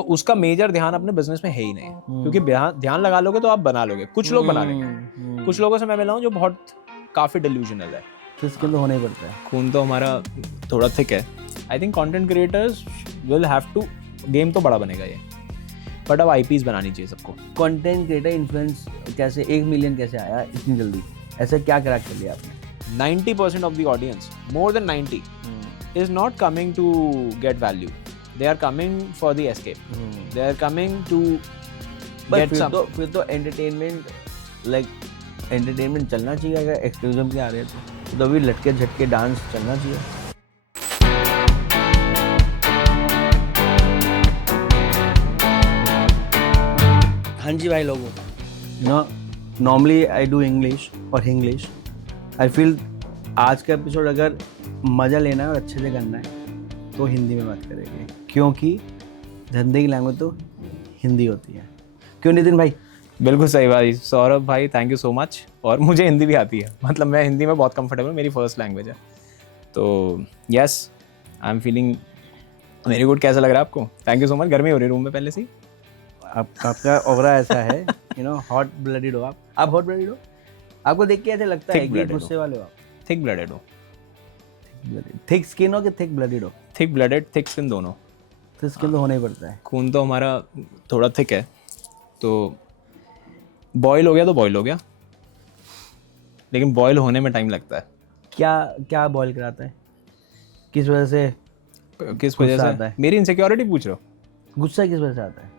तो उसका मेजर ध्यान अपने बिजनेस में है ही नहीं, क्योंकि ध्यान लगा लोगे तो आप बना लोगे, कुछ लोग बना लेंगे। कुछ लोगों से मैं मिला हूँ जो बहुत काफ़ी डिल्यूजनल है, तो स्किन तो होना ही पड़ता है, खून तो हमारा थोड़ा थिक है। I think content creators will have to, game तो बड़ा बनेगा ये, बट अब आईपीज बनानी चाहिए सबको। कंटेंट क्रिएटर इन्फ्लुएंस कैसे 1 मिलियन कैसे आया इतनी जल्दी, ऐसा क्या क्रैक कर लिया आपने? 90% of the audience, more than 90, is not coming to get value. They are coming for the escape. They are coming to get some. फिर तो एंटरटेनमेंट चलना चाहिए। अगर एक्सक्लूसिव के आ रहे हैं तो भी लटके झटके डांस चलना चाहिए। हाँ जी भाई लोगों, नॉर्मली आई डू इंग्लिश और हिंग्लिश। आई फील आज का एपिसोड अगर मज़ा लेना है और अच्छे से करना है तो हिंदी में बात करेंगे, क्योंकि धंधे की लैंग्वेज तो हिंदी होती है। क्यों नितिन भाई? बिल्कुल सही भाई सौरभ भाई, थैंक यू सो मच। और मुझे हिंदी भी आती है, मतलब मैं हिंदी में बहुत कंफर्टेबल, मेरी फर्स्ट लैंग्वेज है। तो yes, I am feeling very good. कैसा लग रहा है आपको? Thank you so much. गर्मी हो रही है रूम में पहले से ही। आपका ऑरा ऐसा है, हॉट ब्लडेड हो आप हॉट ब्लडेड हो। आपको देख के ऐसे लगता है कि गुस्से वाले हो आप? थिक ब्लडेड हो। थिक स्किन हो कि थिक ब्लडेड हो? थिक ब्लडेड, थिक स्किन दोनों। थिक स्किन तो होना ही पड़ता है, खून तो हमारा थोड़ा थिक है, तो बॉयल हो गया तो बॉयल हो गया, लेकिन बॉयल होने में टाइम लगता है। क्या बॉयल कराता है? किस वजह से? किस वजह से आता है? मेरी इनसिक्योरिटी पूछ रहे हो? गुस्सा किस वजह से आता है?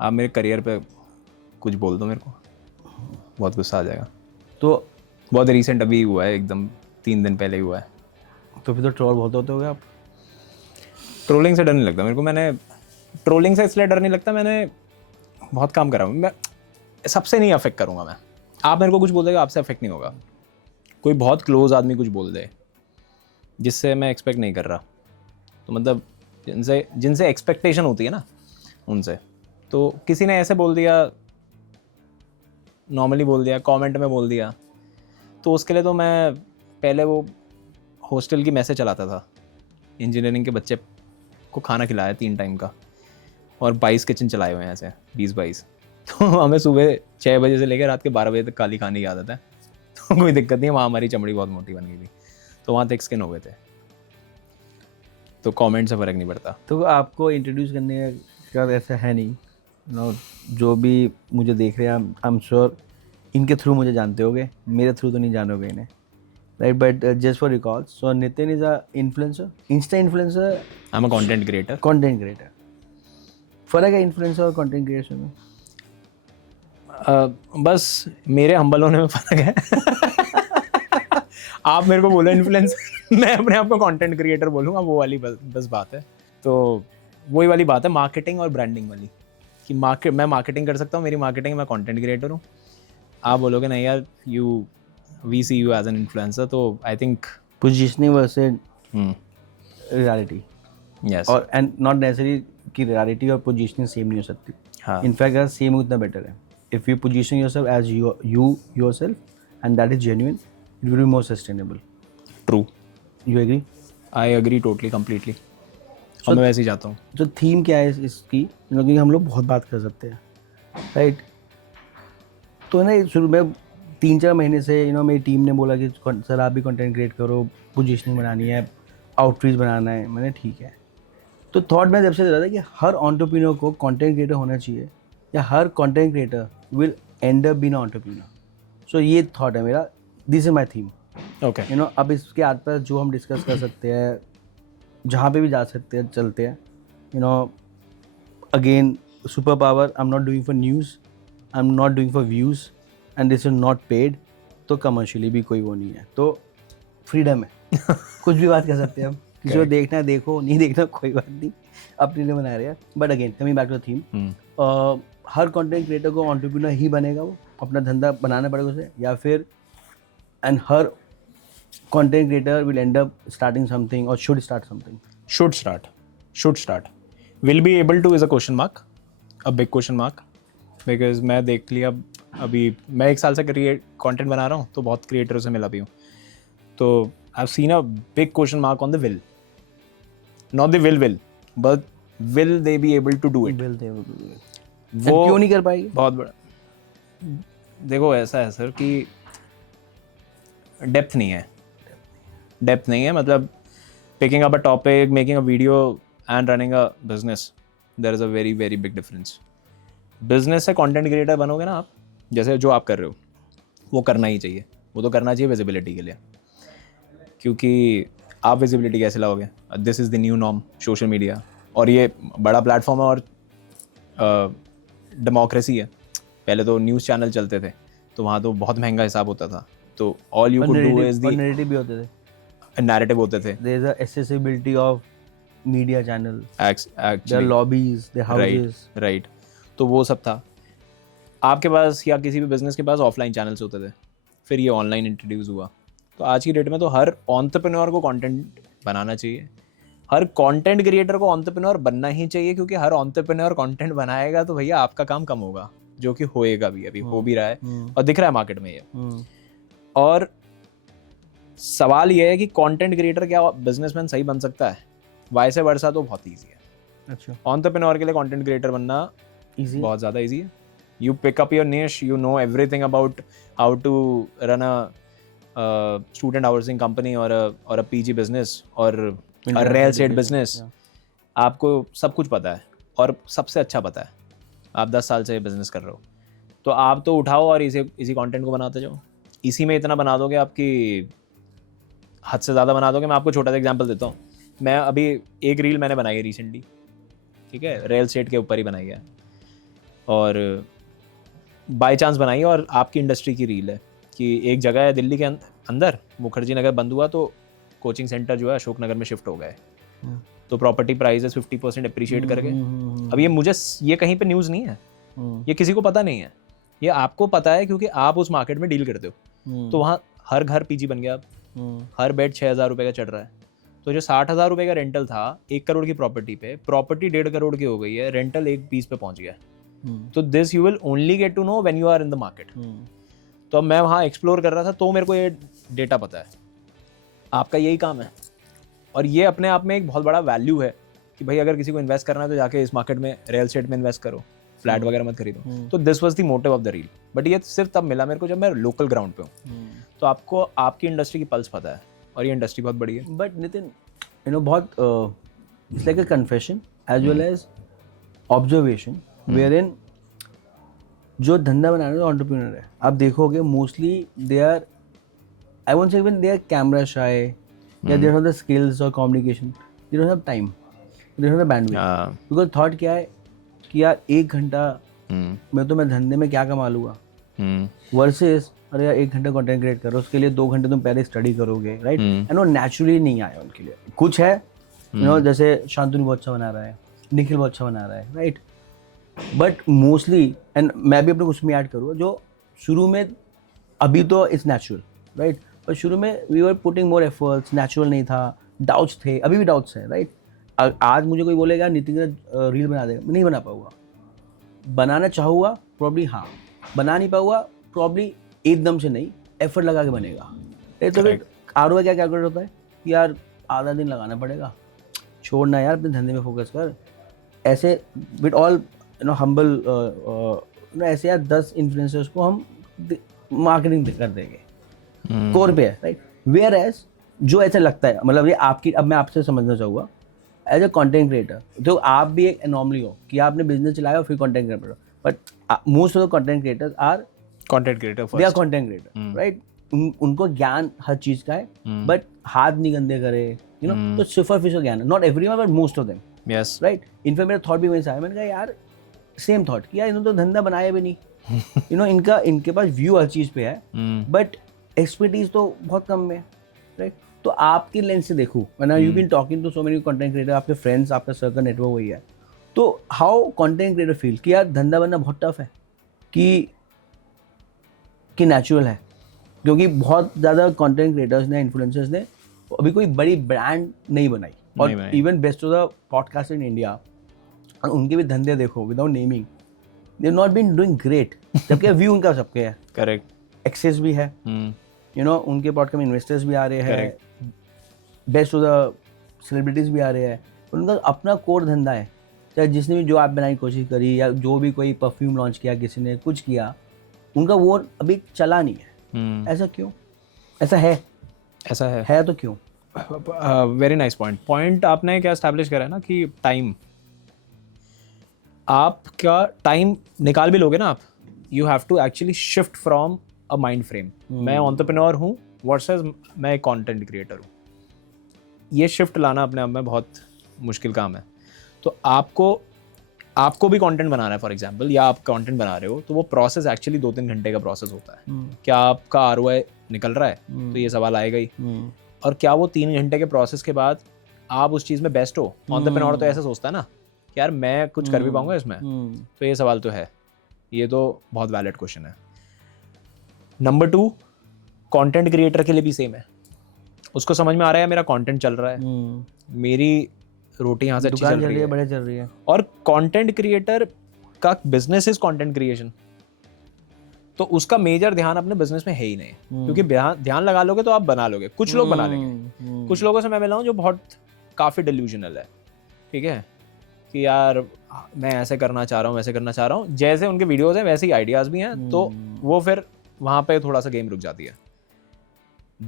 आप मेरे करियर पे कुछ बोल दो, मेरे को बहुत गुस्सा आ जाएगा। तो बहुत रिसेंट अभी हुआ है, एकदम 3 दिन पहले ही हुआ है। तो फिर तो ट्रोल बहुत होते होगे आप। ट्रोलिंग से डर नहीं लगता मेरे को। मैंने ट्रोलिंग से इसलिए डर नहीं लगता, मैंने बहुत काम करा। मैं सबसे नहीं अफेक्ट करूँगा। मैं, आप मेरे को कुछ बोल देगा, आपसे अफेक्ट नहीं होगा। कोई बहुत क्लोज आदमी कुछ बोल दे जिससे मैं एक्सपेक्ट नहीं कर रहा, तो मतलब जिनसे एक्सपेक्टेशन होती है ना, उनसे। तो किसी ने ऐसे बोल दिया, नॉर्मली बोल दिया, कमेंट में बोल दिया, तो उसके लिए तो मैं पहले वो हॉस्टल की मैसेज चलाता था। इंजीनियरिंग के बच्चे को खाना खिलाया 3 टाइम का, और 22 किचन चलाए हुए हैं ऐसे, 20-22। तो हमें सुबह 6 बजे से लेकर रात के 12 बजे तक काली खाने की आदत है, तो कोई दिक्कत नहीं है। वहाँ हमारी चमड़ी बहुत मोटी बन गई थी, तो वहाँ थिक स्किन हो गए थे, तो कमेंट से फ़र्क नहीं पड़ता। तो आपको इंट्रोड्यूस करने का ऐसा है नहीं, जो भी मुझे देख रहे हैं, आई एम श्योर इनके थ्रू मुझे जानते होगे, मेरे थ्रू तो नहीं जानोगे इन्हें, right? But just for recall, so Nitin is a influencer, Insta influencer. I am a content creator. Content creator, फ़र्क है इन्फ्लुएंसर और कंटेंट क्रिएशन में? बस मेरे हम्बल होने में फ़र्क है। आप मेरे को बोलो इन्फ्लुएंसर, मैं अपने आप को कंटेंट क्रिएटर बोलूँगा, वो वाली बस बात है। तो वही वाली बात है, मार्केटिंग और ब्रांडिंग वाली, कि मैं मार्केटिंग कर सकता हूँ, मेरी मार्केटिंग, मैं कंटेंट क्रिएटर हूँ। आप बोलोगे नहीं यार, we see you as an influencer, तो I think positioning versus reality. Yes, और एंड नॉट नेसेसरी कि रियलिटी और पोजीशनिंग सेम नहीं हो सकती। हाँ, इनफैक्ट अगर सेम उतना बेटर है। If you position yourself as you yourself and that is genuine, it will be more sustainable. True, you agree? I agree totally, completely. और मैं वैसे ही चाहता हूँ। तो थीम क्या है इसकी, क्योंकि हम लोग बहुत बात कर सकते हैं, राइट? तो ना शुरू में 3-4 महीने से मेरी टीम ने बोला कि सर आप भी कंटेंट क्रिएट करो, पोजीशनिंग बनानी है, आउटरीच बनाना है। मैंने ठीक है। तो थॉट मैं जब से दे रहा था कि हर एंटरप्रेन्योर को कंटेंट क्रिएटर होना चाहिए, या हर content creator will end up being an entrepreneur. So ये थॉट है मेरा, this is my theme. Okay, अब इसके आसपास जो हम डिस्कस कर सकते हैं, जहाँ पे भी जा सकते हैं, चलते हैं। Again, super power, I am not doing for news, I am not doing for views, and this is not paid. तो कमर्शियली भी कोई वो नहीं है, तो फ्रीडम है। कुछ भी बात कर सकते हैं हम। किसी को देखना है देखो, नहीं देखना कोई बात नहीं, अपने लिए बना रहे हैं। But again coming back to the theme, हर कंटेंट क्रिएटर को एंटरप्रेन्योर ही बनेगा, वो अपना धंधा बनाना पड़ेगा उसे, या फिर एंड हर content creator will end up starting something और should start something? should start, will be able to is a question mark, a big question mark, because मैं देख लिया, अभी मैं 1 साल से कंटेंट बना रहा हूँ, तो बहुत क्रिएटरों से मिला भी हूँ, तो I've seen a big question mark on the will, not the will, but will they be able to do it? Will they will do it? वो क्यों नहीं कर पाएगी? बहुत बड़ा, देखो ऐसा है सर कि डेप्थ नहीं है, डेप्थ नहीं है, मतलब picking up a topic, making a video and running a business, there is a very very big difference. Business से कंटेंट क्रिएटर बनोगे ना आप, जैसे जो आप कर रहे हो, वो करना ही चाहिए, वो तो करना चाहिए विजिबिलिटी के लिए, क्योंकि आप विजिबिलिटी कैसे लाओगे? This is the new norm, social media, और ये बड़ा प्लेटफॉर्म है और डेमोक्रेसी है. पहले तो न्यूज़ चैनल चलते थे, तो वहाँ तो बहुत महंगा हिसाब होता था, तो all you could do is the narrative भी होते थे. नैरेटिव होते थे. There is a accessibility of media channels. There are actually lobbies, there are houses. Right, तो वो सब था. आपके पास या किसी भी बिजनेस के पास ऑफलाइन चैनल्स होते थे, फिर ये ऑनलाइन इंट्रोड्यूस हुआ. तो आज की डेट में तो हर एंटरप्रेन्योर को कंटेंट बनाना चाहिए, हर कंटेंट क्रिएटर को एंटरप्रेन्योर बनना ही चाहिए, क्योंकि हर एंटरप्रेन्योर कंटेंट बनाएगा तो भैया आपका काम कम होगा, जो कि होएगा भी, अभी हो भी रहा है और दिख रहा है मार्केट में ये. और सवाल ये है कि कंटेंट क्रिएटर क्या बिजनेसमैन सही बन सकता है? वाइस वर्सा तो बहुत ईजी है. अच्छा. एंटरप्रेन्योर के लिए कंटेंट क्रिएटर बनना Easy. बहुत ज़्यादा ईजी है. You pick up your niche, you know everything about how to run a student housing company और अ पीजी बिजनेस और अ रियल एस्टेट बिजनेस. आपको सब कुछ पता है और सबसे अच्छा पता है. आप 10 साल से बिजनेस कर रहे हो, तो आप तो उठाओ और इसी कंटेंट को बनाते जाओ. इसी में इतना बना दोगे, आपकी हद से ज़्यादा बना दोगे. मैं आपको छोटा सा एग्जांपल देता हूँ. मैं अभी एक रील मैंने बनाई है रिसेंटली, ठीक है, रियल एस्टेट के ऊपर ही बनाई है, और बाय चांस बनाई है, और आपकी इंडस्ट्री की रील है कि एक जगह है दिल्ली के अंदर, मुखर्जी नगर बंद हुआ तो कोचिंग सेंटर जो है अशोक नगर में शिफ्ट हो गए, तो प्रॉपर्टी प्राइसेस 50% अप्रिशिएट कर गए. अब ये मुझे ये कहीं पे न्यूज़ नहीं है, ये किसी को पता नहीं है, ये आपको पता है क्योंकि आप उस मार्केट में डील करते हो. तो वहाँ हर घर पीजी बन गया, हर बेड 6,000 रुपये का चढ़ रहा है. तो जो 60,000 रुपये का रेंटल था 1 करोड़ की प्रॉपर्टी पे, प्रॉपर्टी 1.5 करोड़ की हो गई है, रेंटल 1 पे पहुंच गया. तो this you will only get to know when you are in the market. तो अब मैं वहाँ एक्सप्लोर कर रहा था, तो मेरे को ये डेटा पता है. आपका यही काम है, और ये अपने आप में एक बहुत बड़ा वैल्यू है कि भाई अगर किसी को इन्वेस्ट करना है तो जाके इस मार्केट में रियल एस्टेट में इन्वेस्ट करो, फ्लैट वगैरह मत खरीदो. तो this was the motive of the reel. But ये सिर्फ तब मिला मेरे को जब मैं लोकल ग्राउंड पे हूँ. तो आपको आपकी इंडस्ट्री की पल्स पता है, और ये इंडस्ट्री बहुत बड़ी है. बट नितिन, यू नो, बहुत it's like a confession as well as observation, where in जो धंधा बनाने वाले एंटरप्रेन्योर है, आप देखोगे mostly they are, I won't say even they are camera shy, या दे हैव द स्किल्स और communication, they don't have time, they don't have the bandwidth. Because thought क्या है कि यार 1 घंटा मैं धंधे में क्या कमा लूँगा, वर्सेस अरे यार 1 घंटा कंटेंट क्रिएट करो, उसके लिए 2 घंटे तुम पहले स्टडी करोगे, राइट. एंड वो नेचुरली नहीं आया उनके लिए. कुछ है यू नो, जैसे शांतनु बहुत अच्छा बना रहा है, निखिल बहुत अच्छा बना रहा है, राइट. बट मोस्टली, एंड मैं भी अपने उसमें ऐड करूँगा, जो शुरू में, अभी तो इट्स नेचुरल, राइट, पर शुरू में we were putting more efforts, natural नहीं था, डाउट्स थे, अभी भी डाउट्स हैं, राइट. आज मुझे कोई बोलेगा नितिन रील बना देगा, मैं नहीं बना पाऊँगा. बनाना चाहूँगा प्रॉब्ली, हाँ. बना नहीं पाऊँगा प्रॉब्ली, एकदम से नहीं, एफर्ट लगा के बनेगा. तो फिर ROI क्या कैलकुलेट होता है कि यार आधा दिन लगाना पड़ेगा, छोड़ना यार, अपने धंधे में फोकस कर. ऐसे with all you know humble, ऐसे यार 10 इन्फ्लुएंसर्स को हम मार्केटिंग कर देंगे, कोर पे है, राइट. वेयर एज जो ऐसा लगता है, मतलब ये आपकी, अब मैं आपसे समझना चाहूँगा एज ए कंटेंट क्रिएटर, तो आप भी एक एनॉमली हो कि आपने बिजनेस चलाया और फिर कंटेंट क्रिएटर हो. But most of the content creators are content creator, they are content creator, right. उनको ज्ञान हर चीज़ का है, बट हाथ नहीं गंदे करे, यू नो. तो सुपरफिशियल ज्ञान है, not everyone but most of them, yes, right. In fact मेरा थॉट भी वहीं से आया, मैंने कहा यार सेम थॉट कि यार इन्होंने तो धंधा बनाया भी नहीं, यू नो. इनके पास व्यू हर चीज़ पे है, बट एक्सपर्टीज तो बहुत कम है, राइट. तो आपके लेंस से देखूँ, वरना you been talking to so many content creator, आपके फ्रेंड्स, आपका सर्कल नेटवर्क वही है, तो हाउ कंटेंट क्रिएटर फील कि यार धंधा बनना बहुत टफ है कि नेचुरल है. क्योंकि बहुत ज़्यादा कंटेंट क्रिएटर्स ने, इन्फ्लुएंसर्स ने अभी कोई बड़ी ब्रांड नहीं बनाई, और even best of the podcast in India, और उनके भी धंधे देखो without naming, they not been doing great, जबकि व्यू उनका सबके है, करेक्ट, एक्सेस भी है, यू नो. उनके पॉडकास्ट में इन्वेस्टर्स भी आ रहे हैं, बेस्ट ऑफ द सेलिब्रिटीज़ भी आ रहे हैं, उनका अपना कोर धंधा है, चाहे जिसने भी जो ऐप बनाने की कोशिश करी या जो भी कोई परफ्यूम लॉन्च किया किसी ने कुछ किया, उनका वो अभी चला नहीं है। ऐसा क्यों? ऐसा है तो क्यों? वेरी नाइस पॉइंट आपने क्या एस्टैब्लिश करा है ना कि टाइम, आप क्या टाइम निकाल भी लोगे ना आप, you have to actually shift from a mind frame. मैं एंटरप्रेन्योर हूँ वर्सेस मैं एक कंटेंट क्रिएटर हूँ, ये शिफ्ट लाना अपने आप में बहुत मुश्किल काम है। तो आपको भी कंटेंट बनाना है फॉर एग्जांपल, या आप कंटेंट बना रहे हो तो वो प्रोसेस एक्चुअली 2-3 घंटे का प्रोसेस होता है। क्या आपका ROI निकल रहा है? तो ये सवाल आएगा ही। और क्या वो 3 घंटे के प्रोसेस के बाद आप उस चीज़ में बेस्ट हो? एंटरप्रेन्योर तो ऐसा सोचता है ना कि यार मैं कुछ कर भी पाऊंगा इसमें। तो ये सवाल तो है, ये तो बहुत वैलिड क्वेश्चन है। नंबर 2, कंटेंट क्रिएटर के लिए भी सेम है। उसको समझ में आ रहा है मेरा कंटेंट चल रहा है, मेरी रोटी यहाँ से अच्छी चल रही है, बढ़िया चल रही है। और कंटेंट क्रिएटर का बिजनेस इज कंटेंट क्रिएशन, तो उसका मेजर ध्यान अपने बिजनेस में है ही नहीं। क्योंकि ध्यान लगा लोगे तो आप बना लोगे, कुछ लोग बना लेंगे। कुछ लोगों से मैं मिला हूँ जो बहुत काफ़ी डिल्यूजनल है, ठीक है, कि यार मैं ऐसे करना चाह रहा हूँ, वैसे करना चाह रहा हूँ, जैसे उनके वीडियोज़ हैं वैसे ही आइडियाज़ भी हैं, तो वो फिर वहाँ पे थोड़ा सा गेम रुक जाती है।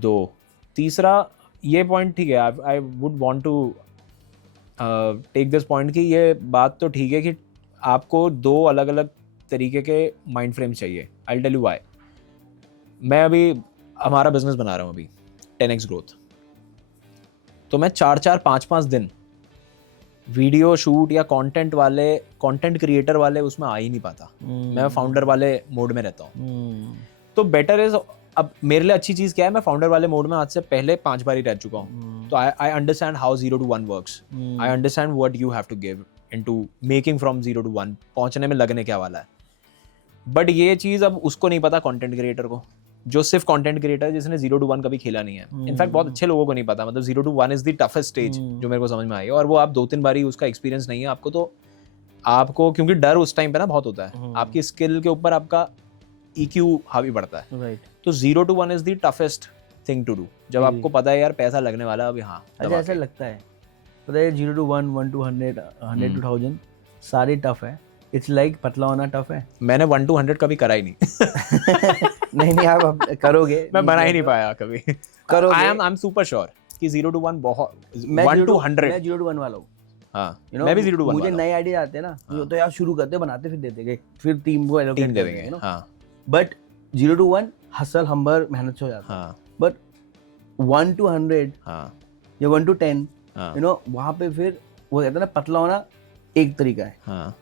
2, तीसरा ये पॉइंट ठीक है, I would want to take this point कि ये बात तो ठीक है कि आपको 2 अलग अलग तरीके के माइंड फ्रेम चाहिए। I tell you why. मैं अभी हमारा बिजनेस बना रहा हूँ अभी 10x ग्रोथ, तो मैं 4-4, 5-5 दिन वीडियो शूट या कंटेंट क्रिएटर वाले उसमें आ ही नहीं पाता। मैं फाउंडर वाले मोड में रहता हूँ। तो बेटर इज, अब मेरे लिए अच्छी चीज़ क्या है, मैं फाउंडर वाले मोड में आज से पहले 5 बार ही रह चुका हूँ। तो I understand how 0 to 1 works. I understand what you have to give into making from 0 to 1, पहुँचने में लगने क्या वाला है। बट ये चीज़ अब उसको नहीं पता, कंटेंट क्रिएटर को, जो सिर्फ कंटेंट क्रिएटर जिसने 0 to 1 कभी खेला नहीं है। इनफैक्ट बहुत अच्छे लोगों को नहीं पता, मतलब 0 to 1 is the toughest stage जो मेरे को समझ में आई है। और वो आप 2-3 बार ही उसका एक्सपीरियंस नहीं है आपको, तो आपको क्योंकि डर उस टाइम पे ना बहुत होता है, आपकी स्किल के ऊपर आपका EQ हावी पड़ता है। राइट। तो 0 to 1 is the toughest thing to do, जब आपको पता है यार पैसा लगने वाला है अब यहाँ। अच्छा, ऐसा लगता है, पता है 0 to 1, 1 to 100, 100 to 1000 सारे टफ है। इट्स लाइक पतला होना टफ है। मैंने 1 to 100 कभी करा ही नहीं। नहीं आप करोगे। मैं बना ही नहीं पाया कभी। करोगे। आई एम सुपर श्योर कि 0 to 1 बहुत, 1 to 100 मैं 0 to 1 वाला हूँ। हाँ, मैं भी 0 to 1 मुझे नए आइडिया आते हैं ना, तो यार शुरू करते बनाते फिर दे देंगे, फिर टीम को एलोकेट दे देंगे। हाँ, बट 0 to 1 हसल हम्बर मेहनत से हो जाता है। बट 1 to 100 या 1 to 10 वहाँ पे फिर वो कहते हैं ना, पतला होना एक तरीका है,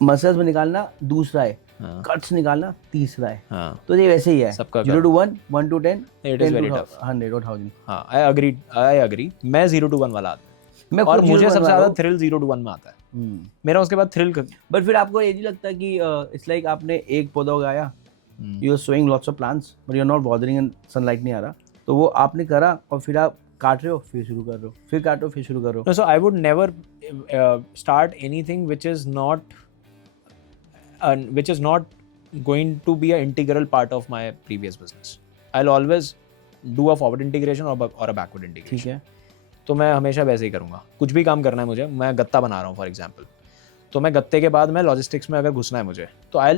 मसल्स में निकालना दूसरा है, कट्स निकालना तीसरा है। तो ये वैसे ही है, 0 to 1, 1 to 10, 10 to 100 or 1000। हाँ, आई अग्री। मैं 0 to 1 वाला आता, और मुझे सबसे ज्यादा थ्रिल 0 to 1 में आता है मेरा, उसके बाद थ्रिल। बट फिर आपको ये नहीं लगता कि इट्स लाइक आपने एक पौधा उगाया, you are sowing lots of plants but you are not bothering and sunlight नहीं आ रहा, तो वो आपने करा और फिर आप काट रहे हो, फिर शुरू कर रहे हो, फिर काटो, फिर शुरू कर रहे हो। So I would never start anything which is not going to be an integral part of my previous business. I'll always do a forward integration or a backward integration. ठीक है। तो मैं हमेशा वैसे ही करूँगा। कुछ भी काम करना है मुझे, मैं गत्ता बना रहा हूँ फॉर एग्जांपल, तो मैं गत्ते के बाद मैं लॉजिस्टिक्स में अगर घुसना है मुझे, तो आई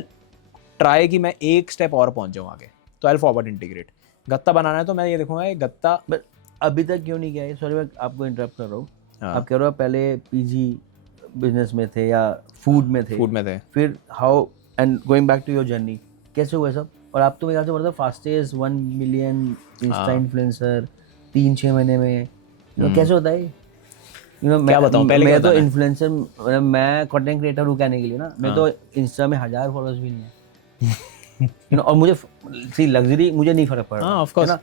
ट्राई कि मैं एक स्टेप और पहुँच जाऊँ आगे, तो आई फॉरवर्ड इंटीग्रेट। गत्ता बनाना है तो मैं ये देखूँगा ये गत्ता। बट अभी तक क्यों नहीं किया है? सॉरी मैं आपको इंटरप्ट कर रहा हूँ। आप कह रहे हो पहले PG बिजनेस में थे या फूड में थे, फिर how and going back to your journey कैसे हुआ सब? और आप तो मेरे ख्याल से मतलब फास्टेस्ट 1 मिलियन इंस्टा इन्फ्लुएंसर 3-6 महीने में, कैसे होता है? क्या बताऊं, पहले मैं तो इन्फ्लुएंसर, मैं कंटेंट क्रिएटर हूँ कहने के लिए ना, मैं तो इंस्टा में 1000 फॉलोअर्स भी नहीं है। और मुझे सी लग्जरी मुझे नहीं फर्क पड़ रहा है ना,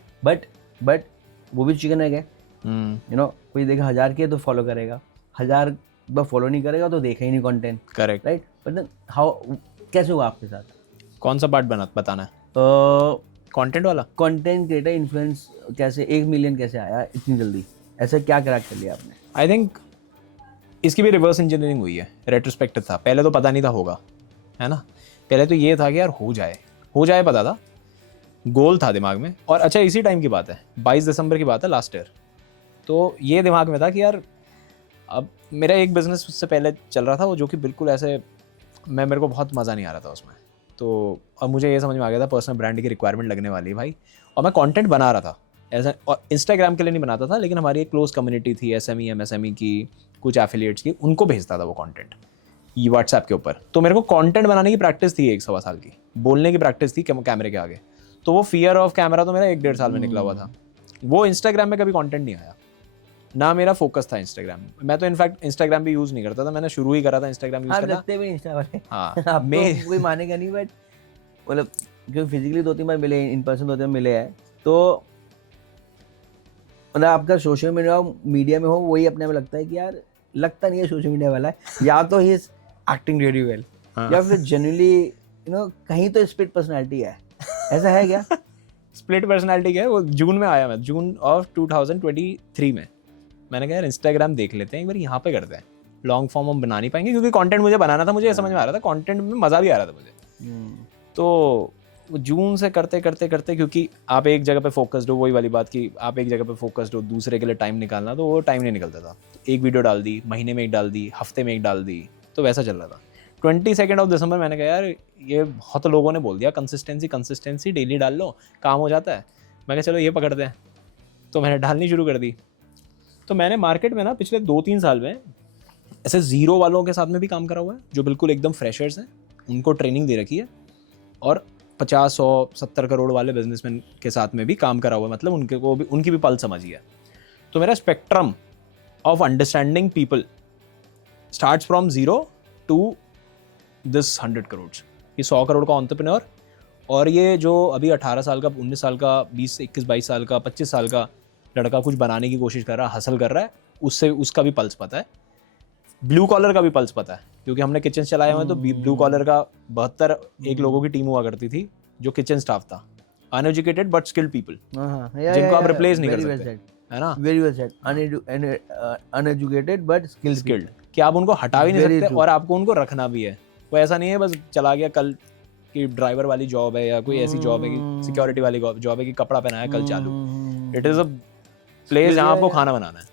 बट वो भी चिकन है, कोई देखा 1000 के तो फॉलो करेगा, 1000 फॉलो नहीं करेगा तो देखा ही नहीं content. Correct, right. But how, कैसे हुआ आपके साथ? कौन सा पार्ट बताना है? कंटेंट वाला, कंटेंट क्रिएटर इन्फ्लुएंस कैसे 1 मिलियन कैसे आया इतनी जल्दी? ऐसा क्या क्रैक कर लिया आपने? आई थिंक इसकी भी रिवर्स इंजीनियरिंग हुई है। रेट्रोस्पेक्टिव था, पहले तो पता नहीं था होगा, है ना। पहले तो ये था कि यार हो जाए पता था, गोल था दिमाग में। और अच्छा, इसी टाइम की बात है, 22 दिसंबर की बात है लास्ट ईयर। तो ये दिमाग में था कि यार अब मेरा एक बिज़नेस उससे पहले चल रहा था वो, जो कि बिल्कुल ऐसे मेरे को बहुत मज़ा नहीं आ रहा था उसमें। तो अब मुझे ये समझ में आ गया था पर्सनल ब्रांड की रिक्वायरमेंट लगने वाली है भाई, और मैं कंटेंट बना रहा था ऐसा, और इंस्टाग्राम के लिए नहीं बनाता था, लेकिन हमारी एक क्लोज कम्युनिटी थी SME MSME की, कुछ एफिलिएट्स की, उनको भेजता था वो कंटेंट ये व्हाट्सएप के ऊपर। तो मेरे को कंटेंट बनाने की प्रैक्टिस थी 1 सवा साल की, बोलने की प्रैक्टिस थी कैमरे के आगे। तो वो फियर ऑफ कैमरा तो मेरा 1-1.5 साल में निकला हुआ था। वो इंस्टाग्राम में कभी कंटेंट नहीं आया, ना मेरा फोकस था इंस्टाग्राम। मैं तो इनफैक्ट इंस्टाग्राम भी यूज़ नहीं करता था, मैंने शुरू ही करा था इंस्टाग्राम यूज़ हाँ करना। लगते भी इंस्टा वाले हाँ आप मैं तो कोई मानेगा नहीं, बट मतलब क्योंकि फिजिकली 2-3 बार मिले, इन पर्सन 2-3 बार मिले हैं, तो मतलब आपका सोशल मीडिया में हो वही अपने में लगता है कि यार लगता नहीं है सोशल मीडिया वाला है, या तो he is acting really well, या फिर जनरली कहीं तो स्प्लिट पर्सनालिटी है, ऐसा है क्या? स्प्लिट पर्सनालिटी क्या है, वो जून में आया, मैं जून ऑफ 2023 में मैंने कहा यार इंस्टाग्राम देख लेते हैं एक बार, यहाँ पे करते हैं। लॉन्ग फॉर्म हम बना नहीं पाएंगे क्योंकि कंटेंट मुझे बनाना था, मुझे ये समझ में आ रहा था कंटेंट में मज़ा भी आ रहा था मुझे। तो वो जून से करते करते करते, क्योंकि आप एक जगह पे फोकस्ड हो, वही वाली बात कि आप एक जगह पे फोकस्ड हो, दूसरे के लिए टाइम निकालना, तो वो टाइम नहीं निकलता था। एक वीडियो डाल दी, महीने में एक डाल दी, हफ्ते में एक डाल दी, तो वैसा चल रहा था। 22 दिसंबर मैंने कहा यार ये बहुत लोगों ने बोल दिया कंसिस्टेंसी डेली डाल लो काम हो जाता है, मैं कहा चलो ये पकड़ते हैं। तो मैंने डालनी शुरू कर दी। तो मैंने मार्केट में ना पिछले 2-3 साल में ऐसे ज़ीरो वालों के साथ में भी काम करा हुआ है, जो बिल्कुल एकदम फ्रेशर्स हैं, उनको ट्रेनिंग दे रखी है, और 50-100-70 करोड़ वाले बिजनेसमैन के साथ में भी काम करा हुआ है, मतलब उनके को भी, उनकी भी पल समझी है। तो मेरा spectrum of understanding people starts from 0 to this 100 crore. ये 100 करोड़ का एंटरप्रेन्योर, और ये जो अभी 18 साल का, 19 साल का, 20, 21, 22 साल का, 25 साल का लड़का कुछ बनाने की कोशिश कर रहा है, हसल कर रहा है, उससे उसका भी पल्स पता है। ब्लू कॉलर का भी पल्स पता है, क्योंकि हमने किचन चलाए हुए हैं। तो ब्लू कॉलर का 72 लोगों की टीम हुआ करती थी, जो किचन स्टाफ था, अनएजुकेटेड बट स्किल्ड पीपल, जिनको आप रिप्लेस नहीं कर सकते, है ना? Very well said, uneducated but skilled, कि आप उनको हटा भी नहीं Very सकते true. और आपको उनको रखना भी है। वो ऐसा नहीं है बस चला गया, कल की ड्राइवर वाली जॉब है या कोई ऐसी जॉब है कि सिक्योरिटी वाली जॉब है कि कपड़ा पहनाया कल चालू। इट इज़ अ प्लेस जहाँ आपको खाना बनाना है,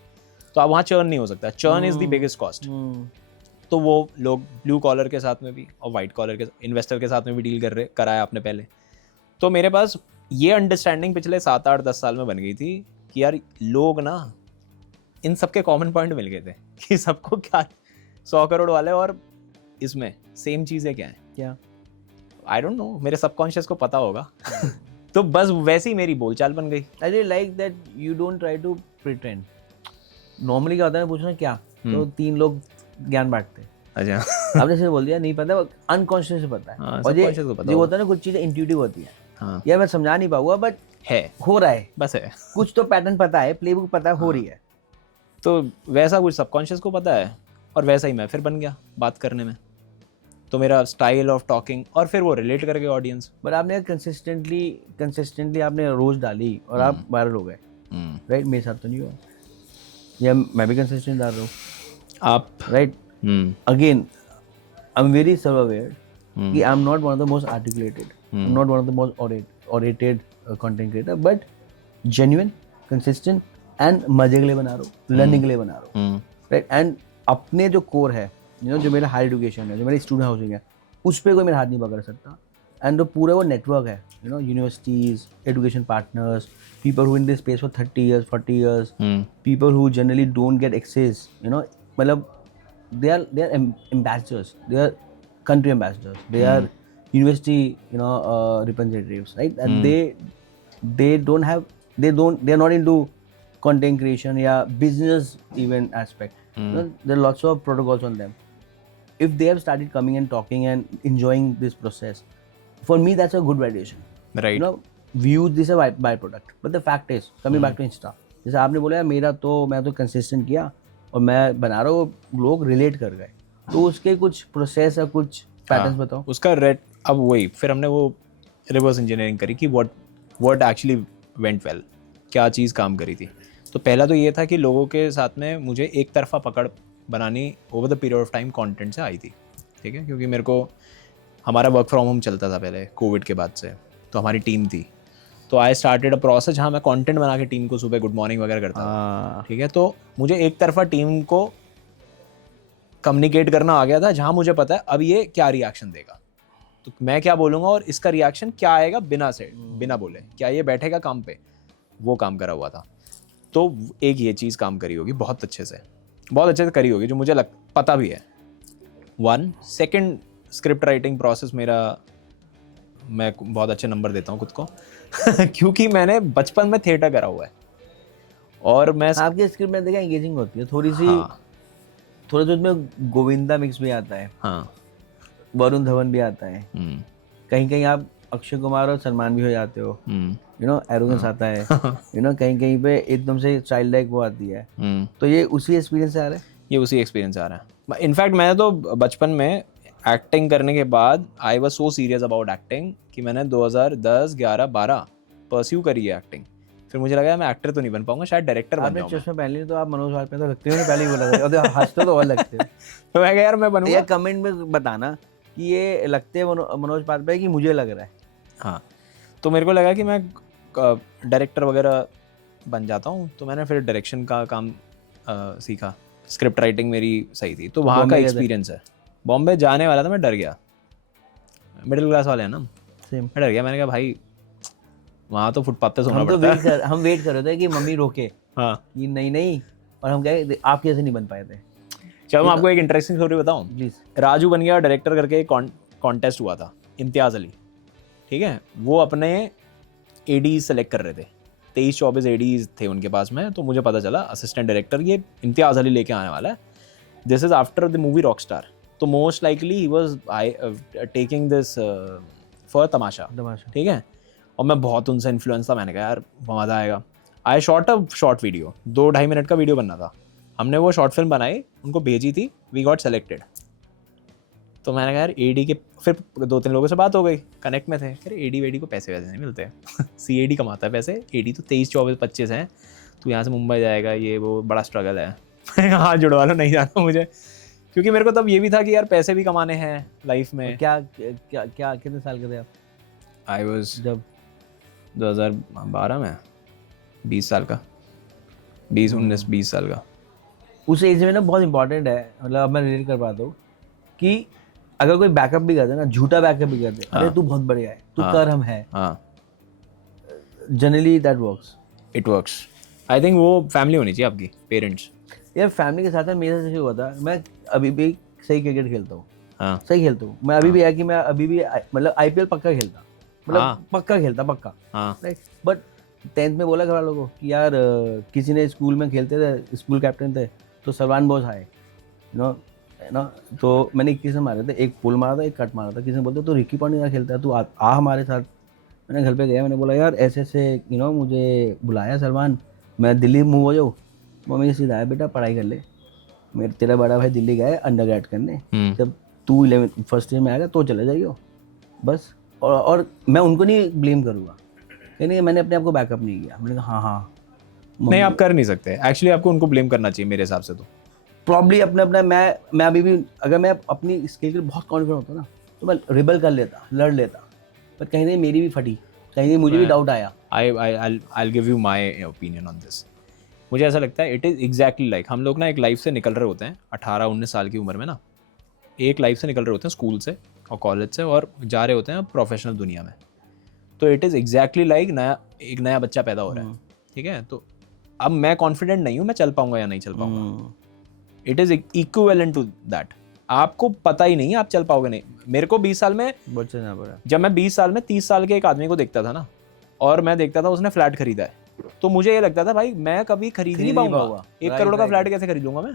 तो आप वहाँ चर्न नहीं हो सकता। Churn is the biggest cost. तो वो लोग ब्लू कॉलर के साथ में भी और वाइट कॉलर के इन्वेस्टर के साथ में भी डील कराया आपने पहले। तो मेरे पास ये अंडरस्टैंडिंग पिछले 7-8-10 साल में बन गई थी कि यार लोग ना, इन सबके कॉमन पॉइंट मिल गए थे कि सबको क्या 100 करोड़ वाले और इसमें सेम चीज़ें क्या है, क्या आई डोंट नो, मेरे सबकॉन्शियस को पता होगा। तो बस वैसी मेरी बोलचाल बन गई। I really like that you don't try to pretend. Normally क्या होता है, पूछना क्या, तो 3 लोग ज्ञान बांटते हैं। अच्छा आपने सिर्फ बोल दिया नहीं पता, अनकॉन्शियस से पता है। हाँ, और ये subconscious को पता जो होता है ना, कुछ चीज़ें इंट्यूटिव होती है। हाँ यार मैं समझा नहीं पाऊंगा, बट है, हो रहा है, बस है। कुछ तो पैटर्न पता है, प्लेबुक पता है, हो रही है। तो वैसा कुछ सबकॉन्शियस को पता है, और वैसा ही मैं फिर बन गया बात करने में। तो मेरा स्टाइल ऑफ टॉकिंग, और फिर वो रिलेट कर गए ऑडियंस। बट आपने कंसिस्टेंटली आपने रोज डाली और आप वायरल हो गए, राइट? मेरे साथ तो नहीं हुआ, या मैं भी कंसिस्टेंट डाल रहा हूँ, आप right? Again I am very self aware कि I am not one of the most articulated, I am not one of the most orated content creator, but genuine, consistent and मजे के लिए बना रहा हूँ, लर्निंग के लिए बना रहा हूँ, राइट? एंड अपने जो कोर है, जो मेरा हायर एजुकेशन है, जो मेरी स्टूडेंट हाउसिंग है, उस पर कोई मेरा हाथ नहीं पकड़ सकता। एंड जो पूरा वो नेटवर्क है, universities, education partners, people who in this space for 30 years, 40 years, people who generally don't get access, मतलब they are ambassadors, they are country ambassadors, they are university representatives, right? And they are not into content creation या business even aspect. There are lots of protocols on them. If they have started coming and talking and enjoying this process, for me that's a good validation, right. views this is a byproduct, but the fact is coming back to Insta, जैसे आपने बोला मैं तो consistent किया और मैं बना रहा हूँ, लोग रिलेट कर गए, तो उसके कुछ प्रोसेस या कुछ पैटर्न्स बताओ। उसका रेट अब वही, फिर हमने वो रिवर्स इंजीनियरिंग करी कि व्हाट एक्चुअली वेंट वेल, क्या चीज़ काम करी थी। तो पहला तो ये था कि लोगों के साथ में मुझे एक तरफा पकड़ बनानी over the period of time content से आई थी, ठीक है? क्योंकि मेरे को, हमारा वर्क फ्रॉम होम चलता था पहले कोविड के बाद से, तो हमारी टीम थी, तो आई स्टार्टेड अ प्रोसेस जहाँ मैं कंटेंट बना के टीम को सुबह गुड मॉर्निंग वगैरह करता था, ठीक है? तो मुझे एक तरफा टीम को कम्युनिकेट करना आ गया था, जहाँ मुझे पता है अब ये क्या रिएक्शन देगा, तो मैं क्या बोलूँगा और इसका रिएक्शन क्या आएगा बिना बोले, क्या ये बैठेगा काम पे, वो काम करा हुआ था। तो एक ये चीज़ काम करी होगी बहुत अच्छे से करी होगी, जो मुझे पता भी है। 1 सेकंड स्क्रिप्ट राइटिंग प्रोसेस मेरा, मैं बहुत अच्छे नंबर देता हूँ खुद को क्योंकि मैंने बचपन में थिएटर करा हुआ है और मैं आपकी स्क्रिप्ट में देखा एंगेजिंग होती है थोड़ी सी। हाँ, थोड़ा जो उसमें गोविंदा मिक्स भी आता है, हाँ, वरुण धवन भी आता है, कहीं कहीं आप अक्षय कुमार और सलमान भी हो जाते हो, एरोगेंस आता है, कहीं कहीं पे एकदम से चाइल्ड लाइक वो आती है। तो ये उसी एक्सपीरियंस से आ रहा है। ये उसी एक्सपीरियंस से आ रहा है। इनफैक्ट मैंने तो बचपन में एक्टिंग करने के बाद I was so serious about acting कि मैंने 2010, 11, 12 परस्यू करी है एक्टिंग। फिर मुझे लगा मैं एक्टर तो नहीं बन पाऊंगा, शायद डायरेक्टर बन आपने जाऊंगा। चश्मा पहन लिया तो आप मनोज वाजपेयी तो लगते हो, पहले ही बोला था, और हंसते तो और लगते हो। तो मैं कहा यार मैं बनूंगा। या कमेंट में बताना कि ये लगते हैं मनोज वाजपेयी कि मुझे लग रहा है। हाँ, तो मेरे को लगा कि मैं डायरेक्टर वगैरह बन जाता हूँ, तो मैंने फिर डायरेक्शन का काम सीखा। स्क्रिप्ट राइटिंग मेरी सही थी, तो वहाँ का बॉम्बे गए थे? एक्सपीरियंस है। बॉम्बे जाने वाला था, मैं डर गया, मिडिल क्लास वाले हैं ना, सेम। मैं डर गया। मैंने कहा भाई वहाँ तो फुटपाथ पे सोना हम तो पड़ता है। हम वेट कर रहे थे कि मम्मी रोके हाँ, कि नहीं, और हम कहे आप कैसे नहीं बन पाए थे। चलो मैं आपको एक इंटरेस्टिंग स्टोरी बताऊँ। प्लीज। राजू बन गया डायरेक्टर करके एक कॉन्टेस्ट हुआ था, इम्तियाज़ अली, ठीक है, वो अपने एडीज सेलेक्ट कर रहे थे, 23-24 एडीज थे उनके पास में। तो मुझे पता चला असिस्टेंट डायरेक्टर ये इम्तियाज़ अली लेके आने वाला है, this is after the movie Rockstar. तो most likely he was taking this for Tamasha, ठीक है। और मैं बहुत उनसे इन्फ्लुएंस था, मैंने कहा यार मज़ा आएगा। आई shot a short video, 2-2.5 minute का वीडियो बनना था। हमने वो शॉर्ट फिल्म बनाई, उनको भेजी थी, वी गॉट सेलेक्टेड। तो मैंने कहा यार एडी के, फिर 2-3 लोगों से बात हो गई, कनेक्ट में थे, फिर एडी वेडी को पैसे वैसे नहीं मिलते सीएडी कमाता है पैसे, एडी तो 23-24-25 हैं, तो यहाँ से मुंबई जाएगा, ये वो बड़ा स्ट्रगल है हाँ जुड़वा लो, नहीं जाना मुझे, क्योंकि मेरे को तब ये भी था कि यार पैसे भी कमाने हैं लाइफ में। क्या क्या क्या कितने साल के थे आप आई वॉज जब 2012 में 20 साल का, 20 साल का। उस एज में ना बहुत इंपॉर्टेंट है, मतलब अब मैं रिलेट कर पाता हूँ कि अगर कोई बैकअप भी करते ना, झूठा बैकअप भी करते, अरे तू बहुत बढ़िया है, तू कर, हम है, generally that works, it works. I think वो फैमिली होनी चाहिए आपकी, पेरेंट्स। यार फैमिली के साथ मेरे साथ हुआ था। मैं अभी भी सही क्रिकेट खेलता हूँ, हाँ, सही खेलता हूँ मैं अभी भी, है कि मैं अभी भी मतलब आईपीएल पक्का खेलता, मतलब पक्का खेलता, पक्का, राइट। बट 10th में बोला घर वालों को कि यार किसी ने स्कूल में खेलते थे, स्कूल कैप्टन थे, तो सलमान बोस आए, नो, तो मैंने 21 मारे थे, एक पुल मारा था, एक कट मारा था। किसी ने बोलते तो रिकी पॉन्टिंग का खेलता है, तू आ हमारे साथ। मैंने घर पे गया, मैंने बोला यार ऐसे ऐसे मुझे बुलाया सलमान, मैं दिल्ली मूव हो जाऊँ। मम्मी ने सीधा आया, बेटा पढ़ाई कर ले, मेरे तेरा बड़ा भाई दिल्ली गया है अंडरग्रेड करने, जब तू 11 फर्स्ट ईयर में आएगा तो चले जाइयो बस। और मैं उनको नहीं ब्लेम करूँगा, यानी मैंने अपने आप को बैकअप नहीं किया। मैंने कहा हाँ नहीं आप कर नहीं सकते एक्चुअली, आपको उनको ब्लेम करना चाहिए मेरे हिसाब से। तो प्रॉब्ली अपना मैं अभी भी, अगर मैं अपनी स्किल के लिए बहुत कॉन्फिडेंट होता ना, तो मैं रिबल कर लेता, लड़ लेता, पर कहीं नहीं मेरी भी फटी, कहीं नहीं मुझे भी डाउट आया। I'll give you my opinion on this। मुझे ऐसा लगता है इट इज़ एग्जैक्टली लाइक हम लोग ना एक लाइफ से निकल रहे होते हैं 18-19 साल की उम्र में ना, एक लाइफ से निकल रहे होते हैं स्कूल से और कॉलेज से, और जा रहे होते हैं प्रोफेशनल दुनिया में। तो इट इज़ एग्जैक्टली लाइक एक नया बच्चा पैदा हो रहा है, ठीक है। तो अब मैं कॉन्फिडेंट नहीं हूँ मैं चल पाऊंगा या नहीं चल पाऊंगा, it is equivalent to that. आपको पता ही नहीं आप चल पाओगे नहीं। मेरे को 20 साल में, जब मैं 20 साल में 30 साल के एक आदमी को देखता था ना, और मैं देखता था उसने फ्लैट खरीदा है, तो मुझे ये लगता था भाई मैं कभी खरीद नहीं पाऊंगा, 1 करोड़ का फ्लैट कैसे खरीद लूंगा मैं,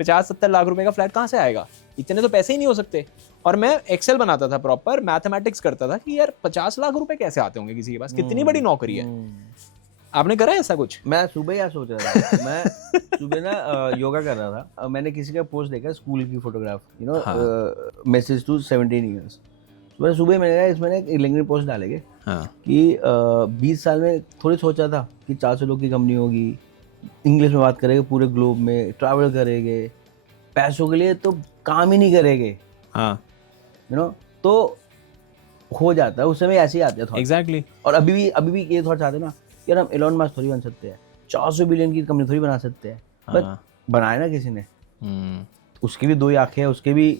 50-70 लाख रुपए का फ्लैट कहाँ से आएगा, इतने तो पैसे ही नहीं हो सकते। और मैं एक्सेल बनाता था, प्रॉपर मैथमेटिक्स करता था कि यार 50 लाख रुपए कैसे आते होंगे किसी के पास, कितनी बड़ी नौकरी है। आपने करा है ऐसा कुछ? मैं सुबह यार सोच रहा था मैं सुबह ना योगा कर रहा था, मैंने किसी का पोस्ट देखा स्कूल की फोटोग्राफ, मैसेज टू 17 ईयर्स। सुबह मैंने इसमें एक लिंक्डइन पोस्ट डालेंगे कि 20 साल में थोड़ी सोचा था कि 400 लोग की कंपनी होगी, इंग्लिश में बात करेंगे पूरे ग्लोब में, ट्रैवल करेंगे, पैसों के लिए तो काम ही नहीं करेंगे, तो हो जाता है उस समय, ऐसे ही आते हैं एग्जैक्टली। और अभी भी ये थॉट आते हैं ना यार हम एलोन मस्क थोड़ी बन सकते हैं, 400 बिलियन की कंपनी थोड़ी बना सकते हैं, बट बनाए ना किसी ने, उसके भी 2 ही आंखें हैं, उसके भी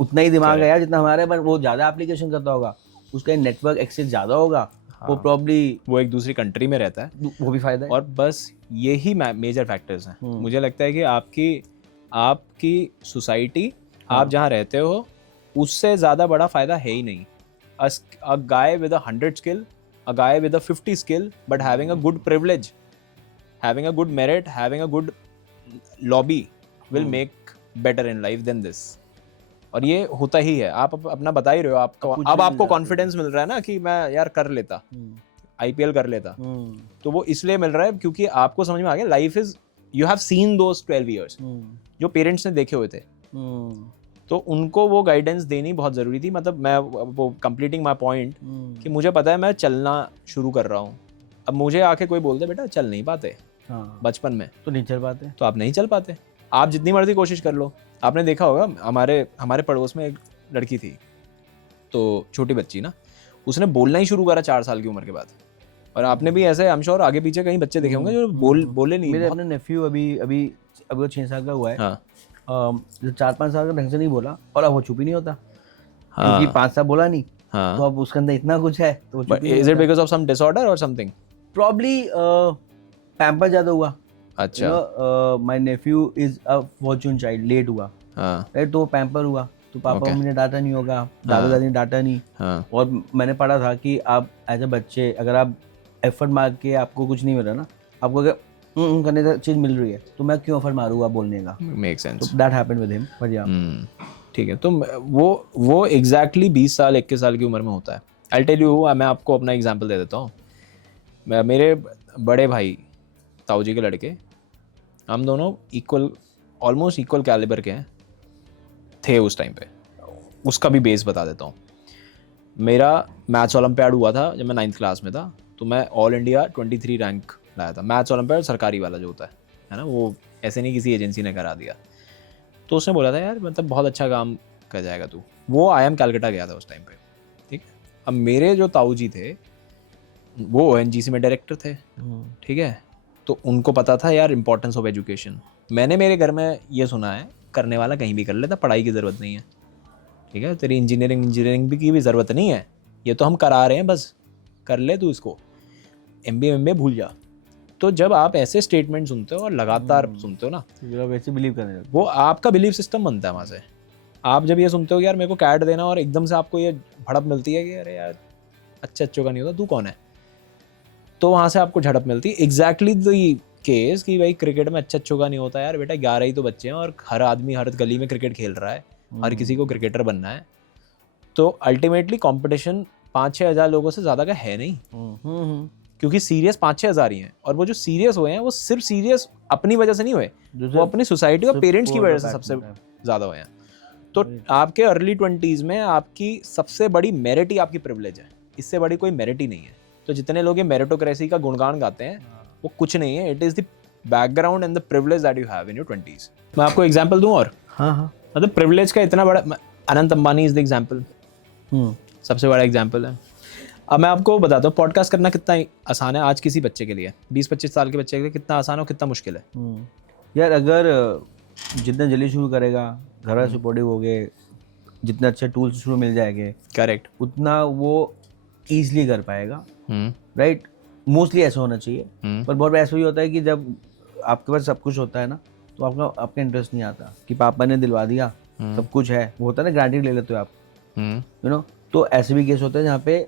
उतना ही दिमाग है यार जितना हमारे, पर वो ज़्यादा एप्लीकेशन करता होगा, उसका नेटवर्क एक्सेस ज़्यादा होगा, वो प्रॉब्ली वो एक दूसरी कंट्री में रहता है, वो भी फ़ायदा है। और बस यही मेजर फैक्टर्स हैं। मुझे लगता है कि आपकी सोसाइटी, आप जहाँ रहते हो, उससे ज़्यादा बड़ा फ़ायदा है ही नहीं। A guy with 100 skill, a guy with a 50 skill, but having a good privilege, having a good merit, having a good lobby will make better in life than this. और ये होता ही है। आप अपना बता ही रहे हो, आपको कॉन्फिडेंस मिल रहा है ना कि मैं यार कर लेता, आईपीएल कर लेता, तो वो इसलिए मिल रहा है क्योंकि आपको समझ में आ गया life is, you have seen those 12 years जो पेरेंट्स ने देखे हुए थे, तो उनको वो गाइडेंस देनी बहुत ज़रूरी थी। मतलब मैं वो कंप्लीटिंग माई पॉइंट कि मुझे पता है मैं चलना शुरू कर रहा हूँ, अब मुझे आके कोई बोलते बेटा चल नहीं पाते, बचपन में तो नहीं चल पाते, तो आप नहीं चल पाते, आप जितनी मर्जी कोशिश कर लो। आपने देखा होगा हमारे पड़ोस में एक लड़की थी, तो छोटी बच्ची ना, उसने बोलना ही शुरू करा 4 साल की उम्र के बाद। और आपने भी ऐसे आई एम श्योर आगे पीछे कहीं बच्चे देखे होंगे जो बोले नहीं। मेरे अपने नेफ्यू अभी वो 6 साल का हुआ है, जो 4-5 साल का ढंग से नहीं बोला, और अब वो चुप ही नहीं होता, क्योंकि 5 साल बोला नहीं, तो अब उसके अंदर इतना कुछ है, तो वो चुप ही नहीं होता। Is it because of some disorder or something? Probably pamper ज्यादा हुआ। अच्छा। My nephew is a fortune child, late हुआ, राइट, तो पैम्पर हुआ, तो पापा मम्मी ने डांटा नहीं होगा, दादा दादी ने डांटा नहीं, और मैंने पढ़ा था कि आप एज अ बच्चे अगर आप एफर्ट मार के आपको कुछ नहीं मिल रहा ना, आपको अगर करने का चीज मिल रही है, तो मैं क्यों एफर्ट मारूंगा बोलने का। Make sense, that happened with him, but या ठीक है। तो वो एग्जैक्टली 20 साल 21 साल की उम्र में होता है। आई टेल यू, मैं आपको अपना एग्जांपल दे देता हूँ। मेरे बड़े भाई ताऊ जी के लड़के, हम दोनों ऑलमोस्ट इक्वल कैलिबर के हैं, थे उस टाइम पे। उसका भी बेस बता देता हूँ। मेरा मैथ्स ओलंपियाड हुआ था जब मैं 9th क्लास में था, तो मैं ऑल इंडिया 23 रैंक लाया था। मैथ्स ओलंपियाड सरकारी वाला जो होता है ना, वो ऐसे नहीं किसी एजेंसी ने करा दिया। तो उसने बोला था यार मतलब बहुत अच्छा काम कर जाएगा तू। वो IIM कैलकाटा गया था उस टाइम पे, ठीक है। अब मेरे जो ताऊ जी थे वो ONGC में डायरेक्टर थे, ठीक है। तो उनको पता था यार इंपॉर्टेंस ऑफ एजुकेशन। मैंने मेरे घर में ये सुना है, करने वाला कहीं भी कर लेता, पढ़ाई की ज़रूरत नहीं है, ठीक है। तेरी इंजीनियरिंग भी की भी ज़रूरत नहीं है, ये तो हम करा रहे हैं, बस कर ले तू इसको, MBA भूल जा। तो जब आप ऐसे स्टेटमेंट सुनते हो और लगातार सुनते हो ना, वैसे बिलीव करने लगते, वो आपका बिलीव सिस्टम बनता है वहाँ से। आप जब ये सुनते हो कि यार मेरे को कैट देना, और एकदम से आपको ये भड़प मिलती है कि अरे यार अच्छों का नहीं होता, तू कौन है, तो वहाँ से आपको झड़प मिलती है। एग्जैक्टली द केस कि भाई क्रिकेट में अच्छों का नहीं होता यार बेटा, 11 ही तो बच्चे हैं और हर आदमी हर गली में क्रिकेट खेल रहा है, हर किसी को क्रिकेटर बनना है। तो अल्टीमेटली कंपटीशन 5-6 हज़ार लोगों से ज़्यादा का है नहीं, क्योंकि सीरियस 5-6 हज़ार ही हैं। और वो जो सीरियस हुए हैं वो सिर्फ सीरियस अपनी वजह से नहीं हुए, वो अपनी सोसाइटी और पेरेंट्स की वजह से सबसे ज़्यादा हुए हैं। तो आपके अर्ली 20s में आपकी सबसे बड़ी मेरिट ही आपकी प्रिविलेज है, इससे बड़ी कोई मेरिट ही नहीं है। तो जितने लोग ये मेरिटोक्रेसी का गुणगान गाते हैं वो कुछ नहीं है, it is the background and the privilege that you have in your 20s। मैं आपको एग्जांपल दूं, और मतलब प्रिविलेज का इतना बड़ा, Anant Ambani is the example, सबसे बड़ा एग्जांपल है। अब मैं आपको बताता हूँ पॉडकास्ट करना कितना आसान है आज किसी बच्चे के लिए, 20-25 साल के बच्चे के लिए कितना आसान और कितना मुश्किल है। यार अगर जितना जल्दी शुरू करेगा, घर वाले सपोर्टिव हो गए, जितने अच्छे टूल्स शुरू मिल जाएंगे, करेक्ट, उतना वो ईजिली कर पाएगा, राइट। मोस्टली ऐसा होना चाहिए, पर बहुत बार ऐसा भी होता है कि जब आपके पास सब कुछ होता है ना, तो आपका इंटरेस्ट नहीं आता कि पापा ने दिलवा दिया, सब कुछ है, वो होता है ना, ग्रांटेड ले लेते हो आप, यू नो। तो ऐसे भी केस होते हैं जहाँ पे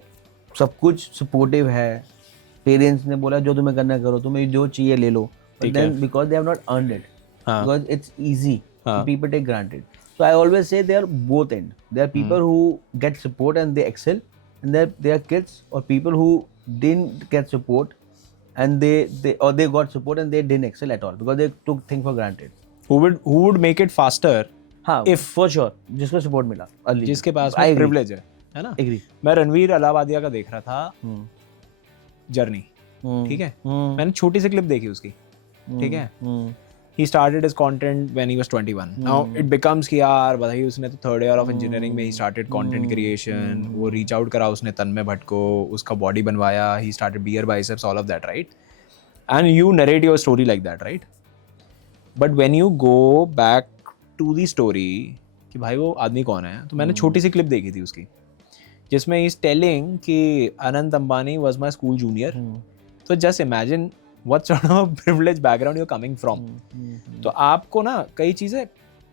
सब कुछ सपोर्टिव है, पेरेंट्स ने बोला जो तुम्हें करना करो, तुम्हें जो चाहिए ले लो, but then because they have not earned it, because it's easy, people take granted. So I always say they are both end. There are people who get support and they excel, and there are kids or people who didn't get support and they got support and they didn't excel at all because they took things for granted. Who would make it faster? हाँ, if for sure, जिसको support मिला, जिसके पास में privilege है ना। Agree. मैं रणवीर अलाहाबादिया का देख रहा था जर्नी, ठीक है। मैंने छोटी सी क्लिप देखी उसकी, ठीक है। He started his content when he was 21. Now it becomes कि यार भाई उसने तो थर्ड ईयर ऑफ इंजीनियरिंग में ही started content creation, वो रीच आउट करा उसने तन्मय भट्ट को, उसका बॉडी बनवाया, he started beer biceps, all of that, right? And you narrate your story like that, right? But when you go back to the story कि भाई वो आदमी कौन है, तो मैंने छोटी सी क्लिप देखी थी उसकी जिसमें इज टेलिंग कि Anant Ambani was my school junior. तो just imagine what sort of privilege background you are coming from. तो आपको ना कई चीज़ें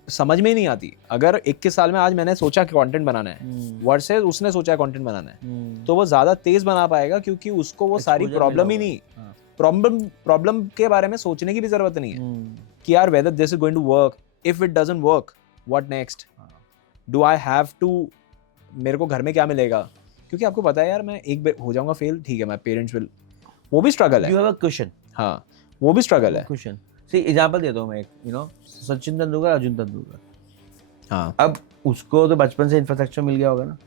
समझ में ही नहीं आती. अगर 21 साल में आज मैंने सोचा कि कंटेंट बनाना है वर्सेस उसने सोचा कंटेंट बनाना है, तो वो ज़्यादा तेज बना पाएगा क्योंकि उसको वो सारी प्रॉब्लम ही नहीं, प्रॉब्लम के बारे में सोचने की भी ज़रूरत नहीं है कि यार whether this is going to work, if it doesn't work what next, do I have to, मेरे को घर में क्या मिलेगा. क्योंकि आपको पता है यार मैं एक बार हो जाऊंगा फेल, ठीक है, मैं पेरेंट्स विल, वो भी स्ट्रगल है. You have a question. हाँ, वो भी स्ट्रगल है. क्वेश्चन सी एग्जांपल देता हूँ मैं एक, यू नो सचिन तेंदुलकर, अर्जुन तेंदुलकर. हाँ, अब उसको तो बचपन से इंफ्रास्ट्रक्चर मिल गया होगा ना,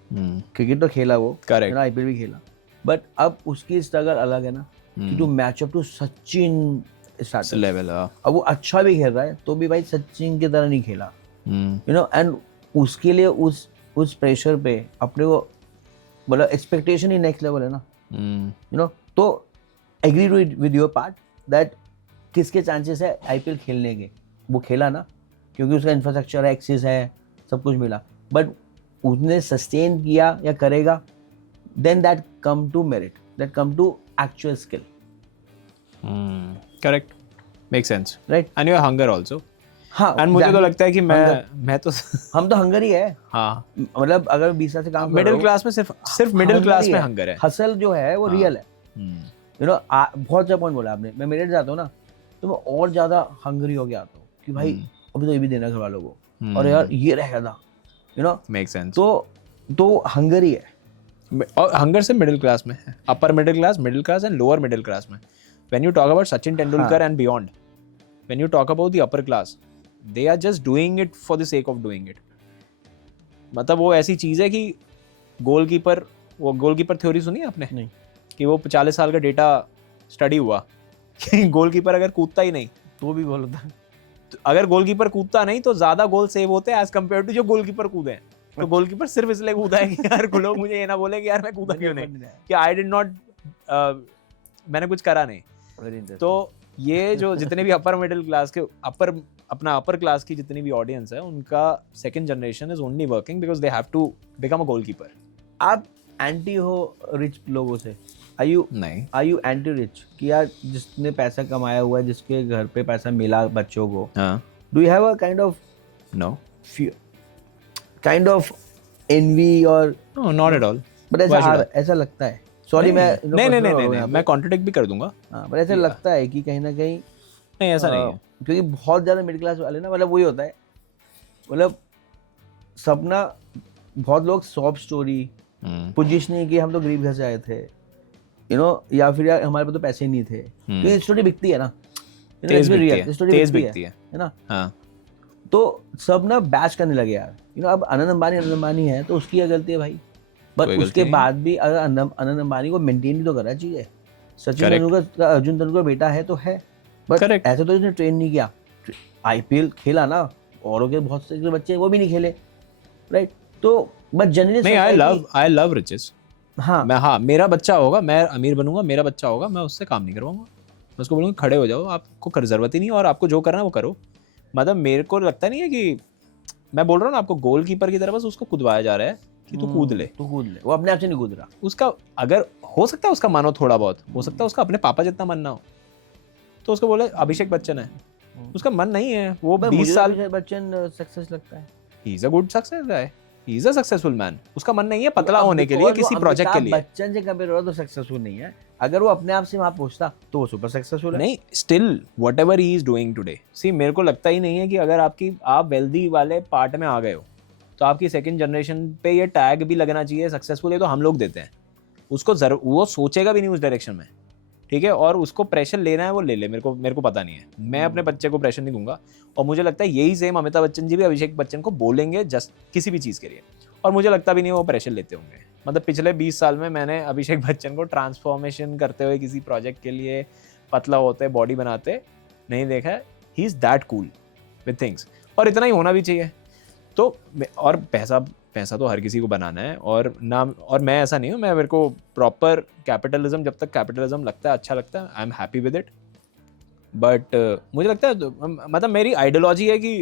क्रिकेट तो खेला वो, करेक्ट, आईपीएल भी खेला, बट अब उसकी स्ट्रगल अलग है ना कि to match up to Sachin start level. अब वो अच्छा भी खेल रहा है तो भी भाई सचिन की तरह नहीं खेला, यू नो. एंड उसके लिए उस प्रेशर पे अपने को मतलब एक्सपेक्टेशन ही नेक्स्ट लेवल है ना, यू नो. तो agree with your part that किसके चांसेस है आईपीएल खेलने के, वो खेला ना क्योंकि उसका इंफ्रास्ट्रक्चर है, एक्सेस है, सब कुछ मिला, बट उसने सस्टेन किया या करेगा, then that come to merit, that come to actual skill. Correct, make sense, right. And your hunger also. हाँ, एंड मुझे तो लगता है कि मैं तो हम तो हंगर ही है. हाँ, मतलब अगर 20 साल से काम मिडिल क्लास में सिर्फ मिडिल क्लास में हंगर है. हसल जो है वो रियल है, यू नो. बहुत अच्छा पॉइंट बोला आपने. मैं मेरिट जाता हूँ ना तो मैं और ज्यादा हंगरी हो गया आता हूँ कि भाई अभी तो ये भी देना घर वालों को, और यार ये रह गया था, यू नो. Make sense. तो हंगरी है. और हंगर से मिडिल क्लास में है, upper middle class and lower middle class में. When you talk about Sachin Tendulkar and beyond, when you talk about the upper class, they are just doing it for the sake of doing it. मतलब वो ऐसी चीज़ है कि goalkeeper theory सुनी है आपने? नहीं. कि वो 40 साल का डेटा स्टडी हुआ कि गोलकीपर अगर कूदता ही नहीं तो भी गोल होता है. तो अगर गोलकीपर कूदता नहीं तो ज्यादा गोल सेव होते हैं एज कम्पेयर टू जो गोलकीपर कूदे हैं. तो गोलकीपर सिर्फ इसलिए कूदा है कि यार लोग मुझे ये ना बोले कि यार मैं कूदा क्यों नहीं, कि आई डिड नॉट, मैंने कुछ करा नहीं. तो ये जो जितने भी अपर मिडिल क्लास के अपर क्लास की जितनी भी ऑडियंस है, उनका second generation is only working because they have to become a goalkeeper. आप एंटी हो रिच लोगों से? आर यू एंटी रिच कि यार जिसने पैसा कमाया हुआ है, जिसके घर पे पैसा मिला बच्चों को, do you have a kind of no kind of envy or no, not at all. But ऐसा लगता है. सॉरी मैं नहीं, मैं कॉन्ट्रडिक्ट भी कर दूंगा. हाँ, पर ऐसा लगता है कि कहीं ना कहीं नहीं, ऐसा नहीं है. क्योंकि बहुत ज़्यादा मिडिल क्लास वाले ना, मतलब वही होता है, मतलब सपना, बहुत लोग सॉफ्ट स्टोरी पोजीशन नहीं कि हम तो गरीब घर से आए थे, यू नो, या फिर यार हमारे पास तो पैसे नहीं थे. तो स्टोरी बिकती है ना, तेज बिकती है ना. हाँ. तो सब ना बैच करने लगे यार, यू नो. अब अनंत अंबानी है तो उसकी क्या गलती है भाई, बट उसके बाद भी अगर अनंत अंबानी को मेंटेन भी तो करना चाहिए. सचिन तेंदुलकर का अर्जुन तेंदुलकर बेटा है तो है, बट ऐसे तो उसने ट्रेन नहीं किया. आईपीएल खेला ना, औरों के बहुत से बच्चे वो भी नहीं खेले, राइट. तो but generally I love riches. हाँ, मेरा बच्चा होगा, मैं अमीर बनूंगा, मेरा बच्चा होगा, मैं उससे काम नहीं करवाऊंगा. मैं उसको बोलूँगा खड़े हो जाओ, आपको जरूरत ही नहीं और आपको जो करना है वो करो. मतलब मेरे को लगता नहीं है कि मैं बोल रहा हूँ ना आपको, गोलकीपर की तरह बस उसको कूदवाया जा रहा है कि तू कूद ले. वो अपने आप से नहीं कूद रहा. उसका अगर हो सकता है उसका मन हो, थोड़ा बहुत हो सकता है उसका अपने पापा जितना मन ना हो, तो उसको बोले अभिषेक बच्चन है, उसका मन नहीं है. वो 20 साल बच्चन सक्सेस लगता है. He is a good success guy, he is a successful man. उसका मन नहीं है पतला होने के लिए, किसी प्रोजेक्ट के लिए. बच्चन से कंपेयर हो तो सक्सेसफुल नहीं है. अगर वो अपने आप से वहां पहुंचता तो वो सुपर सक्सेसफुल है. नहीं, still whatever he is doing today, see मेरे को लगता ही नहीं है कि अगर आप वेल्दी वाले पार्ट में आ गए हो तो आपकी सेकंड जनरेशन पे ये टैग भी लगना चाहिए सक्सेसफुल है. तो हम लोग देते हैं उसको, वो सोचेगा भी नहीं उस डायरेक्शन में, ठीक है. और उसको प्रेशर लेना है वो ले ले, मेरे को पता नहीं है. मैं अपने बच्चे को प्रेशर नहीं दूंगा. और मुझे लगता है यही सेम अमिताभ बच्चन जी भी अभिषेक बच्चन को बोलेंगे जस्ट किसी भी चीज़ के लिए. और मुझे लगता भी नहीं वो प्रेशर लेते होंगे. मतलब पिछले 20 साल में मैंने अभिषेक बच्चन को ट्रांसफॉर्मेशन करते हुए किसी प्रोजेक्ट के लिए पतला होते, बॉडी बनाते नहीं देखा है. He is that cool with things, और इतना ही होना भी चाहिए. तो और पैसा तो हर किसी को बनाना है. और मैं ऐसा नहीं हूँ, मेरे को प्रॉपर कैपिटलिज्म, जब तक कैपिटलिज्म लगता है, अच्छा लगता है, I am happy with it. But मुझे लगता है मतलब मेरी आइडियोलॉजी है कि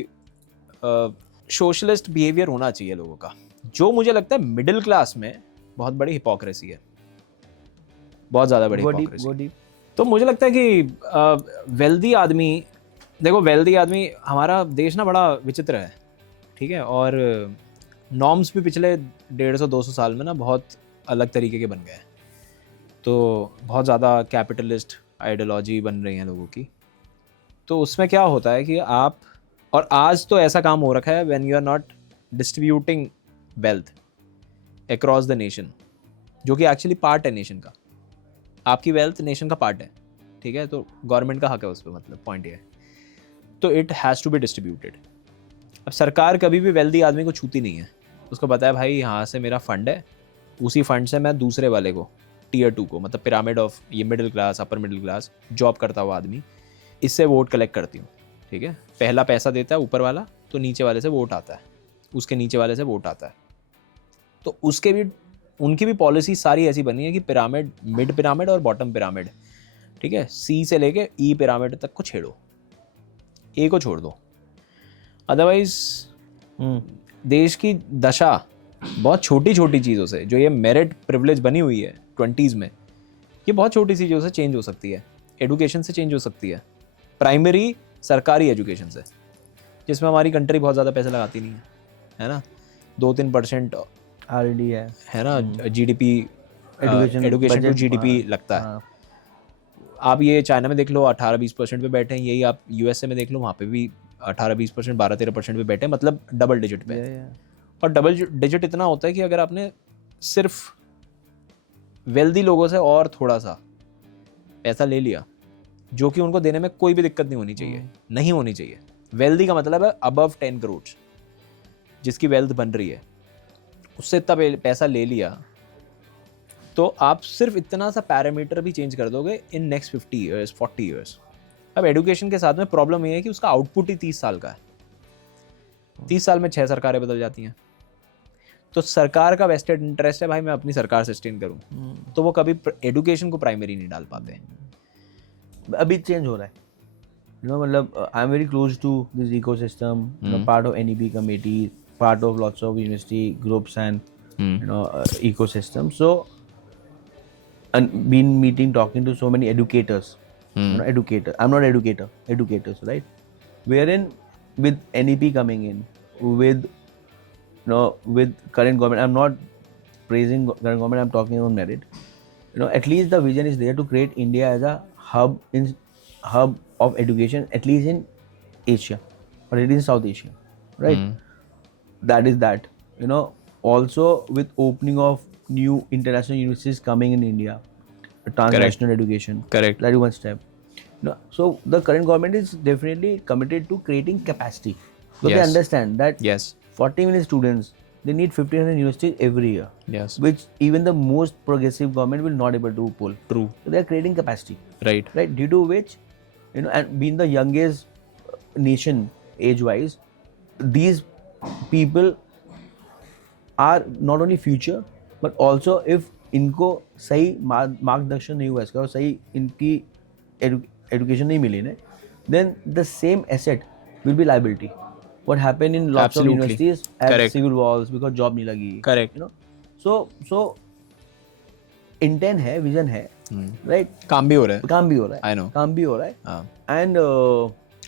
सोशलिस्ट बिहेवियर होना चाहिए लोगों का, जो मुझे लगता है मिडिल क्लास में बहुत बड़ी हिपोक्रेसी है, बहुत ज़्यादा बड़ी हिपोक्रेसी। तो मुझे लगता है कि वेल्दी आदमी, देखो वेल्दी आदमी, हमारा देश ना बड़ा विचित्र है, ठीक है, और नॉर्म्स भी पिछले 150-200 साल में ना बहुत अलग तरीके के बन गए हैं। तो बहुत ज़्यादा कैपिटलिस्ट आइडियोलॉजी बन रही है लोगों की। तो उसमें क्या होता है कि आप, और आज तो ऐसा काम हो रखा है when you are not distributing wealth across the nation, जो कि एक्चुअली पार्ट है नेशन का, आपकी वेल्थ नेशन का पार्ट है, ठीक है, तो गवर्नमेंट का हक है उस पर, मतलब पॉइंट ये है। तो it has to be distributed. अब सरकार कभी भी वेल्दी आदमी को छूती नहीं है, उसको पता है भाई यहाँ से मेरा फंड है, उसी फंड से मैं दूसरे वाले को, टीयर 2 को, मतलब पिरामिड ऑफ ये मिडिल क्लास, अपर मिडिल क्लास, जॉब करता हुआ आदमी, इससे वोट कलेक्ट करती हूँ, ठीक है। पहला पैसा देता है ऊपर वाला, तो नीचे वाले से वोट आता है, उसके नीचे वाले से वोट आता है। तो उसके भी, उनकी भी पॉलिसी सारी ऐसी बनी है कि पिरामिड, मिड पिरामिड और बॉटम पिरामिड, ठीक है, सी से लेके ई पिरामिड तक को छेड़ो, ए को छोड़ दो। अदरवाइज देश की दशा बहुत छोटी छोटी चीज़ों से, जो ये मेरिट प्रिविलेज बनी हुई है 20s में, ये बहुत छोटी सी चीज़ों से चेंज हो सकती है। एडुकेशन से चेंज हो सकती है, प्राइमरी सरकारी एजुकेशन से, जिसमें हमारी कंट्री बहुत ज़्यादा पैसे लगाती नहीं है ना, 2-3% R&D है ना, जीडीपी, एडुकेशन टू जीडीपी लगता है। आप ये चाइना में देख लो 18-20% पे बैठे हैं, यही आप यूएसए में देख लो, वहाँ पे भी 18-20%, 12-13% पे बैठे हैं, मतलब डबल डिजिट पे। और डबल डिजिट इतना होता है कि अगर आपने सिर्फ वेल्दी लोगों से और थोड़ा सा पैसा ले लिया, जो कि उनको देने में कोई भी दिक्कत नहीं होनी चाहिए, नहीं होनी चाहिए। वेल्दी का मतलब है अबव 10 करोड़, जिसकी वेल्थ बन रही है, उससे इतना पैसा ले लिया, तो आप सिर्फ इतना सा पैरामीटर भी चेंज कर दोगे इन नेक्स्ट 50 ईयर्स, 40 ईयर्स। अब एडुकेशन के साथ में प्रॉब्लम ये है कि उसका आउटपुट ही 30 साल का है, 30 साल में 6 सरकारें बदल जाती हैं। तो सरकार का वेस्टेड इंटरेस्ट है भाई मैं अपनी सरकार सस्टेन करूं, तो वो कभी एडुकेशन को प्राइमरी नहीं डाल पाते। अभी चेंज हो रहा है, मतलब I am very close to this ecosystem, part of NEP committee, part of lots of university groups and ecosystem. So and been meeting, talking to so many educators, I'm not educators, right? Wherein with NEP coming in, with with current government, I'm not praising current government, I'm talking on merit. At least the vision is there to create India as a hub of education, at least in Asia or at least in South Asia, right? That is that. Also with opening of new international universities coming in India, transnational education. Correct. That is one step. So the current government is definitely committed to creating capacity. So they understand that 40 million students, they need 1,500 universities every year. Yes. Which even the most progressive government will not able to pull. True. So they are creating capacity. Right. Right. Due to which, and being the youngest nation age-wise, these people are not only future but also if इनको सही मार्गदर्शन नहीं हुआ इसका और सही इनकी education नहीं मिली ना, then the same asset will be liability. What happened in lots of universities as civil walls because job नहीं लगी. Correct. So intent है, vision है, right? काम भी हो रहा है. I know. काम भी हो रहा है. And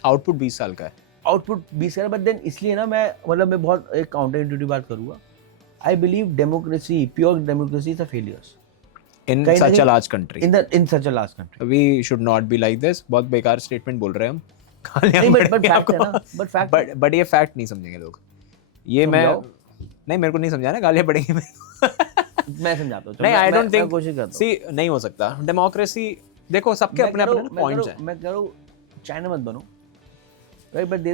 output 20 साल का है. Output 20 साल, but then इसलिए ना मैं बहुत एक काउंटर इंट्यूटिव बात करूँगा. I believe democracy, pure democracy is a failure. In such a large country. In such a large country. We should not be like this. बहुत बेकार statement बोल रहे हैं हम. नहीं, but fact है ना. But ये fact नहीं समझेंगे लोग. ये मैं नहीं, मेरे को नहीं समझाना, गालियाँ पड़ेंगी मैं समझाता हूँ. नहीं, I don't think. कोशिश करता हूँ. See, नहीं हो सकता. Democracy देखो सबके अपने अपने पॉइंट्स हैं. मैं कह रहा हूँ चाइना मत बनो. Right, but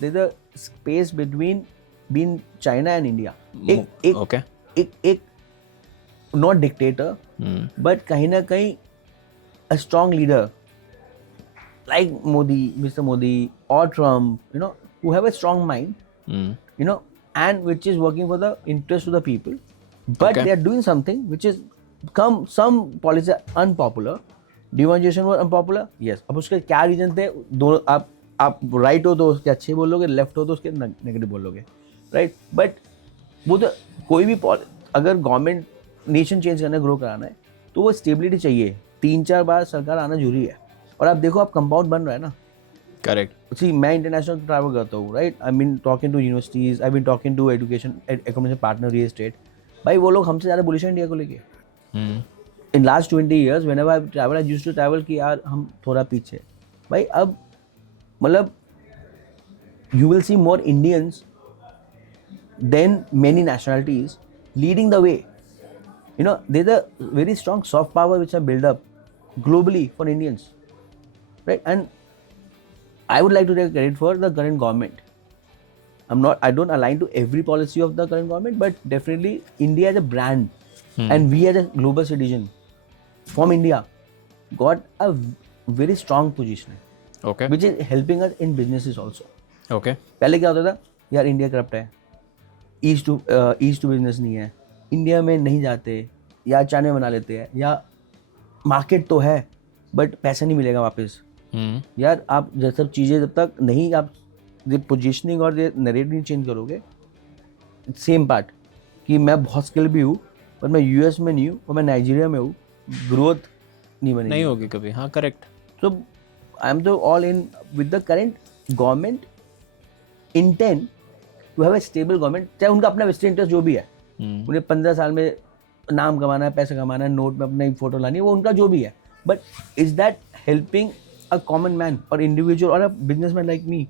there's a space between being China and India. एक not dictator, but कहीं ना कहीं a strong leader like Modi, Mr. Modi or Trump, who have a strong mind, and which is working for the interest of the people, but they are doing something which is some policies are unpopular. Demonetization was unpopular. Yes. अब उसके क्या reason थे? दोनों आप आप right हो तो उसके अच्छे बोलोगे, लेफ्ट हो तो उसके नेगेटिव बोलोगे, राइट. बट वो तो कोई भी अगर गवर्नमेंट नेशन चेंज करना है, ग्रो कराना है, तो वो स्टेबिलिटी चाहिए. 3-4 बार सरकार आना जरूरी है. और आप देखो, आप कंपाउंड बन रहा है ना. करेक्ट. सी मैं इंटरनेशनल ट्रैवल करता हूँ, right. I been talking to universities, I been talking to education accommodation partner, real estate. भाई वो लोग हमसे ज़्यादा बुलिश हैं इंडिया को लेके. In last 20 years whenever I travel, I used to travel कि यार हम थोड़ा पीछे. भाई अब मतलब you will see more Indians than many nationalities leading the way. You know, there's a very strong soft power which are built up globally for Indians, right? And I would like to take credit for the current government. I don't align to every policy of the current government, but definitely India as a brand and we as a global citizen from India got a very strong position, okay. which is helping us in businesses also. Okay. पहले क्या होता था, यार India corrupt है, east to business नहीं है, India में नहीं जाते, या चाने बना लेते हैं, या मार्केट तो है बट पैसा नहीं मिलेगा वापस. यार आप ये सब चीज़ें जब तक नहीं आप पोजिशनिंग और नरेटिव नहीं चेंज करोगे, सेम पार्ट कि मैं बहुत स्किल भी हूँ पर मैं यूएस में नहीं हूँ और मैं नाइजीरिया में हूँ, ग्रोथ नहीं बनेगी, नहीं होगी कभी. हाँ, correct. So I'm so all in with the current government intent to have a stable government. चाहे उनका अपना वेस्टेड इंटरेस्ट जो भी है, उन्हें 15 साल में नाम कमाना है, पैसा कमाना है, नोट में अपनी फोटो लानी है, वो उनका जो भी है. But is that helping a common man or individual or a businessman like me?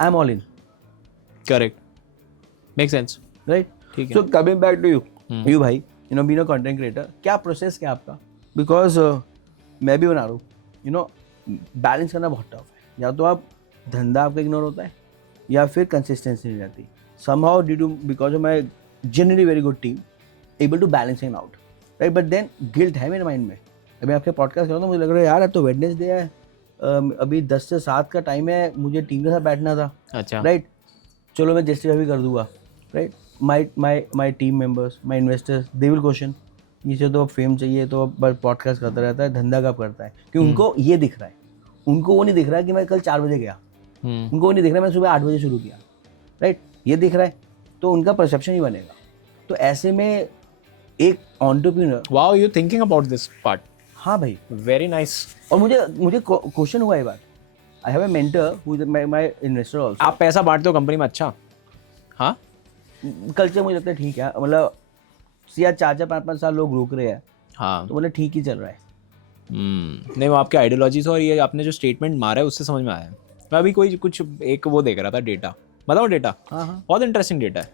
I am all in. Correct. Make sense. Right. ठीक है. So coming back to you भाई, you know being a content creator, क्या process क्या आपका? Because मैं भी बना रहा हूँ, यू नो बैलेंस करना बहुत टफ है. या तो आप धंधा आपका इग्नोर होता है या फिर कंसिस्टेंसी नहीं रहती. somehow due to because of my generally very good team able to balancing out, right? But then guilt है मेरे माइंड में. अभी आपके पॉडकास्ट कर रहा हूँ, मुझे लग रहा है यार अब तो वेडनेसडे है, अभी 10 से 7 का टाइम है, मुझे टीम के साथ बैठना था. अच्छा. राइट. चलो मैं जस्टिफाई भी कर दूंगा. Right. My team members, my investors, they will question, इसे तो फेम चाहिए तो बस पॉडकास्ट करता रहता है, धंधा कब करता है? क्योंकि उनको ये दिख रहा है, उनको वो नहीं दिख रहा है कि मैं कल 4 बजे गया, उनको वो नहीं दिख रहा है मैं सुबह 8 बजे शुरू किया. राइट. ये दिख रहा है तो उनका परसेप्शन ही बनेगा. तो ऐसे में एक entrepreneur. Wow, you thinking about this part. हाँ भाई, वेरी नाइस. और मुझे क्वेश्चन हुआ ये बात. I have a mentor who is my investor also. आप पैसा बांटते हो कंपनी में? अच्छा. हाँ, कल्चर मुझे लगता है ठीक है, मतलब या 4-5 साल लोग रुक रहे हैं, हाँ. तो मतलब ठीक ही चल रहा है. नहीं, वो आपके आइडियोलॉजी से और ये आपने जो स्टेटमेंट मारा है उससे समझ में आया है. मैं अभी कुछ एक वो देख रहा था, डेटा. बताओ डेटा. हाँ. बहुत इंटरेस्टिंग डेटा है.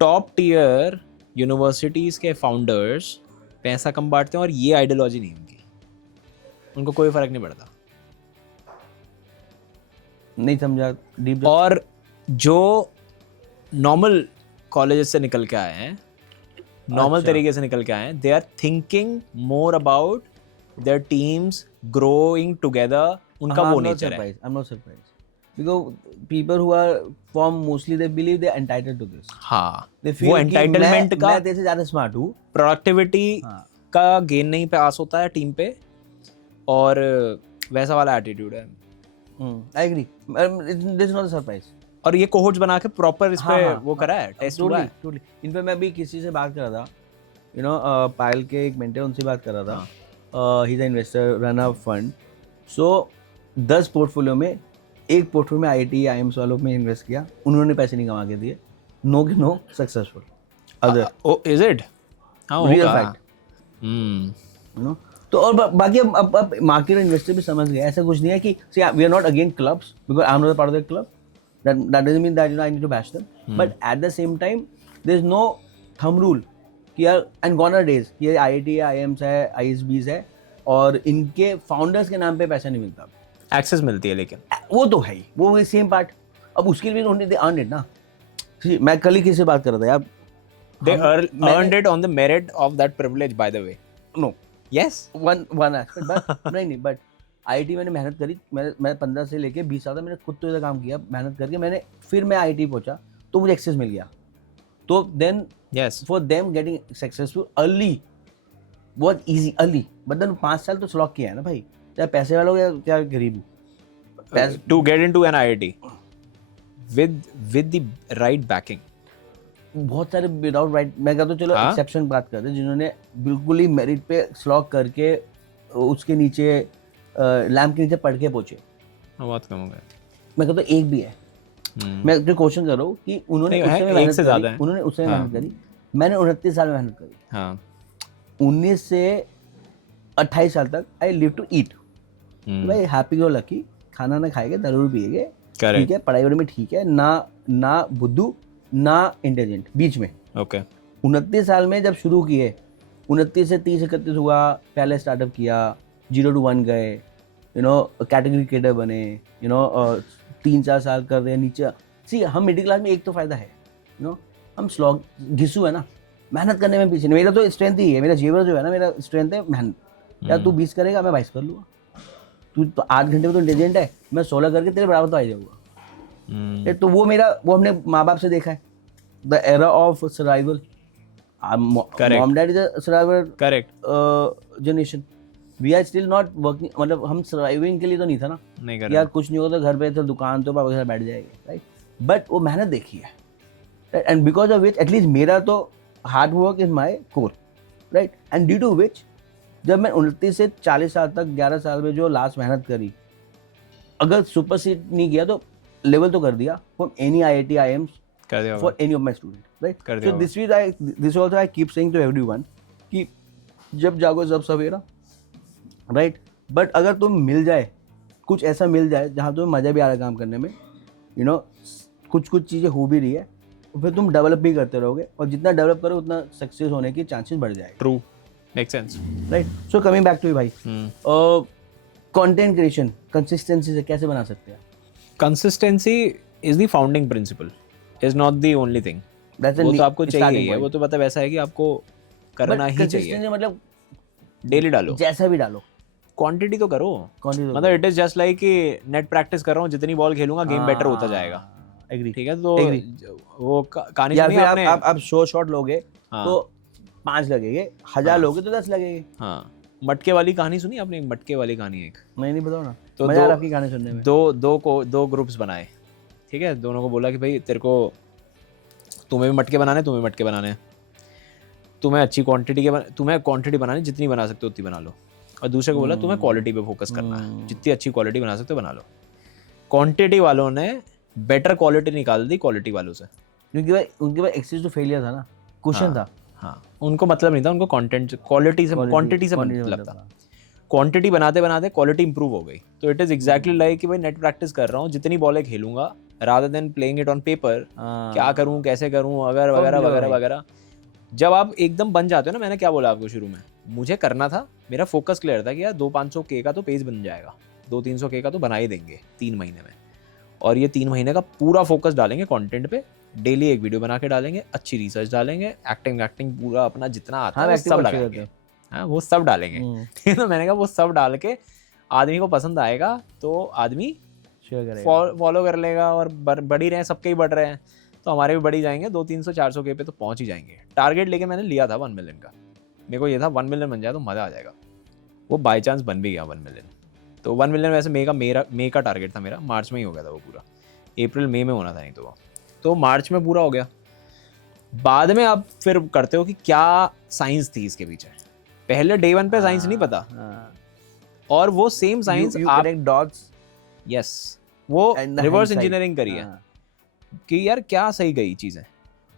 टॉप टियर यूनिवर्सिटीज़ के फाउंडर्स पैसा कम बांटते हैं और ये आइडियोलॉजी नहीं उनकी, उनको कोई फ़र्क नहीं पड़ता. नहीं समझा डीप. और जो नॉर्मल कॉलेजेस से निकल के आए हैं, नॉर्मल तरीके से निकल के आए हैं, they are thinking more about their teams growing together. उनका वो नेचर है. I'm not surprised because people who are from mostly they believe they are entitled to this. हाँ, They feel वो कि एंटाइटलमेंट का, मैं तेरे से ज़्यादा स्मार्ट हूँ. प्रोडक्टिविटी हाँ. का गेन नहीं पास होता है टीम पे, और वैसा वाला एटीट्यूड है. I agree. This is not a surprise. और ये कोहोर्ट्स बना के प्रॉपर इस पे वो करा है, टेस्ट हुआ है. Totally. इनफैक्ट मैं भी किसी से बात कर रहा था, यू नो पायल के एक मेंटर, उनसे बात कर रहा था. He is an investor, run a fund. So 10 portfolio में एक पोर्टफोलियो में IIT IIMs वालों में इन्वेस्ट किया, उन्होंने पैसे नहीं कमा के दिए. No successful. Other oh is it? हाँ, रियल होगा. फैक्ट. You know. तो और बाकी अब मार्केट इन्वेस्टर भी समझ गए, ऐसा कुछ नहीं है कि we are not again clubs because I am not part of the club. That doesn't mean that I need to bash them. But at the same time, there's no thumb rule कि यार and gone are days ये IIT है, IIMs है, ISBs है और इनके founders के नाम पे पैसा नहीं मिलता. एक्सेस मिलती है लेकिन वो तो है ही, वो सेम पार्ट. अब उसके लिए भी दे अर्न इट ना. मैं कल ही किसी से बात कर रहा था यार. they earned it on the merit of that privilege, by the way. No. Yes. One aspect. But नहीं but IIT मैंने मेहनत करी. मैं 15 से लेके 20 साल तक मैंने खुद तो काम किया, मेहनत करके मैंने फिर मैं IIT पहुंचा तो मुझे एक्सेस मिल गया. तो then Yes. For them getting successful early बहुत ईजी अर्ली. बट देन 5 साल तो स्लॉग किया है ना भाई, चाहे पैसे वाला हो या क्या गरीब हो. to get into an IIT with the right backing. बहुत सारे विदाउट राइट, मैं कहता हूँ चलो हाँ? एक्सेप्शन बात करते हैं जिन्होंने बिल्कुल ही मेरिट पे स्लॉग करके उसके नीचे लैम्प के नीचे पढ़ के पहुंचे, बहुत कम हो गए. मैं कहता हूँ एक भी है. मैं जो क्वेश्चन कर रहा हूँ कि उन्होंने नहीं, उस समय एक मेहनत से ज़्यादा करी, है. उन्होंने उस समय हाँ. मेहनत करी, मैंने 29 साल में मेहनत करी. हाँ. 19 से 28 साल तक आई लिव टू ईट. भाई हैप्पी गो लकी, खाना ना खाएंगे, दारू पिएंगे, Correct. ठीक है, पढ़ाई वढ़ाई में ठीक है, ना बुद्धू ना इंटेलिजेंट, बीच में. Okay. 29 साल में जब शुरू किए, 29 से 30-31 हुआ, पहले स्टार्टअप किया, 0 to 1 गए, कैटेगरी क्रिएटर बने, 3-4 साल कर रहे हैं नीचे. सी हम मिडिल क्लास में एक तो फायदा है, हम स्लॉग घिसू है ना, मेहनत करने में पीछे नहीं. मेरा तो स्ट्रेंथ ही है, मेरा जेवर जो है ना, मेरा स्ट्रेंथ है मेहनत. यार तू 20 करेगा, मैं 22 कर लूँगा. तू तो 8 घंटे में तो इंटेलिजेंट है, मैं 16 करके तेरे बराबर तो आ जाऊँगा. तो वो हमने माँ बाप से देखा है, the era of survival. Mom dad is a survivor Correct. Generation. We are still not working, मतलब हम सर्वाइविंग के लिए तो नहीं था ना, नहीं कर यार कुछ नहीं होता घर पे तो दुकान तो पापा के साथ बैठ जाएंगे, राइट. बट वो मेहनत देखी है, and because of which at least मेरा तो hard work is my core, right. And due to which जब मैं 29 से 40 साल तक 11 साल में जो लास्ट मेहनत करी, अगर सुपर सीट नहीं किया तो लेवल तो कर दिया फ्रॉम एनी IIT IIMs कर दिया for any of my students, right? कर So दिया this also I keep saying to everyone कि जब जागो जब सवेरा, right? But अगर तुम मिल जाए, कुछ ऐसा मिल जाए जहाँ तुम्हें मज़ा भी आ रहा है काम करने में, कुछ चीज़ें हो भी रही है, तो फिर तुम डेवलप भी करते रहोगे, और जितना डेवलप करो उतना सक्सेस होने की चांसेस बढ़ जाएगा. True. Makes sense. Right. So coming back to भाई, कंटेंट क्रिएशन कंसिस्टेंसी से कैसे बना सकते हैं? Consistency is the founding principle. Is not the only thing. That's वो the तो आपको चाहिए starting ही है, point. वो तो मतलब ऐसा है कि आपको करना But ही चाहिए. consistency मतलब डेली डालो, जैसा भी डालो, क्वांटिटी तो करो. Quantity तो मतलब इट इज जस्ट लाइक कि नेट प्रैक्टिस कर रहा हूँ, जितनी बॉल खेलूंगा गेम बेटर होता जाएगा. एग्री. ठीक है, तो Agree. वो कहानी या सुनी फिर आपने? आप 100 शॉट लोगे हाँ. तो 5 लगेंगे, 1000 लोगे तो 10 लगेंगे. हाँ, मटके वाली कहानी सुनी आपने? एक मटके वाली कहानी है एक. नहीं बताओ ना, तो मजा आ रहा है आपकी कहानी सुनने में. दो ग्रुप्स बनाए. ठीक है, दोनों को बोला कि भाई तेरे को, तुम्हें भी मटके बनाने, तुम्हें मटके बनाने हैं, तुम्हें अच्छी क्वांटिटी के तुम्हें क्वांटिटी बनानी, जितनी बना सकते हो उतनी बना लो. और दूसरे को बोला तुम्हें क्वालिटी पे फोकस करना है, जितनी अच्छी क्वालिटी बना सकते हो बना लो. क्वांटिटी वालों ने बेटर क्वालिटी निकाल दी क्वालिटी वालों से, क्योंकि भाई उनके पास एक्सेस टू फेलियर था ना, क्वेश्चन था. हाँ, उनको मतलब नहीं था, उनको कंटेंट क्वालिटी से क्वांटिटी से मतलब था. क्वांटिटी बनाते बनाते क्वालिटी इंप्रूव हो गई. तो इट इज एग्जैक्टली लाइक कि भाई नेट प्रैक्टिस कर रहा हूँ, जितनी बॉलें खेलूंगा rather than playing it on paper, क्या करूँ कैसे करूँ वगैरह वगैरह वगैरह वगैरह. जब आप एकदम बन जाते हो ना, मैंने क्या बोला आपको शुरू में, मुझे करना था, मेरा फोकस क्लियर था कि यार 200-500K का तो पेज बन जाएगा, 200-300K का तो बना ही देंगे 3 महीने में. और ये 3 महीने का पूरा फोकस डालेंगे कंटेंट पे, डेली एक वीडियो बना के डालेंगे, अच्छी रिसर्च डालेंगे, एक्टिंग पूरा अपना जितना आता है वो सब लगाएंगे. हाँ, वो सब डालेंगे. तो मैंने कहा वो सब डाल के आदमी को पसंद आएगा तो आदमी फॉलो कर लेगा, और बढ़ ही रहे हैं, सबके ही बढ़ रहे हैं, तो हमारे भी बढ़ी जाएंगे. 200-300-400K पे तो पहुंच ही जाएंगे. टारगेट लेके मैंने लिया था 1 मिलियन का. मेरे को ये था 1 मिलियन बन जाए तो मज़ा आ जाएगा. वो बाई चांस बन भी गया 1 मिलियन. तो 1 मिलियन वैसे मई का टारगेट था मेरा, मार्च में ही हो गया था वो पूरा. अप्रैल मई में होना था नहीं तो वो, तो मार्च में पूरा हो गया. बाद में आप फिर करते हो कि क्या साइंस थी इसके पीछे. पहले डे 1 पे साइंस नहीं पता, और वो सेम साइंस आप डॉट्स, यस, वो रिवर्स इंजीनियरिंग करी है कि यार क्या सही गई चीज़ें,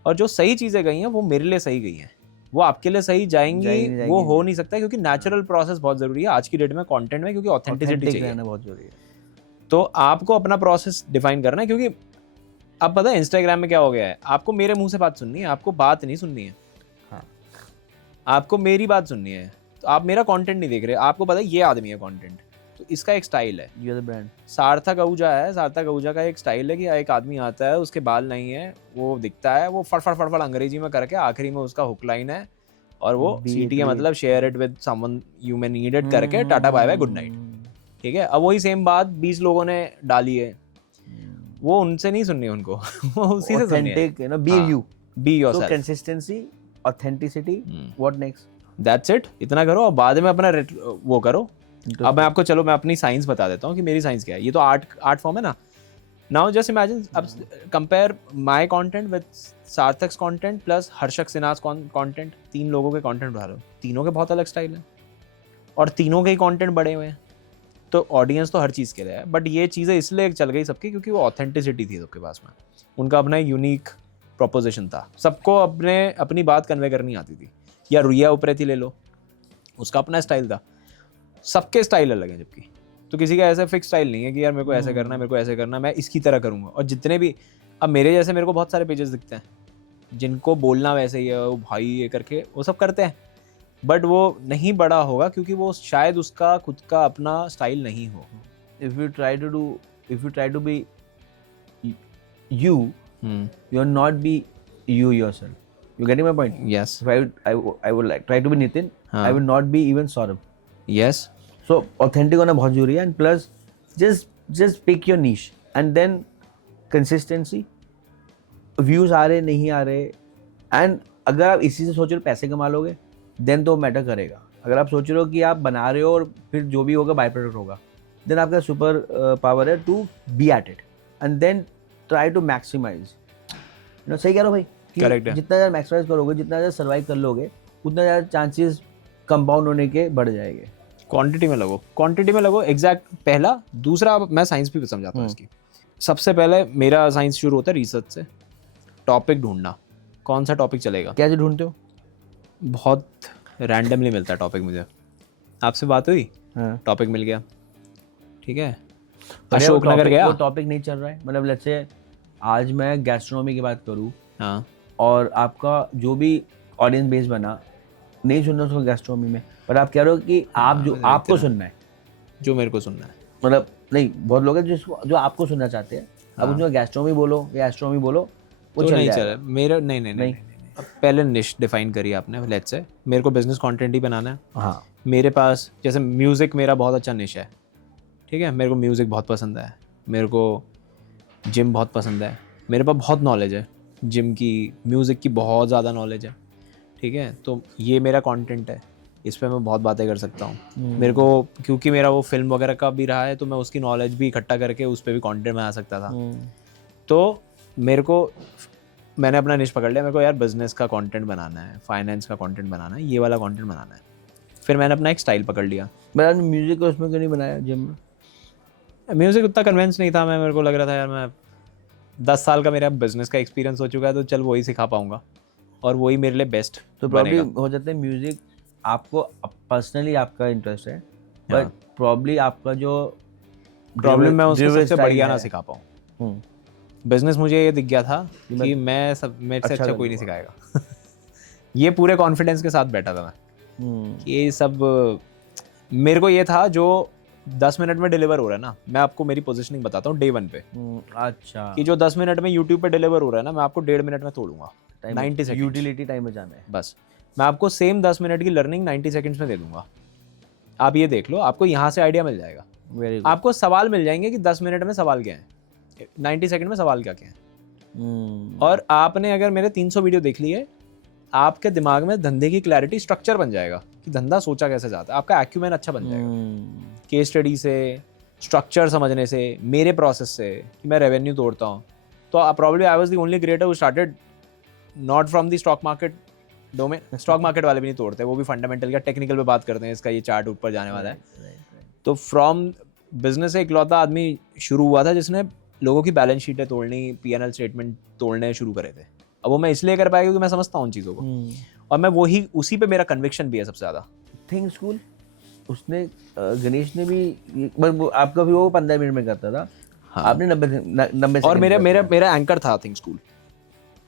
और जो सही चीज़ें गई हैं वो मेरे लिए सही गई हैं, वो आपके लिए सही जाएंगी वो हो नहीं सकता, क्योंकि नेचुरल प्रोसेस बहुत ज़रूरी है आज की डेट में कंटेंट में, क्योंकि ऑथेंटिसिटी चाहिए, बहुत जरूरी है. तो आपको अपना प्रोसेस डिफाइन करना है. क्योंकि अब पता है इंस्टाग्राम में क्या हो गया है, आपको मेरे मुंह से बात सुननी है, आपको बात नहीं सुननी है. हाँ. आपको मेरी बात सुननी है. तो आप मेरा कंटेंट नहीं देख रहे, आपको पता है ये आदमी है कंटेंट, तो इसका एक स्टाइल है. You are the brand. Sarthak Ahuja है, सार्थक आहूजा का एक स्टाइल है कि एक आदमी आता है, उसके बाल नहीं है, वो दिखता है, वो फट अंग्रेजी में करके आखिरी में उसका हुक लाइन है, और वो CTA मतलब share it with someone you may need it करके tata bye bye good night. ठीक है, अब वही सेम बात 20 लोगों ने डाली है, वो उनसे नहीं सुननी उनको, वो उसी से सुननी है. Authentic, be you, be yourself. Consistency, authenticity, what next? That's it. इतना करो, और बाद में अपना वो करो, अब मैं आपको चलो मैं अपनी साइंस बता देता हूँ कि मेरी साइंस क्या है. ये तो आर्ट फॉर्म है ना. नाउ जस्ट इमेजिन, अब compare my content with Sarthak's content plus Harshak Sinha's content. 3 लोगों के कंटेंट उठा लो, तीनों के बहुत अलग स्टाइल है और तीनों के ही कंटेंट बड़े हुए हैं. तो ऑडियंस तो हर चीज़ के लिए है, बट ये चीज़ें इसलिए चल गई सबकी क्योंकि वो ऑथेंटिसिटी थी सबके पास में. उनका अपना यूनिक प्रोपोजिशन था, सबको अपनी बात कन्वे करनी आती थी. या रुइया उप्रेती ले लो, उसका अपना स्टाइल था. सबके स्टाइल अलग हैं जबकि. तो किसी का ऐसा फिक्स स्टाइल नहीं है कि यार मेरे को ऐसे करना है, मेरे को ऐसे करना है, मैं इसकी तरह करूँगा. और जितने भी अब मेरे जैसे मेरे को बहुत सारे पेजेस दिखते हैं जिनको बोलना वैसे ही है, वो भाई ये करके वो सब करते हैं, बट वो नहीं बड़ा होगा क्योंकि वो शायद उसका खुद का अपना स्टाइल नहीं हो. If you try to be you, you're not be you yourself. You getting my point? Yes. If I would like try to be Nitin, हाँ. I would not be even Saurabh. Yes. So authentic होना बहुत जरूरी है, and plus just pick your niche and then consistency. Views आ रहे नहीं आ रहे, and अगर आप इसी से सोच रहे हो पैसे कमा लोगे देन तो मैटर करेगा. अगर आप सोच रहे हो कि आप बना रहे हो और फिर जो भी होगा बाई प्रोडक्ट होगा, देन आपका सुपर पावर है to be at it and then try to maximise. सही कह रहे हो भाई कि Correct है. जितना ज़्यादा मैक्सिमाइज करोगे, जितना ज़्यादा सर्वाइव कर लोगे, उतना ज़्यादा चांसेस कंपाउंड होने के बढ़ जाएंगे. क्वांटिटी में लगो एग्जैक्ट. पहला. दूसरा मैं साइंस भी समझाता हूँ इसकी. सबसे पहले मेरा साइंस शुरू होता है रिसर्च से. टॉपिक ढूंढना, कौन सा टॉपिक चलेगा. कैसे ढूंढते हो? बहुत रैंडमली मिलता है टॉपिक. मुझे आपसे बात हुई, टॉपिक मिल गया, ठीक है. अशोक नगर गया, वो टॉपिक नहीं चल रहा है. मतलब लेट्स से आज मैं गैस्ट्रोनॉमी की बात करूँ, हाँ, और आपका जो भी ऑडियंस बेस बना नहीं सुनना उसको गैस्ट्रोनॉमी में, पर आप कह रहे हो कि आप जो आपको सुनना है, जो मेरे को सुनना है. मतलब नहीं, बहुत लोग हैं जो आपको सुनना चाहते हैं. अब उसमें गैस्ट्रोनॉमी बोलो या एस्ट्रोनॉमी बोलो, वो तो चल नहीं जाएगा. चल मेरा. नहीं. अब पहले निश डिफाइन करी आपने. लेट्स से मेरे को बिजनेस कंटेंट ही बनाना है. हाँ, मेरे पास जैसे म्यूज़िक मेरा बहुत अच्छा निश है, ठीक है. मेरे को म्यूज़िक बहुत पसंद है, मेरे को जिम बहुत पसंद है, मेरे पास बहुत नॉलेज है जिम की, म्यूज़िक की बहुत ज़्यादा नॉलेज है, ठीक है. तो ये मेरा कंटेंट है, इस पर मैं बहुत बातें कर सकता हूँ. मेरे को क्योंकि मेरा वो फिल्म वगैरह का भी रहा है तो मैं उसकी नॉलेज भी इकट्ठा करके उस पर भी कंटेंट बना सकता था. तो मेरे को मैंने अपना निश पकड़ लिया. मेरे को यार बिजनेस का कंटेंट बनाना है, फाइनेंस का कंटेंट बनाना है, ये वाला कंटेंट बनाना है. फिर मैंने अपना एक स्टाइल पकड़ लिया. मैंने म्यूजिक को उसमें क्यों नहीं बनाया जिम में? म्यूज़िक उतना कन्विंस नहीं था मैं. मेरे को लग रहा था यार मैं 10 साल का मेरा बिजनेस का एक्सपीरियंस हो चुका है, तो चल वही सिखा पाऊंगा और वही मेरे लिए बेस्ट. तो प्रॉब्ली हो जाता है म्यूजिक आपको पर्सनली आपका इंटरेस्ट है, बट प्रॉब्ली आपका जो प्रॉब्लम मैं उसको सबसे बढ़िया ना सिखा पाऊँ. बिजनेस मुझे ये दिख गया था कि मैं सब मेरे से अच्छा कोई नहीं सिखाएगा. ये पूरे कॉन्फिडेंस के साथ बैठा था मैं कि ये सब मेरे को ये था जो 10 मिनट में डिलीवर हो रहा है ना. मैं आपको मेरी पोजीशनिंग बताता हूँ डे 1 पे. अच्छा, कि जो 10 मिनट में यूट्यूब पे डिलीवर हो रहा है ना, मैं आपको 1.5 मिनट में तोड़ूंगा. 90 सेकंड यूटिलिटी टाइम में जाना है. बस मैं आपको सेम 10 मिनट की लर्निंग 90 सेकंड्स में दे दूंगा. आप ये देख लो, आपको यहाँ से आइडिया मिल जाएगा. आपको सवाल मिल जाएंगे कि 10 मिनट में सवाल क्या है, 90 सेकंड में सवाल क्या क्या है. और आपने अगर मेरे 300 वीडियो देख लिए, आपके दिमाग में धंधे की क्लैरिटी, स्ट्रक्चर बन जाएगा कि धंधा सोचा कैसे जाता है. आपका एक्यूमेन अच्छा बन जाएगा केस स्टडी से, स्ट्रक्चर समझने से, मेरे प्रोसेस से कि मैं रेवेन्यू तोड़ता हूँ. तो probably I was the only creator who started not from the stock market domain. Stock market वाले भी नहीं तोड़ते, वो भी फंडामेंटल का टेक्निकल पे बात करते हैं, इसका ये चार्ट ऊपर जाने वाला है. तो फ्रॉम बिजनेस से इकलौता आदमी शुरू हुआ था जिसने लोगों की बैलेंस शीटें तोड़नी, पीएनएल स्टेटमेंट तोड़ने शुरू करे थे. अब वो मैं इसलिए कर पाया क्योंकि मैं समझता हूँ उन चीज़ों को, और मैं वही उसी पे मेरा कन्विक्शन भी है सबसे ज़्यादा. थिंक स्कूल उसने गणेश ने भी आपका भी वो 15 मिनट में करता था. हाँ. आपने 90 और मेरा एंकर था थिंक स्कूल.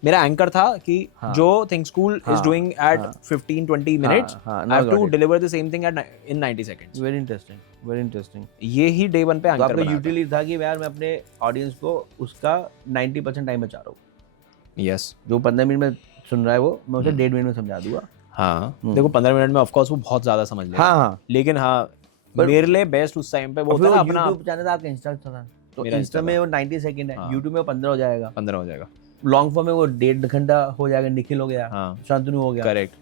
मेरा एंकर था कि जो Think School is doing at 15-20 minutes, I have to deliver the same thing in 90 seconds. Very interesting. ये ही डे 1 पे एंकर तो आपका यूटिलिटी था कि यार मैं अपने ऑडियंस को उसका 90% टाइम बचा रहा हूँ. यस, जो 15 मिनट में सुन रहा है वो मैं उसे 1.5 मिनट में समझा दूंगा. हाँ, देखो 15 मिनट में ऑफ कोर्स वो बहुत ज्यादा समझ लेगा. हाँ, लेकिन हाँ, मेरे लिए बेस्ट उस टाइम पे वो था अपना YouTube चैनल था आपका, इंस्टा था, तो इंस्टा में वो 90 सेकंड है, YouTube में 15 हो जाएगा. 15 हो जाएगा. लॉन्ग फॉर्म में वो 1.5 घंटा हो जाएगा. निखिल हो गया, शांतनु हो गया. करेक्ट.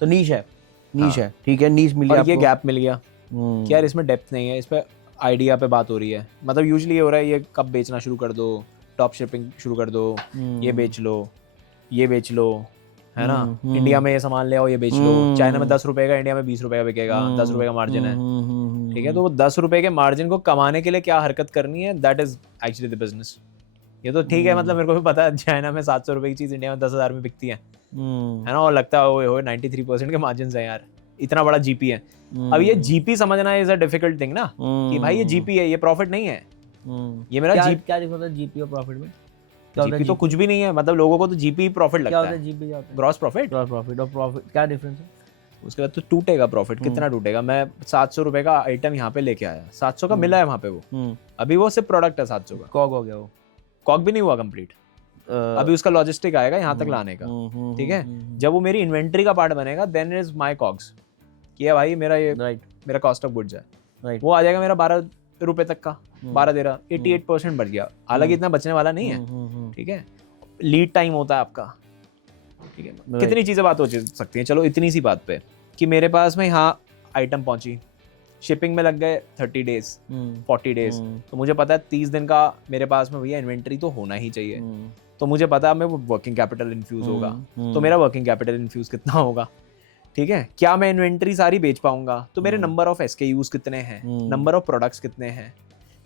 तो नीश है, ठीक है, नीश मिली और आपको. ये गैप मिल गया. कि यार इसमें डेप्थ नहीं है, इस पर आइडिया पे बात हो रही है। मतलब यूजुअली ये हो रहा है, ये कब बेचना शुरू कर दो, टॉप शिपिंग शुरू कर दो, ये बेच लो, ये बेच लो, है ना, इंडिया में ये सामान ले आओ, ये बेच लो, चाइना में 10 रुपए का, इंडिया में 20 रुपए का बिकेगा, 10 रुपए का मार्जिन है, ठीक है। तो वो 10 रुपए के मार्जिन को कमाने के लिए क्या हरकत करनी है, that is actually the business. ये तो ठीक है, मतलब मेरे को भी पता है चाइना में 700 रुपए की चीज़ इंडिया में 10,000 में बिकती है ना, और लगता है ओए होए 93% के मार्जिन है यार, इतना बड़ा जीपी है। अब ये जीपी समझना इज अ डिफिकल्ट थिंग ना, कि भाई ये जीपी है, ये प्रॉफिट नहीं है, ये मेरा क्या जीपी। क्या डिफरेंस होता है जीपी और प्रॉफिट में? जीपी तो कुछ भी नहीं है, मतलब लोगों को तो जीपी प्रॉफिट क्या लगता होता है है, जीपी? क्या होता है? Gross profit. ग्रॉस प्रॉफिट और प्रॉफिट क्या डिफरेंस है? उसके बाद तो टूटेगा प्रॉफिट, कितना टूटेगा। मैं 700 रुपए का आइटम यहाँ पे लेके आया, 700 का मिला है वहाँ पे, वो अभी वो सिर्फ प्रोडक्ट है 700 का, कॉग हो गया वो, कॉक भी नहीं हुआ कंप्लीट, अभी उसका लॉजिस्टिक आएगा यहाँ तक लाने का, ठीक है। जब वो मेरी इन्वेंट्री का पार्ट बनेगा, देन इज माय कॉग्स, कि है भाई मेरा ये राइट मेरा कॉस्ट ऑफ गुड्स है, राइट, वो आ जाएगा मेरा 12 रुपए तक का, 12-13, 88% बढ़ गया, हालांकि इतना बचने वाला नहीं है, ठीक है। लीड टाइम होता है आपका, ठीक है। कितनी चीज़ें बात हो सकती हैं, चलो इतनी सी बात पे कि मेरे पास में यहाँ आइटम पहुंची, शिपिंग में लग गए 30 डेज 40 डेज, तो मुझे पता है 30 दिन का मेरे पास में भैया इन्वेंट्री तो होना ही चाहिए, तो मुझे पता है मैं वो वर्किंग कैपिटल इन्फ्यूज होगा, तो मेरा वर्किंग कैपिटल इन्फ्यूज कितना होगा, ठीक है। क्या मैं इन्वेंट्री सारी बेच पाऊंगा, तो मेरे नंबर ऑफ SKUs कितने हैं, नंबर ऑफ प्रोडक्ट्स कितने हैं,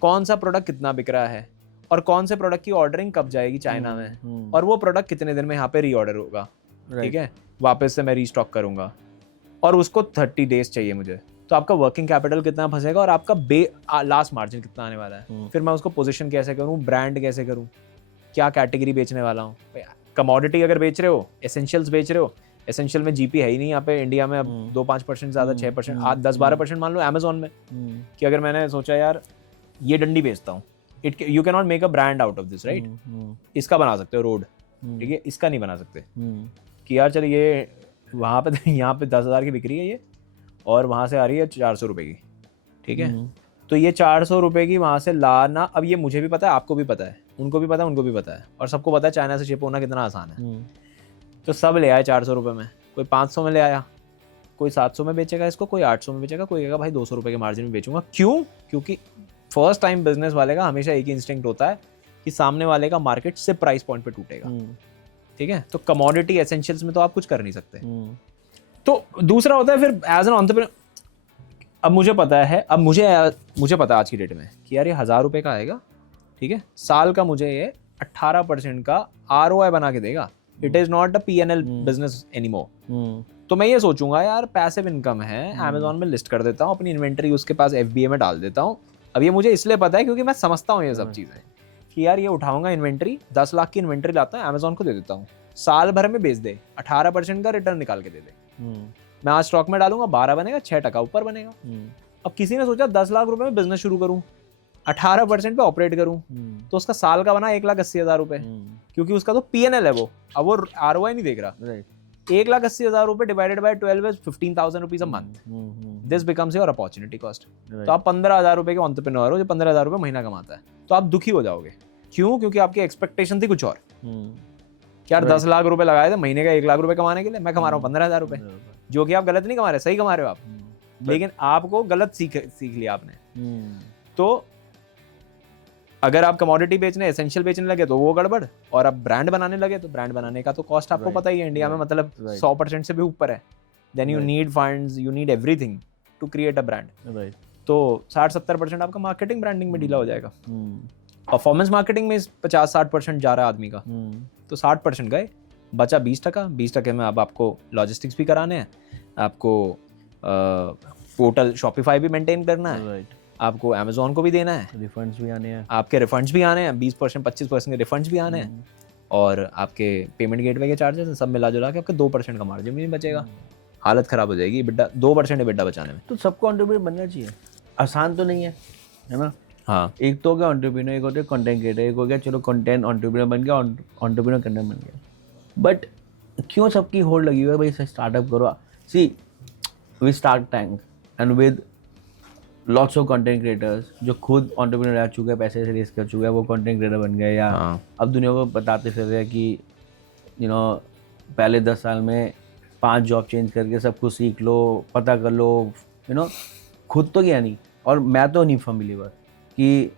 कौन सा प्रोडक्ट कितना बिक रहा है, और कौन से प्रोडक्ट की ऑर्डरिंग कब जाएगी चाइना में, और वो प्रोडक्ट कितने दिन में यहाँ पे रीऑर्डर होगा, ठीक है, वापस से मैं रीस्टॉक करूंगा, और उसको 30 डेज चाहिए मुझे, तो आपका वर्किंग कैपिटल कितना फंसेगा, और आपका लास्ट मार्जिन कितना आने वाला है। फिर मैं उसको पोजीशन कैसे करूं, ब्रांड कैसे करूं, क्या कैटेगरी बेचने वाला हूँ। कमोडिटी अगर बेच रहे हो, एसेंशियल्स बेच रहे हो, एसेंशियल में जीपी है ही नहीं यहाँ पे इंडिया में, अब 2-5% ज़्यादा 6%, आज 10-12% मान लो अमेजोन में, कि अगर मैंने सोचा यार ये डंडी बेचता हूँ, you can not make a brand out of this, right. इसका बना सकते हो रोड, ठीक है, इसका नहीं बना सकते, कि यार चल ये वहाँ पे यहाँ पे 10,000 की बिक रही है ये, और वहाँ से आ रही है 400 रुपये की, ठीक है। तो ये 400 रुपये की वहाँ से लाना, अब ये मुझे भी पता है, आपको भी पता है, उनको भी पता है, उनको भी पता है, और सबको पता है चाइना से शिप होना कितना आसान है। तो सब ले आए 400 रुपये में, कोई 500 में ले आया, कोई 700 में बेचेगा इसको, कोई 800 में बेचेगा, कोई कहेगा भाई 200 रुपये के मार्जिन में बेचूंगा। क्यों? क्योंकि फर्स्ट टाइम बिजनेस वाले का हमेशा एक ही इंस्टिंक्ट होता है कि सामने वाले का मार्केट से प्राइस पॉइंट पे टूटेगा, ठीक है। तो कमोडिटी एसेंशियल्स में तो आप कुछ कर नहीं सकते। तो दूसरा होता है फिर एज एन एंटरप्रेन्योर, अब मुझे पता है, अब मुझे पता है आज की डेट में कि यार ये 1000 रुपये का आएगा, ठीक है, साल का मुझे ये 18% का ROI बना के देगा। It is not a P&L business anymore. तो मैं ये सोचूंगा यार पैसिव इनकम है, अमेजोन में लिस्ट कर देता हूँ अपनी इन्वेंट्री, उसके पास FBA में डाल देता हूँ। अब ये मुझे इसलिए पता है क्योंकि मैं समझता हूँ ये सब चीज़ें, कि यार ये उठाऊंगा इन्वेंट्री, 10 लाख की इन्वेंट्री लाता है, अमेजोन को दे देता हूँ, साल भर में बेच दे, 18% का रिटर्न निकाल के दे दे। मैं आज स्टॉक में डालूंगा, 12 बनेगा, 6% ऊपर बनेगा। अब किसी ने सोचा 10 लाख रुपए में बिजनेस शुरू करूं, 18% पे ऑपरेट करूं, तो उसका साल का बना 1,80,000 रुपए, क्योंकि उसका तो P&L है वो, अब वो ROI नहीं देख रहा। 1,80,000 रुपए divided by 12 is 15,000 rupees a month. This becomes your opportunity cost. तो आप 15,000 रुपए के एंटरप्रेन्योर हो जो 15,000 रुपए महीना कमाता है, तो आप दुखी हो जाओगे। क्यों? क्योंकि आपकी एक्सपेक्टेशन थी कुछ और, यार 10 लाख रुपए लगाए थे महीने का 1 लाख रुपए कमाने के लिए, मैं कमा रहा हूँ 15,000 रुपए, जो कि आप गलत नहीं कमा रहे, सही कमा रहे हो आप, लेकिन आपको गलत सीख लिया आपने। तो अगर आप कमोडिटी बेचने, एसेंशियल बेचने लगे तो वो गड़बड़, और अब ब्रांड बनाने लगे तो ब्रांड बनाने का तो कॉस्ट आपको पता ही है इंडिया में, मतलब 100% से भी ऊपर है। Then you need funds, you need everything to create a brand. तो 60-70% आपका मार्केटिंग ब्रांडिंग में ढीला हो जाएगा। परफॉर्मेंस मार्केटिंग में 50-60% जा रहा है आदमी का, तो 60% गए, बचा 20%। 20% में अब आपको लॉजिस्टिक्स भी कराने हैं, आपको पोर्टल शॉपिफाई भी मेंटेन करना है, आपको अमेजोन को भी देना है, रिफंड्स भी आने हैं, आपके रिफंड्स भी आने हैं, 20% 25% के रिफंड्स भी आने हैं, और आपके पेमेंट गेटवे के चार्जेस सब मिला जुला के आपके 2% का मार्जिन भी नहीं बचेगा। हालत खराब हो जाएगी EBITDA, 2% EBITDA बचाने में। तो सबको एंटरप्रेन्योर बनना चाहिए, आसान तो नहीं है, है ना। हाँ, एक तो हो गया एंटरप्रेन्योर, एक होते कंटेंट क्रिएटर, एक हो गया चलो कंटेंट एंटरप्रेन्योर बन गया, एंटरप्रेन्योर कंटेंट बन गया। बट क्यों सबकी होड़ लगी हुई है भाई स्टार्टअप करो। See we Shark Tank and with lots of content creators जो खुद एंटरप्रेन्योर रह चुके हैं, पैसे से रेस कर चुके हैं, वो कंटेंट क्रिएटर बन गए, या अब दुनिया को बताते फिर रहे हैं कि पहले 10 साल में 5 जॉब चेंज करके सब कुछ सीख लो, पता कर लो, खुद तो गया नहीं, और मैं तो नहीं फर्म बिलीवर कि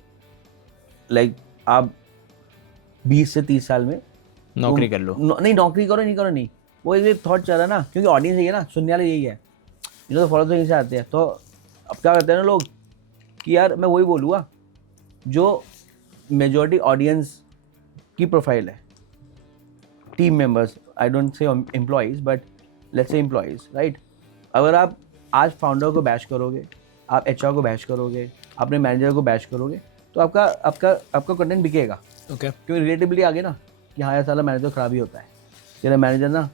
लाइक आप 20 से 30 साल में नौकरी कर लो। नहीं नौकरी करो नहीं करो नहीं, वो एक थॉट चल रहा है ना, क्योंकि ऑडियंस यही है ना, सुनने वाले यही है, तो फॉलो तो यहीं से आते हैं। तो अब क्या करते हैं ना लोग कि यार मैं वही बोलूँगा जो मेजॉरिटी ऑडियंस की प्रोफाइल है, team members, I don't say employees but let's say employees, right. अगर आप आज फाउंडर को बैश करोगे, आप एचआर को बैश करोगे, अपने मैनेजर को बैश करोगे, तो आपका आपका आपका कंटेंट बिकेगा। ओके। क्योंकि रिलेटिवली आगे ना कि हाँ यार साला मैनेजर खराब ही होता है, तेरा मैनेजर ना,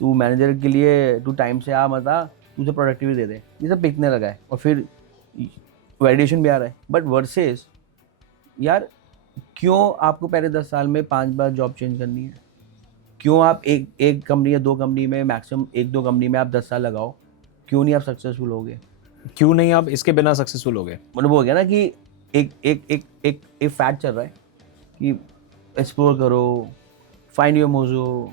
तू मैनेजर के लिए तू टाइम से आ मत आ, तुझे प्रोडक्टिविटी दे दे, ये सब बिकने लगा है और फिर वैलिडेशन भी आ रहा है। बट वर्सेस यार क्यों आपको पहले 10 साल में 5 बार जॉब चेंज करनी है? क्यों आप एक कंपनी या 2 कंपनी में, मैक्सिमम 1-2 कंपनी में आप 10 साल लगाओ, क्यों नहीं आप सक्सेसफुल होगे? क्यों नहीं आप इसके बिना सक्सेसफुल हो गए? मतलब वो हो गया ना कि एक फैट चल रहा है कि एक्सप्लोर करो, फाइंड योर मोजो,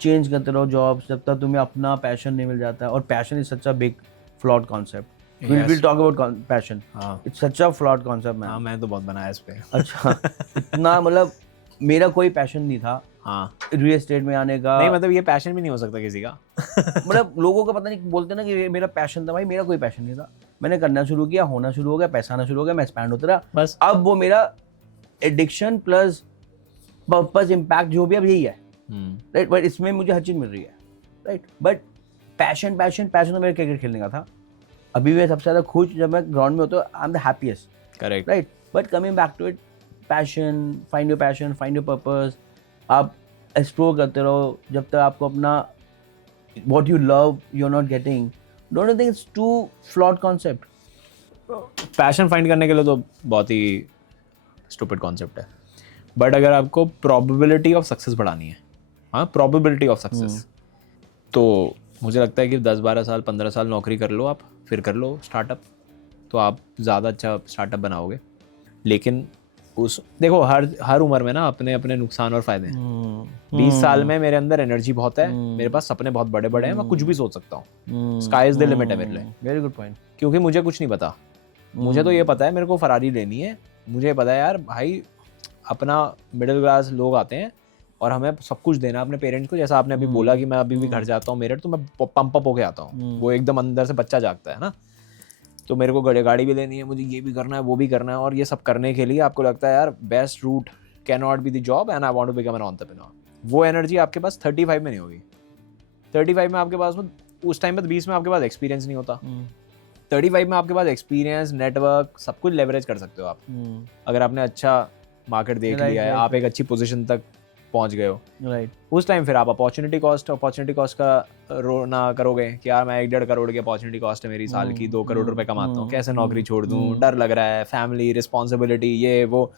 चेंज करते रहो जॉब्स जब तक तुम्हें अपना पैशन नहीं मिल जाता है। और passion is such a big flawed concept. Will talk about passion. It's such a flawed concept man. हाँ, मैं तो बहुत बनाया इस पे। अच्छा इतना मतलब मेरा कोई पैशन नहीं था हाँ, रियल एस्टेट में आने का। नहीं मतलब ये पैशन भी नहीं हो सकता किसी का। मतलब लोगों का पता नहीं बोलते ना कि ये मेरा पैशन था, भाई मेरा कोई पैशन नहीं था। मैंने करना शुरू किया, होना शुरू हो गया, पैसा आना शुरू हो गया, मैं एक्सपैंड होता रहा बस। अब वो मेरा एडिक्शन प्लस पर्पस इम्पैक्ट जो भी अब यही है, राइट। बट इसमें मुझे हर चीज़ मिल रही है, राइट। बट पैशन तो मेरा क्रिकेट खेलने का था। अभी मैं सबसे ज़्यादा खुश जब मैं ग्राउंड में होता हूँ, I am the happiest, correct. Right. But coming back to it, passion, find your purpose, आप एक्सप्लोर करते रहो जब तक आपको अपना what you love you're not getting. Don't you think it's too flawed concept? Passion find करने के लिए तो बहुत ही स्टूपिड कॉन्सेप्ट है। बट अगर आपको प्रोबेबिलिटी ऑफ सक्सेस बढ़ानी है, हाँ, प्रोबेबिलिटी ऑफ सक्सेस, तो मुझे लगता है कि 10-12 साल 15 साल नौकरी कर लो आप, फिर कर लो स्टार्टअप, तो आप ज़्यादा अच्छा स्टार्टअप बनाओगे। लेकिन उस देखो हर उम्र में ना अपने अपने नुकसान और फ़ायदे हैं। 20 साल में मेरे अंदर एनर्जी बहुत है, मेरे पास सपने बहुत बड़े बड़े हैं, मैं कुछ भी सोच सकता हूँ। स्काई इज़ द लिमिट है मेरे लिए। Very good point. क्योंकि मुझे कुछ नहीं पता, मुझे तो ये पता है मेरे को फरारी लेनी है। मुझे पता है यार भाई अपना मिडिल क्लास लोग आते हैं और हमें सब कुछ देना अपने पेरेंट्स को। जैसा आपने अभी बोला कि मैं अभी भी घर जाता हूँ मेरठ, तो मैं पंप अप होके आता हूँ, वो एकदम अंदर से बच्चा जागता है ना। तो मेरे को गाड़ी भी लेनी है, मुझे ये भी करना है, वो भी करना है, और ये सब करने के लिए आपको लगता है यार best route can not be the job and I want to become an entrepreneur. वो एनर्जी आपके पास 35 में नहीं होगी। 35 में आपके पास, उस टाइम पर 20 में आपके पास एक्सपीरियंस नहीं होता। 35 में आपके पास एक्सपीरियंस, नेटवर्क, सब कुछ लेवरेज कर सकते हो आप। अगर आपने अच्छा मार्केट देख लिया है, आप एक अच्छी पोजीशन तक पहुंच गए हो, राइट। उस टाइम फिर आप अपॉर्चुनिटी कॉस्ट का रो ना करोगे कि यार मैं 1-1.5 करोड़ की अपॉर्चुनिटी कॉस्ट है मेरी साल की, 2 करोड़ रुपए कमाता हूँ, कैसे नौकरी छोड़ दूँ, डर लग रहा है, फैमिली रिस्पॉन्सिबिलिटी, ये वो।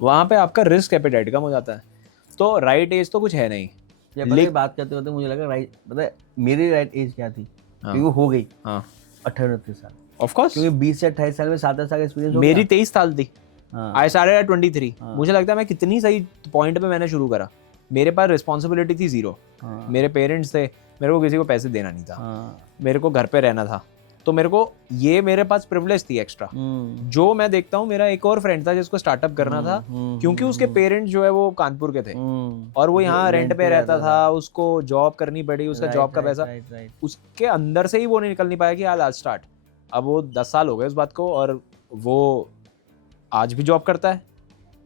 वहाँ पे आपका रिस्क एपेटाइट कम हो जाता है। तो राइट एज तो कुछ है नहीं। ये बात करते होते मुझे लगा राइट, पता है मेरी राइट एज क्या थी? क्योंकि वो हो गई 28-29 साल। ऑफ कोर्स, क्योंकि 20 से 28 साल में 7 साल का एक्सपीरियंस हो मेरी 23 साल थी। हाँ। I started at 23। मुझे लगता है मैं कितनी सही पॉइंट पे मैंने शुरू करा। मेरे पास रिस्पॉन्सिबिलिटी थी 0। मेरे पेरेंट्स थे, मेरे को किसी को पैसे देना नहीं था, मेरे को घर पे रहना था, तो मेरे को ये मेरे पास प्रिविलेज थी एक्स्ट्रा। जो मैं देखता हूँ, मेरा एक और फ्रेंड था जिसको स्टार्टअप करना था, क्योंकि उसके पेरेंट्स जो है वो कानपुर के थे और वो यहाँ रेंट पे रहता था, उसको जॉब करनी पड़ी, उसका जॉब का पैसा, उसके अंदर से ही वो नहीं निकल नहीं पाया कि आज स्टार्ट। अब वो 10 साल हो गए उस बात को और वो आज भी जॉब करता है,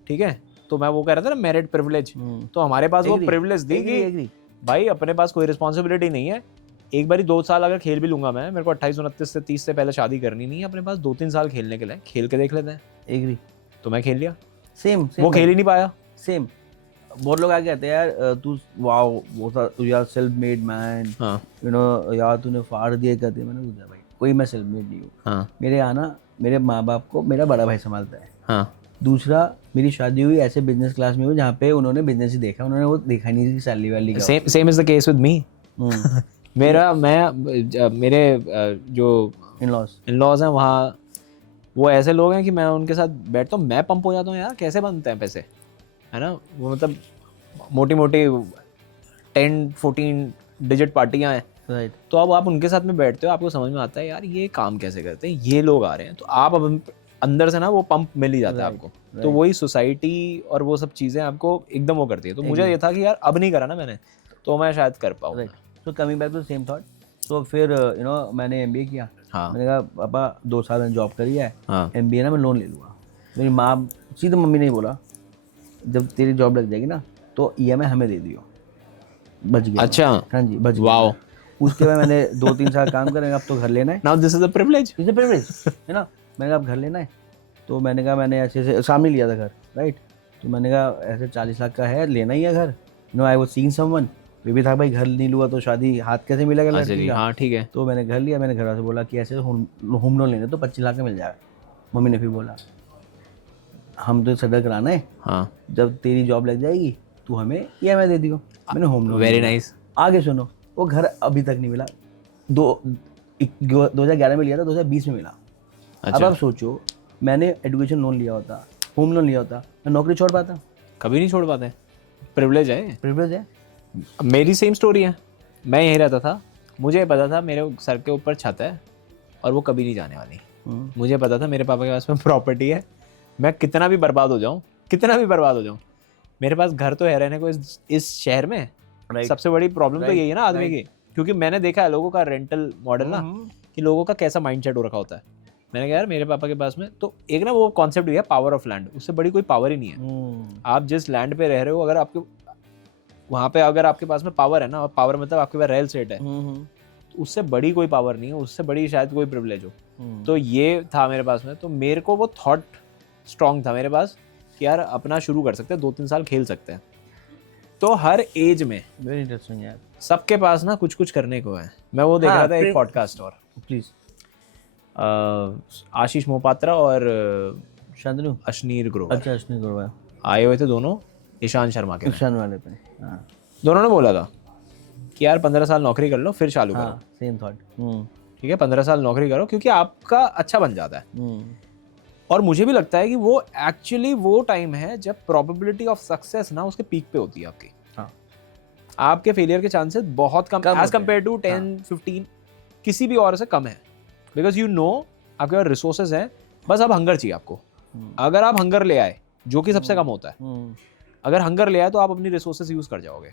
ठीक है। तो मैं वो कह रहा था ना मेरिट प्रिविलेज, तो हमारे पास वो प्रिविलेज दी कि भाई अपने पास कोई रिस्पॉन्सिबिलिटी नहीं है। एक बारी 2 साल अगर खेल भी लूंगा मैं, मेरे को 28-29 से 30 से पहले शादी करनी नहीं है, अपने पास 2-3 साल खेलने के लिए, खेल के देख लेते हैं। एग्री। तो मैं खेल लिया। सेम वो खेल ही नहीं पाया। सेम। बहुत लोग आगे कहते हैं यार तू वाओ वो था, तू यार self made man, you know यार तूने फाड़ दिया कर दिया। मैंने बोला भाई कोई मैं सेल्फ मेड नहीं हूँ। मेरे यहाँ ना मेरे माँ बाप को मेरा बड़ा भाई संभालता है। दूसरा, मेरी शादी हुई ऐसे बिजनेस क्लास में हुई जहाँ पे उन्होंने बिजनेस ही देखा, उन्होंने वो देखा नहीं कि सैलरी वाली का। Same is the case with me. मेरे जो इन-लॉज हैं वहाँ वो ऐसे लोग हैं कि मैं उनके साथ बैठता हूँ, मैं पंप हो जाता हूँ यार कैसे बनते हैं पैसे, है ना। वो मतलब मोटी मोटी 10-14 डिजिट पार्टियाँ हैं, राइट तो अब आप उनके साथ में बैठते हो, आपको समझ में आता है यार ये काम कैसे करते हैं, ये लोग आ रहे हैं, तो आप अब अंदर से ना वो पंप मिल ही जाता है आपको। तो वही सोसाइटी और वो सब चीज़ें आपको एकदम वो करती है। तो मुझे ये था कि यार अब नहीं करा ना मैंने, तो मैं शायद कर पाऊँ। Right. So coming back to same thought, तो फिर मैंने MBA किया। हाँ मैंने कहा पापा 2 साल मैंने जॉब करी है, हाँ MBA ना मैं लोन ले लूँगा। मेरी माँ सीधे मम्मी ने ही बोला जब तेरी जॉब लग जाएगी ना तो EMI हमें दे दियो। बच गया। अच्छा। हाँ जी, बच गया। वाओ। उसके बाद मैंने 2-3 साल काम करेंगे, अब तो घर लेना है। Now this is a privilege. इसे प्रिविलेज है ना। मैंने कहा अब घर लेना है, तो मैंने कहा मैंने ऐसे ऐसे सामने लिया था घर, राइट। तो मैंने कहा ऐसे 40 लाख का है, लेना ही है घर। आई वाज सीइंग समवन, वे भी था भाई घर नहीं लूँगा तो शादी हाथ कैसे मिलेगा अच्छा लड़की जी, का। हाँ ठीक है। तो मैंने घर लिया। मैंने घर से बोला कि ऐसे होम लोन लेने तो 25 लाख का मिल जाएगा। मम्मी ने फिर बोला हम तो सदर कराना है, हाँ जब तेरी जॉब लग जाएगी तू हमें EMI दे दियो। मैंने होम लोन वेरी नाइस। आगे सुनो, वो घर अभी तक नहीं मिला। 2011 में लिया था, 2020 में मिला। अब अच्छा आप सोचो मैंने एजुकेशन लोन लिया होता, होम लोन लिया होता, मैं नौकरी छोड़ पाता। कभी नहीं छोड़ पाते, प्रिविलेज है। प्रिविलेज है। मेरी सेम स्टोरी है, मैं यहीं रहता था, मुझे पता था मेरे सर के ऊपर छत है और वो कभी नहीं जाने वाली। मुझे पता था मेरे पापा के पास में प्रॉपर्टी है, मैं कितना भी बर्बाद हो जाऊँ, कितना भी बर्बाद हो जाऊँ, मेरे पास घर तो है रहने को इस शहर में। Right. सबसे बड़ी प्रॉब्लम तो यही है ना आदमी की, क्योंकि मैंने देखा है लोगों का रेंटल मॉडल ना, कि लोगों का कैसा माइंडसेट हो रखा होता है। मैंने कहा यार मेरे पापा के पास में तो एक ना वो कॉन्सेप्ट भी है पावर ऑफ लैंड, उससे बड़ी कोई पावर ही नहीं है। आप जिस लैंड पे रह रहे हो, अगर आपके वहाँ पे अगर आपके पास में पावर है ना, और पावर मतलब आपके पास रियल एस्टेट है, तो उससे बड़ी कोई पावर नहीं है, उससे बड़ी शायद कोई प्रिविलेज हो। तो ये था मेरे पास में, तो मेरे को वो थॉट स्ट्रांग था मेरे पास कि यार अपना शुरू कर सकते हैं, 2-3 साल खेल सकते हैं। तो हर एज में वेरी इंटरेस्टिंग यार। सबके पास ना कुछ कुछ करने को है। मैं वो देख रहा था एक पॉडकास्ट और प्लीज, आशीष मोपात्रा और शांतनु, अश्नीर ग्रोवर अच्छा अश्विनी ग्रोवर आए हुए थे दोनों, ईशान शर्मा के। ईशान वाले पे। हाँ दोनों ने बोला था कि यार 15 साल नौकरी कर लो फिर चालू करो। Same thought. ठीक है, 15 साल नौकरी करो क्योंकि आपका अच्छा बन जाता है। और मुझे भी लगता है कि वो एक्चुअली वो टाइम है जब प्रोबेबिलिटी ऑफ सक्सेस ना उसके पीक पे होती है आपकी। हाँ। आपके फेलियर के चांसेस बहुत कम एज कम्पेयर टू 10-15 किसी भी और से कम है, बिकॉज यू नो आपके पास रिसोर्सेज हैं, बस अब हंगर चाहिए आपको। अगर आप हंगर ले आए, जो कि सबसे कम होता है, अगर हंगर ले आए तो आप अपनी रिसोर्सेज यूज कर जाओगे।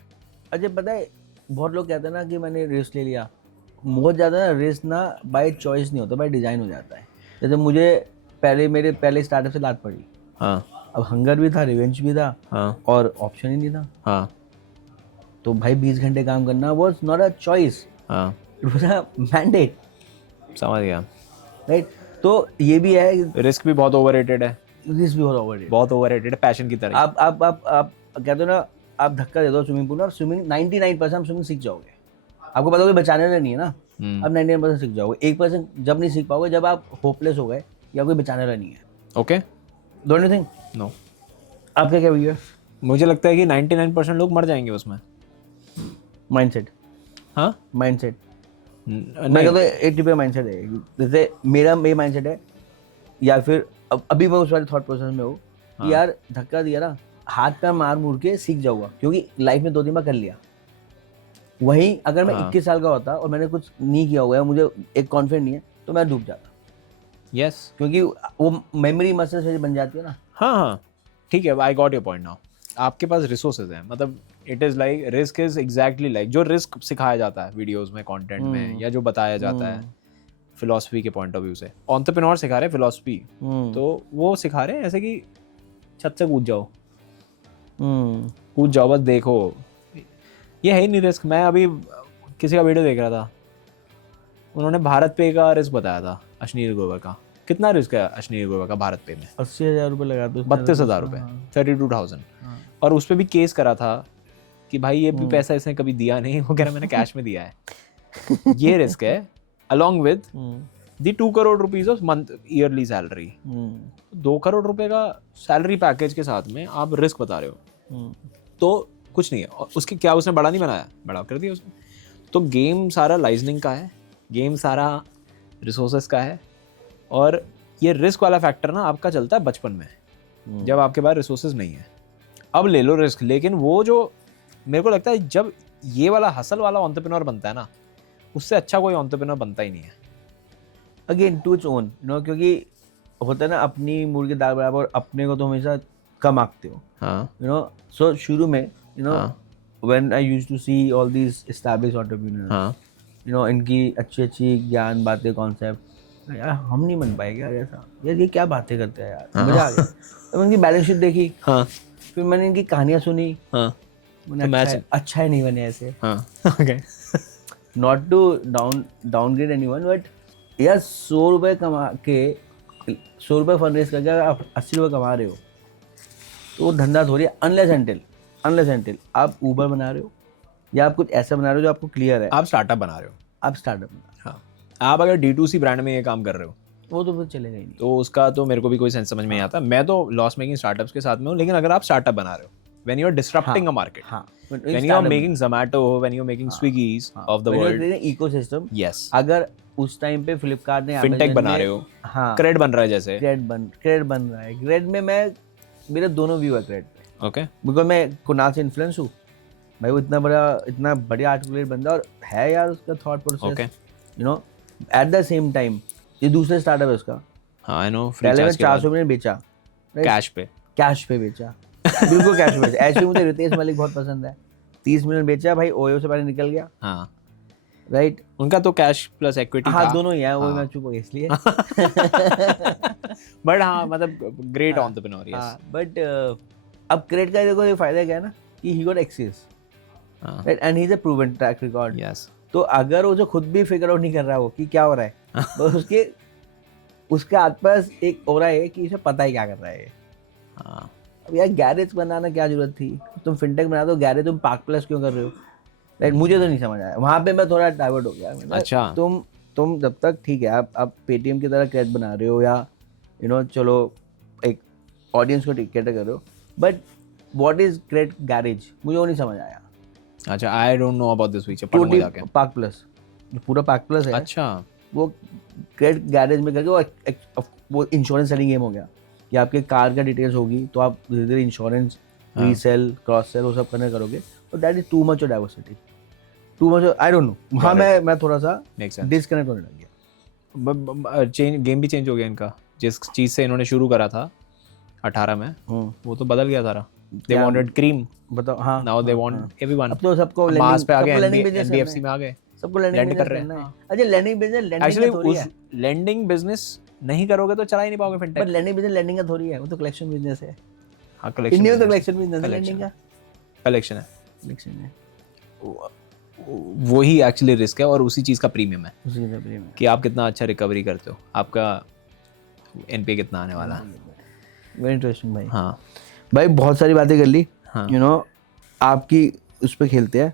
अच्छा पता है बहुत लोग कहते हैं ना कि मैंने रिस्क ले लिया, बहुत ज़्यादा ना रिस्क ना बाय चॉइस नहीं होता, बाय डिज़ाइन हो जाता है। जैसे मुझे मेरे पहले स्टार्टअप से लात पड़ी। हाँ। अब हंगर भी था, रिवेंज भी था। हाँ। और ऑप्शन ही नहीं था। हाँ। तो भाई 20 घंटे काम करना वाज नॉट अ चॉइस, हाँ। It was a mandate. समझ गया। राइट। तो ये भी है, रिस्क भी बहुत ओवररेटेड है। रिस्क भी बहुत ओवररेटेड है, पैशन की तरह। आप कहते हो ना, आप धक्का दे दो स्विमिंग पूल में, आप स्विमिंग 99% स्विमिंग सीख जाओगे। आपको पता होगा बचाने वाला नहीं है ना, अब 99% सीख जाओगे। 1% जब नहीं सीख पाओगे, जब आप होपलेस हो गए या कोई बचाने वाला नहीं है। Okay, don't you think? No. आपका क्या व्यू है? मुझे लगता है कि 99% लोग मर जाएंगे उसमें। माइंडसेट। हाँ, माइंडसेट मैं नहीं। कहता हूँ 80% माइंडसेट है। जैसे मेरा माइंडसेट है, या फिर अभी मैं उस वाले थॉट प्रोसेस में हूँ कि यार धक्का दिया ना, हाथ पैर मार मुड़ के सीख जाऊंगा, क्योंकि लाइफ में 2-3 बार कर लिया। वहीं अगर मैं 21 साल का होता और मैंने कुछ नहीं किया हुआ है, मुझे एक कॉन्फिडेंस नहीं है, तो मैं डूब जाता। यस, क्योंकि वो मेमोरी मसल्स से बन जाती है ना। हाँ हाँ ठीक है, I got your point now. आपके पास रिसोर्सेज हैं, मतलब it is like risk is exactly like जो रिस्क सिखाया जाता है वीडियोस में, कंटेंट में, या जो बताया जाता है फिलॉसफी के पॉइंट ऑफ व्यू से। एंटरप्रेन्योर सिखा रहे हैं फिलॉसफी, तो वो सिखा रहे हैं ऐसे कि छत से कूद जाओ बस देखो, ये है ही नहीं रिस्क। मैं अभी किसी का वीडियो देख रहा था, उन्होंने भारत पे का रिस्क बताया था अश्नीर ग्रोवर का। कितना रिस्क है अश्नीर ग्रोवर का भारत पे में? 80,000 रुपये लगा दो, 32,000 रुपये, 32,000। और उस पर भी केस करा था कि भाई ये भी पैसा इसने कभी दिया नहीं, वो कह रहा मैंने कैश में दिया है। ये रिस्क है, along with the 2 crore rupees of month yearly salary. 2 crore रुपए का सैलरी पैकेज के साथ में आप रिस्क बता रहे हो, तो कुछ नहीं है। और उसके क्या उसने बड़ा नहीं बनाया, बड़ा कर दिया उसने। तो गेम सारा लाइजनिंग का है, गेम सारा रिसोर्सेस का है, और ये रिस्क वाला फैक्टर ना आपका चलता है बचपन में, जब आपके पास रिसोर्सेज नहीं है। अब ले लो रिस्क, लेकिन वो जो मेरे को लगता है जब ये वाला हसल वाला एंटरप्रेन्योर बनता है ना, उससे अच्छा कोई एंटरप्रेन्योर बनता ही नहीं है। Again to its own, you know, क्योंकि होता है ना अपनी मुर्गी दाल बराबर, और अपने को तो हमेशा कम आंकते हो, हाँ यू नो। सो शुरू में, यू नो, हाँ when I used to see all these established entrepreneurs, हाँ यू नो, इनकी अच्छी अच्छी ज्ञान बातें, कॉन्सेप्ट, यार हम नहीं बन पाएंगे यार ऐसा, यार ये क्या बातें करते हैं यार, मजा आ गया। तो मैंने इनकी बैलेंस शीट देखी, हाँ फिर मैंने इनकी कहानियां सुनी, हाँ मैंने अच्छा है नहीं बने ऐसे। हाँ okay not to downgrade anyone, but यार 100 रुपए कमा के, 100 रुपए फंड रेज करके अगर आप 80 रुपए कमा रहे हो तो वो धंधा थोड़ी है, अनलेस एंटिल आप ऊबर बना रहे हो या आप कुछ ऐसा बना रहे हो जो आपको क्लियर है, आप स्टार्टअप बना रहे हो, आप स्टार्टअप बना रहे हाँ आप अगर D2C ब्रांड में ये काम कर रहे हो हो, वो तो फिर चलेगा ही नहीं। तो उसका तो मेरे को भी कोई सेंस समझ में नहीं आता। मैं तो लॉस मेकिंग स्टार्टअप्स के साथ में हूँ, लेकिन अगर आप स्टार्टअप बना रहे हो, when you are disrupting a market, हाँ, when you are making Zomato, when you are making Swiggys of the world, ecosystem, yes, अगर उस टाइम पे फ्लिपकार्ट ने, फिनटेक Amazon बना ने- रहे हो, हाँ, क्रेड बन रहा है जैसे, क्रेड बन रहा है। क्रेड में मैं, मेरे दोनों व्यू है क्रेड पे, ओके बिकॉज मैं कुणाल से इन्फ्लुएंस हूँ भाई, वो इतना बढ़िया आर्टिकुलेट बंदा और है यार, उसका thought process, okay you know. Eight the same time ये दूसरे स्टार्टअप है उसका, हाँ आई नो, फ्री पहले मैं चार्ज के बाद 400 मिलियन बेचा, कैश पे, कैश पे बेचा, बिल्कुल कैश पे बेचा। ऐसे मुझे रितेश मलिक बहुत पसंद है, 30 मिलियन बेचा भाई, ओयो से पहले निकल गया, हाँ राइट। उनका तो कैश प्लस इक्विटी हाँ था, दोनों ही है, वो हाँ। मैं चुप हो गया इसलिए। बट हाँ मतलब ग्रेट एंटरप्रेन्योर, यस, हाँ, बट अब क्रेड का देखो ये फायदा क्या है ना, कि ही गॉट एक्सेस, हाँ right, and he is a proven track record. Yes, तो अगर वो जो खुद भी फिगर आउट नहीं कर रहा वो कि क्या हो रहा है, बस उसके आसपास एक हो रहा है कि इसे पता ही क्या कर रहा है ये। हाँ अब यार गैरेज बनाना क्या जरूरत थी, तुम फिनटेक बना दो, गैरेज तुम पार्क प्लस क्यों कर रहे हो, राइट। मुझे तो नहीं समझ आया, वहाँ पे मैं थोड़ा डाइवर्ट हो गया। अच्छा। तुम जब तक ठीक है, आप पेटीएम की तरह क्रेड बना रहे हो, या यू नो चलो एक ऑडियंस को कैटर कर रहे हो, but what is CRED Garage, मुझे वो नहीं समझ आया। अच्छा, I don't know about this feature, पढ़ूंगा जाके। पार्क प्लस, जो पूरा पार्क प्लस है, अच्छा, वो क्रेड गैरेज में करके वो इंश्योरेंस सेलिंग गेम हो गया, कि आपके कार का डिटेल्स होगी तो आप धीरे धीरे इंश्योरेंस, रीसेल, क्रॉस सेल, वो सब करने करोगे, और that is too much of diversity, too much, I don't no. हाँ, मैं थोड़ा सा मेक सेंस। डिस्कनेक्ट होने लग गया। चेंज, गेम भी चेंज हो गया इनका, जिस चीज से इन्होंने शुरू करा था 18 में, वो तो बदल गया सारा। दे क्या? वांटेड क्रीम, बताओ। हाँ, नाउ दे हाँ, वांट हाँ। एवरीवन, अब तो सबको मास पे आ गए, लैंडिंग बिजनेस एनबीएफसी में आ गए, सबको lend लैंडिंग कर बिजनेस रहे हैं, करना है। हाँ। अच्छा, लैंडिंग बिजनेस लैंडिंग एक्चुअली का थोड़ी उस है, लेंडिंग बिजनेस नहीं करोगे तो चला ही नहीं पाओगे but fintech. Lending business lending का थोड़ी है, वो तो कलेक्शन बिजनेस है। हाँ, इंडिया में तो कलेक्शन, कलेक्शन बिजनेस है, लैंडिंग का कलेक्शन है, कलेक्शन है, वही एक्चुअली रिस्क है, और उसी चीज का प्रीमियम है उसी के प्रीमियम कि आप कितना अच्छा रिकवरी करते हो, आपका एनपीए कितना आने वाला है। वेरी इंटरेस्टिंग भाई। हाँ भाई बहुत सारी बातें कर ली, हाँ। यू नो, आपकी उस पर खेलते हैं।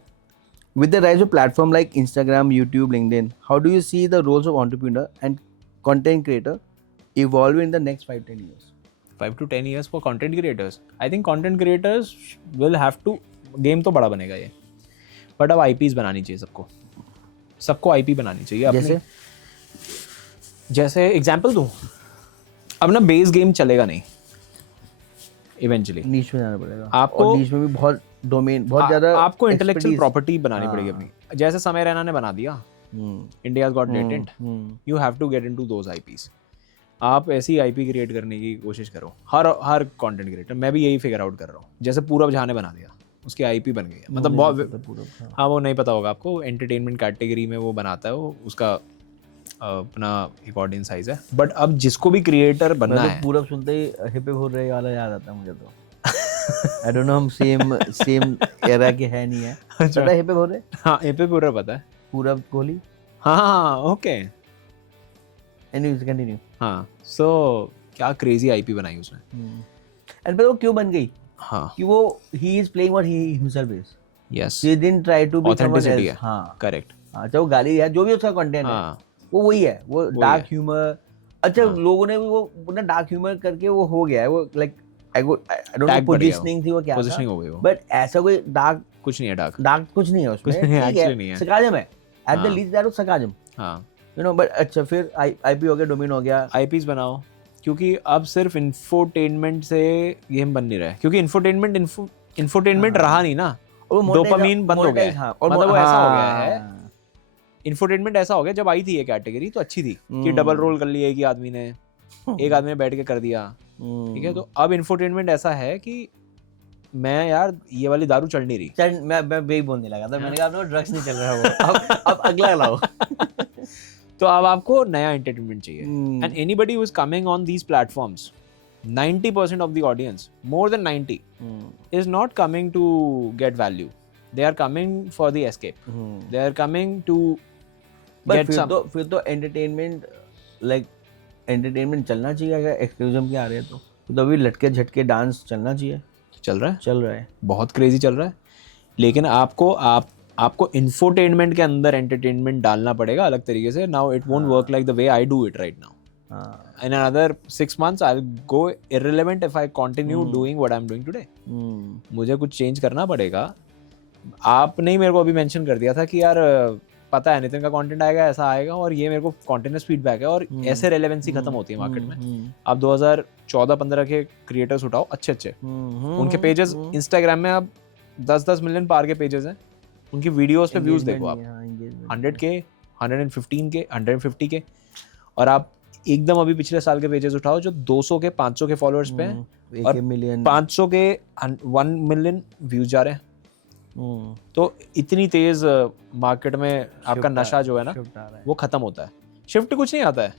With the rise of platform like Instagram, YouTube, LinkedIn, how do you see the roles of entrepreneur and content creator evolve in the next 5-10 years? 5 to 10 years for content creators. I think content creators will have to, game तो बड़ा बनेगा ये, but अब IPs बनानी चाहिए सबको IP बनानी चाहिए अपनी। जैसे एग्जाम्पल दूँ, अब ना बेस गेम चलेगा नहीं इवेंचुअली, नीच में जाना पड़ेगा आपको, और नीच में भी बहुत डोमेन, बहुत ज़्यादा आपको इंटेलेक्चुअल expertise। प्रॉपर्टी बनानी पड़ेगी अपनी, जैसे समय रैना ने बना दिया, India got patent, you have to get into those IPs। आप ऐसी IP क्रिएट करने की कोशिश करो, हर कंटेंट क्रिएटर, मैं भी यही फिगर आउट कर रहा हूँ। जैसे पूरब झा ने बना दिया, उसकी IP बन गई है, मतलब बहुत, हाँ वो नहीं पता होगा आपको, एंटरटेनमेंट कैटेगरी में वो बनाता है, वो उसका अपना एक ऑडियंस साइज है, बट अब जिसको भी क्रिएटर बनना है, पूरा सुनते ही हिप हो रहे वाला याद आता है मुझे तो। आई डोंट नो, हम सेम एरा के है नहीं है। पता है हिप हो रहे? हाँ हिप पूरा पता है, पूरब कोहली। हाँ ओके, एनीवेज कंटिन्यू। हाँ सो क्या क्रेजी IP बनाई उसने, एंड पता वो क्यों बन गई? हाँ कि वो he is playing what he himself is, yes, he didn't try to be someone authenticity है, एल्स। हाँ करेक्ट, हाँ, चाहे वो गाली है, जो भी उसका कंटेंट है, हाँ वो वही है, वो डार्क ह्यूमर। अच्छा, हाँ। लोगों ने भी वो ना डार्क ह्यूमर करके वो हो गया है, वो like I don't no Tag बढ़ गया पोजीशनिंग थी वो क्या पोजीशनिंग था, हो गई वो, बट ऐसा कोई डार्क कुछ नहीं है डार्क, कुछ नहीं है उसमें, कुछ नहीं है, ठीक actually नहीं है। सरकाजम है, एट द हाँ। लीस्ट दैट सरकाजम, हाँ यू नो। बट अच्छा, फिर आईपी हो गया, डोमेन हो गया, IPs बनाओ, क्योंकि अब सिर्फ इंफोटेनमेंट से गेम बन नहीं रहा है, क्योंकि इंफोटेनमेंट रहा नहीं ना, और वो डोपामीन बंद हो गया है, हाँ, और मतलब वो ऐसा हो गया है इंफोटेनमेंट ऐसा हो गया, जब आई थी ये कैटेगरी तो अच्छी थी कि डबल रोल कर लिया एक ही आदमी ने, एक आदमी ने बैठ के कर दिया, ठीक है। तो अब इंफोटेनमेंट ऐसा है कि मैं यार ये वाली दारू चढ़ नहीं रही। चल मैं वही बोलने लगा था, मैंने कहा आपको ड्रग्स नहीं चल रहा वो, अब अगला लाओ। तो अब आपको नया एंटरटेनमेंट चाहिए, and anybody who is coming on these platforms, 90% of the audience, more than 90, is not coming to get value. They are coming for the escape. They are coming to get some. फिर तो entertainment like entertainment चलना चाहिए अगर exclusive के आ रहे हैं तो अभी लटके झटके डांस चलना चाहिए। चल रहा है, है बहुत क्रेजी चल रहा है, लेकिन आपको इंफोटेनमेंट के अंदर एंटरटेनमेंट डालना पड़ेगा अलग तरीके से। Now it won't work like the way I do it right now. In another 6 months I'll go irrelevant if I continue doing what I'm doing today. मुझे कुछ चेंज करना पड़ेगा। आपने ही मेरे को अभी मेंशन कर दिया था कि यार पता है नितिन का कंटेंट आएगा, ऐसा आएगा, और ये मेरे को कॉन्टिन्यूस फीडबैक है, और ऐसे रेलेवेंसी खत्म होती है मार्केट में। आप 2014-15 के क्रिएटर्स उठाओ अच्छे, उनके पेजेस इंस्टाग्राम में अब 10-10 मिलियन पार के पेजेस हैं, उनकी वीडियोस पे व्यूज देखो आप 100K, 115K, 150K, और आप एकदम अभी पिछले साल के पेजेस उठाओ जो 200 के 500 के फॉलोअर्स पे हैं, और 500 के 1 मिलियन व्यूज जा रहे हैं। तो इतनी तेज मार्केट में आपका नशा जो है ना वो खत्म होता है। शिफ्ट कुछ नहीं आता है,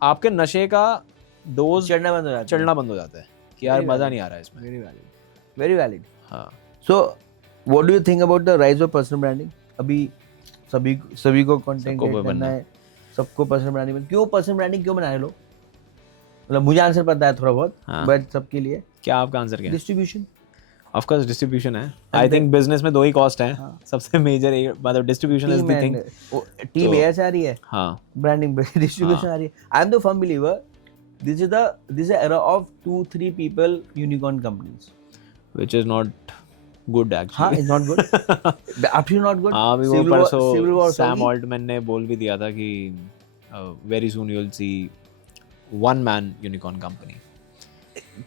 आपके नशे का डोज चढ़ना बंद हो जाता है कि यार मजा नहीं आ रहा है इसमें। Very valid. हाँ, so what do you think about the rise of personal branding? अभी सभी को कंटेंट करना है, सबको पर्सनल ब्रांडिंग। क्यों पर्सनल ब्रांडिंग क्यों बना रहे लोग? मतलब मुझे आंसर पता है थोड़ा बहुत, बट सबके लिए क्या आपका आंसर क्या है? डिस्ट्रीब्यूशन। ऑफ कोर्स डिस्ट्रीब्यूशन है। आई थिंक बिजनेस में दो ही कॉस्ट हैं, सबसे मेजर मतलब distribution is the thing. Team एस आ रही है, हां, ब्रांडिंग डिस्ट्रीब्यूशन आ रही है। I am the firm believer this is era of 2-3 people unicorn companies, which is not good actually. हां, it's not good, absolutely not good. हां, वो परसों सैम ऑल्टमैन ने बोल भी दिया था कि very soon you will see one man unicorn company.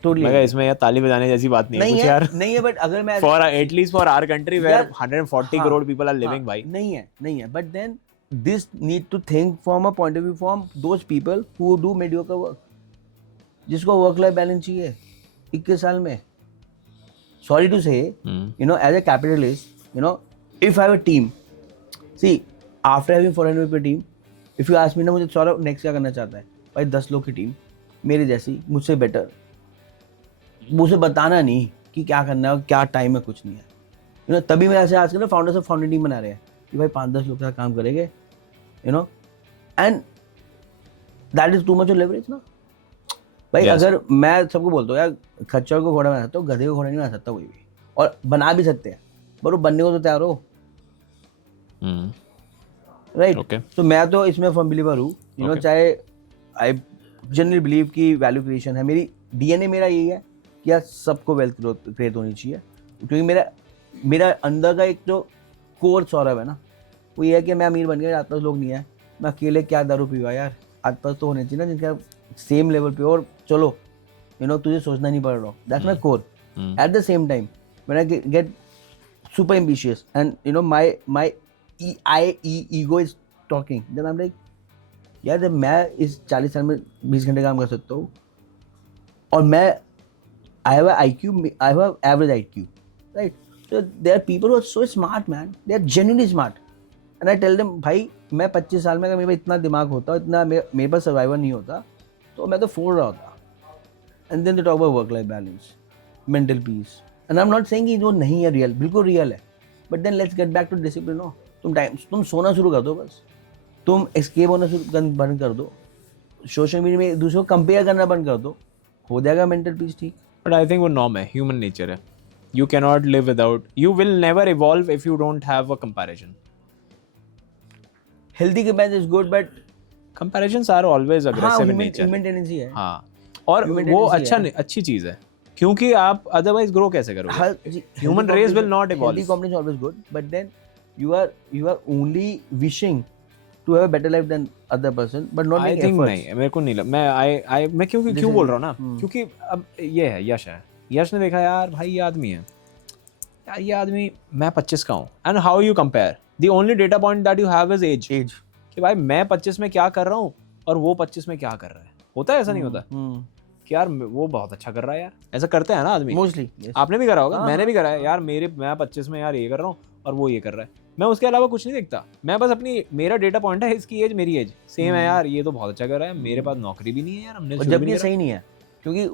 Totally. मगर इसमें यार ताली बजाने जैसी बात नहीं है कुछ यार। नहीं है, बट अगर मैं for at least for our country where 140 crore people are living, भाई नहीं है, but then this need to think from a point of view from those people who do mediocre work, जिसको work life balance चाहिए 21 साल में। Sorry to say, you know, as a capitalist, you know, if I have a team, see, after having 400 people team, if you ask me ना, मुझे Saurabh next क्या करना चाहता है? भाई 10 लोग की टीम मेरी जैसी, मुझसे बेटर, मुझे बताना नहीं कि क्या करना है, क्या टाइम है, कुछ नहीं है, यू नो। तभी मैं ऐसे आजकल ना फाउंडर्स ऑफ फाउंडर टीम बना रहे हैं कि भाई 5-10 लोग का काम करेंगे, you know, and that is too much of leverage ना भाई। अगर मैं सबको बोलता हूँ यार खच्चर को घोड़ा बना सकता हूँ, गधे को घोड़ा नहीं बना सकता कोई भी, और बना भी सकते हैं, पर वो बनने को तो तैयार हो, राइट। तो मैं तो इसमें फर्म बिलीवर हूँ, यू नो। चाहे आई जनरली बिलीव कि वैल्यू क्रिएशन है, मेरी डीएनए मेरा यही है कि यार सबको वेल्थ क्रिएट होनी चाहिए, क्योंकि मेरा अंदर का एक जो कोर सौरभ है ना, वो ये है कि मैं अमीर बन गया, आसपास लोग नहीं है, मैं अकेले क्या दारू पीवा यार, आसपास तो होने चाहिए ना जिनका सेम लेवल पे, और चलो यू नो तुझे सोचना नहीं पड़ रहा, that's my core. At the same time when I get super ambitious and you know my ego is talking, then I am like यार जब मैं इस 40 साल में 20 घंटे काम कर सकता हूँ, और मैं I have an IQ, I have an average IQ, right? So there are people who are so smart, man. They are genuinely smart. And I tell them, भाई मैं 25 साल में अगर मेरे पास इतना दिमाग होता, इतना मेरे पास सर्वाइवर नहीं होता, तो मैं तो फोड़ रहा होता। And then they talk about work-life balance, mental peace. And I'm not saying कि वो नहीं है रियल, बिल्कुल रियल है। But then let's get back to discipline, no? तुम सोना शुरू कर दो बस, तुम escape होना बंद कर दो, सोशल मीडिया में एक दूसरे को कंपेयर करना बंद कर दो, हो जाएगा मेंटल पीस ठीक। But I think वो norm है, human nature है। You cannot live without, you will never evolve if you don't have a comparison. Healthy comparison is good, but comparisons are always aggressive in nature. Human tendency है। हाँ, और वो अच्छी चीज़ है, क्योंकि आप otherwise grow कैसे करोगे? Human race will not evolve. Healthy competition is always good, but then you are only wishing to have a better life than other person, but not making efforts. नहीं, मेरे को नहीं मैं क्यों बोल रहा हूँ ना, क्योंकि अब ये है यश ने देखा यार भाई ये आदमी है यार, ये आदमी मैं 25 का हूँ, and how you compare, the only data point that you have is age, age कि भाई मैं 25 में क्या कर रहा हूँ और वो 25 में क्या कर रहा है। होता है ऐसा नहीं होता कि यार वो बहुत अच्छा कर रहा है यार, ऐसा करते हैं ना आदमी मोस्टली। आपने भी करा होगा, मैंने भी करा है यार, मैं 25 में यार ये कर रहा हूँ और वो ये कर रहा है, मैं उसके अलावा कुछ नहीं देखता, मैं बस अपनी, मेरा डेटा पॉइंट है इसकी एज मेरी एज सेम है यार, ये तो बहुत अच्छा कर रहा है, मेरे पास नौकरी भी नहीं है यार, हमने जबकि ये सही नहीं है, क्योंकि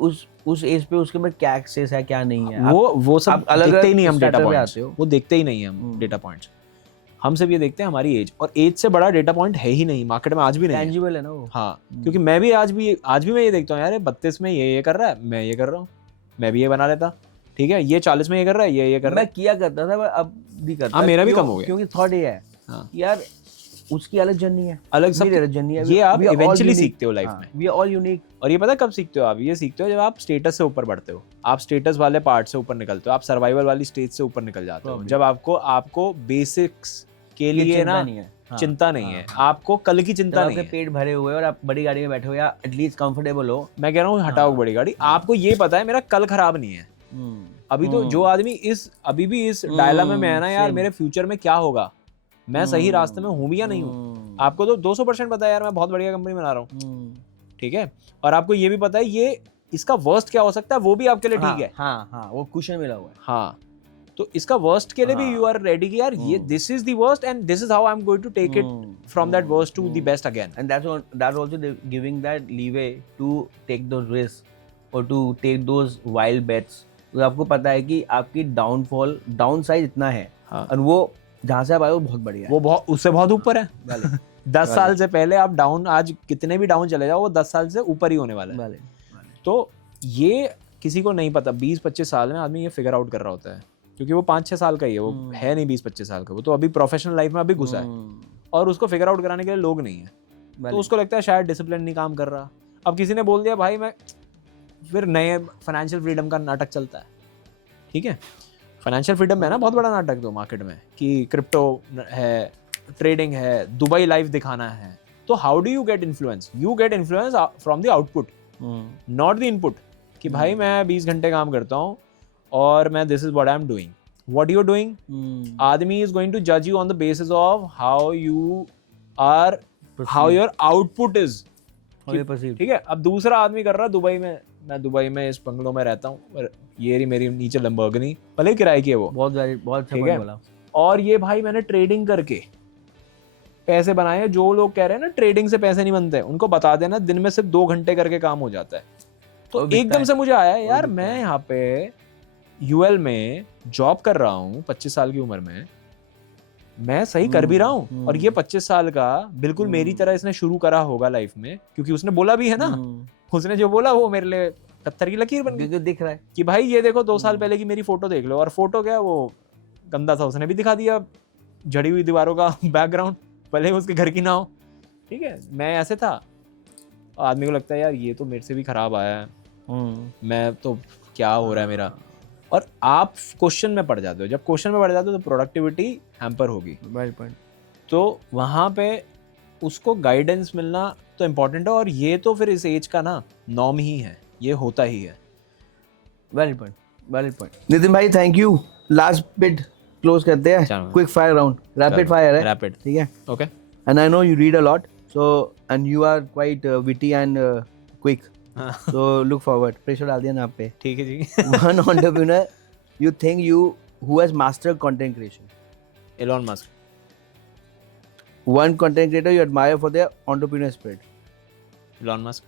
उस एज पे उसके में क्या एक्सेस है क्या नहीं है, वो सब अलग देखते ही नहीं हम डेटा starter पे पॉइंट्स, आते हो। वो देखते ही नहीं हम डेटा पॉइंट्स, हम सिर्फ ये देखते हैं हमारी एज, और एज से बड़ा डेटा पॉइंट है ही नहीं मार्केट में आज भी नहीं है। टैंजिबल है ना वो। हाँ, क्योंकि मैं भी आज भी मैं ये देखता हूँ यार 32 में ये कर रहा है, मैं ये कर रहा हूँ, मैं भी ये बना लेता, ठीक है, ये 40 में ये कर रहा है, ये कर रहा मैं है। किया करता था, अब भी करता। हाँ, मेरा भी कम हो गया, क्योंकि थॉट ये है हाँ, यार उसकी अलग जर्नी है, अलग सब मेरी अलग जर्नी है, ये आप इवेंचुअली सीखते हो लाइफ में। We are all unique. और ये पता है कब सीखते हो आप, ये सीखते हो जब आप स्टेटस से ऊपर बढ़ते हो, आप स्टेटस वाले पार्ट से ऊपर निकलते हो, आप सर्वाइवल वाली स्टेज से ऊपर निकल जाते हो, जब आपको बेसिक्स के लिए ना चिंता नहीं है, आपको कल की चिंता नहीं है, पेट भरे हुए और आप बड़ी गाड़ी में बैठे हो या एटलीस्ट कंफर्टेबल हो। मैं कह रहा हूँ हटाओ बड़ी गाड़ी, आपको ये पता है मेरा कल खराब नहीं है। अभी तो जो आदमी अभी भी इस डायलामा में है ना यार, मेरे फ्यूचर में क्या होगा, मैं सही रास्ते में हूँ भी या नहीं हूँ, आपको तो 200% पता है यार, मैं बहुत बढ़िया कंपनी में ला रहा हूँ, ठीक है, और आपको ये भी पता है ये इसका वर्स्ट क्या हो सकता है, वो भी आपके लिए ठीक है। हाँ, वो कुशन मिला हुआ है। हाँ, तो इसका वर्स्ट के लिए भी यू आर रेडी कि यार ये this is the worst and this is how I am going to take it from that worst to the best again, and that's also giving that leeway to take those risk और to take those wild bets. तो आपको पता है कि आपकी down side इतना है, और वो जहाँ से आप आए हो बहुत बढ़िया है, वो बहुत उससे बहुत ऊपर है। 10 साल से पहले आप डाउन, आज कितने भी डाउन चले जाओ, वो 10 साल से ऊपर ही होने वाला है। तो ये किसी को नहीं पता, 20-25 साल में आदमी ये फिगर आउट कर रहा होता है, क्योंकि वो 5-6 साल का ही है, वो है नहीं 20-25 साल का, वो तो अभी प्रोफेशनल लाइफ में अभी घुसा है, और उसको फिगर आउट कराने के लिए लोग नहीं है, तो उसको लगता है शायद डिसिप्लिन नहीं काम कर रहा। अब किसी ने बोल दिया भाई मैं, फिर नए फाइनेंशियल फ्रीडम का नाटक चलता है, ठीक है, फाइनेंशियल फ्रीडम है ना बहुत बड़ा नाटक तो मार्केट में, कि क्रिप्टो है, ट्रेडिंग है, दुबई लाइफ दिखाना है, तो how do you get influence, you get influence from the output, not the input, कि भाई मैं 20 घंटे काम करता हूँ और मैं this is what I am doing, what you are doing, आदमी इज गोइंग टू जज you on the basis of how you are, how your output is, ठीक है। अब दूसरा आदमी कर रहा है दुबई में, मैं दुबई में इस बंगलों में रहता हूँ, ये रही मेरी नीचे लंबोर्गिनी, भले किराए की है वो, बहुत ठीक है, और ये भाई मैंने ट्रेडिंग करके पैसे बनाए हैं। जो लोग कह रहे हैं ना ट्रेडिंग से पैसे नहीं बनते, उनको बता देना दिन में सिर्फ 2 घंटे करके काम हो जाता है। तो एकदम से मुझे आया यार, मैं यहाँ पे यूएल में जॉब कर रहा हूँ 25 साल की उम्र में, मैं सही कर भी रहा हूँ, और ये 25 साल का बिल्कुल मेरी तरह इसने शुरू करा होगा लाइफ में, क्योंकि उसने बोला भी है ना, उसने जो बोला वो मेरे लिए पत्थर की लकीर बन गई, दिख रहा है कि भाई ये देखो 2 साल पहले की मेरी फोटो देख लो, और फोटो क्या वो गंदा था, उसने भी दिखा दिया झड़ी हुई दीवारों का बैकग्राउंड, भले ही उसके घर की ना हो, ठीक है, मैं ऐसे था। आदमी को लगता है यार ये तो मेरे से भी खराब आया है, मैं तो क्या हो रहा है मेरा, और आप क्वेश्चन में पड़ जाते हो, जब क्वेश्चन में पड़ जाते हो तो प्रोडक्टिविटी हैम्पर होगी, तो वहाँ पे उसको गाइडेंस मिलना तो इम्पोर्टेंट है, और ये तो फिर इस एज का ना नॉर्म ही है, ये होता ही है। वेरी पॉइंट नितिन भाई, thank you. Last bit close करते हैं, quick fire round, rapid fire है, रैपिड, ठीक है, okay, and I know you read a lot, so and you are quite witty and quick, so look forward, pressure डाल दिया ना आप पे, ठीक है जी। One entrepreneur you think who has mastered content creation? Elon Musk. One content creator you admire for their entrepreneur spirit? Elon Musk.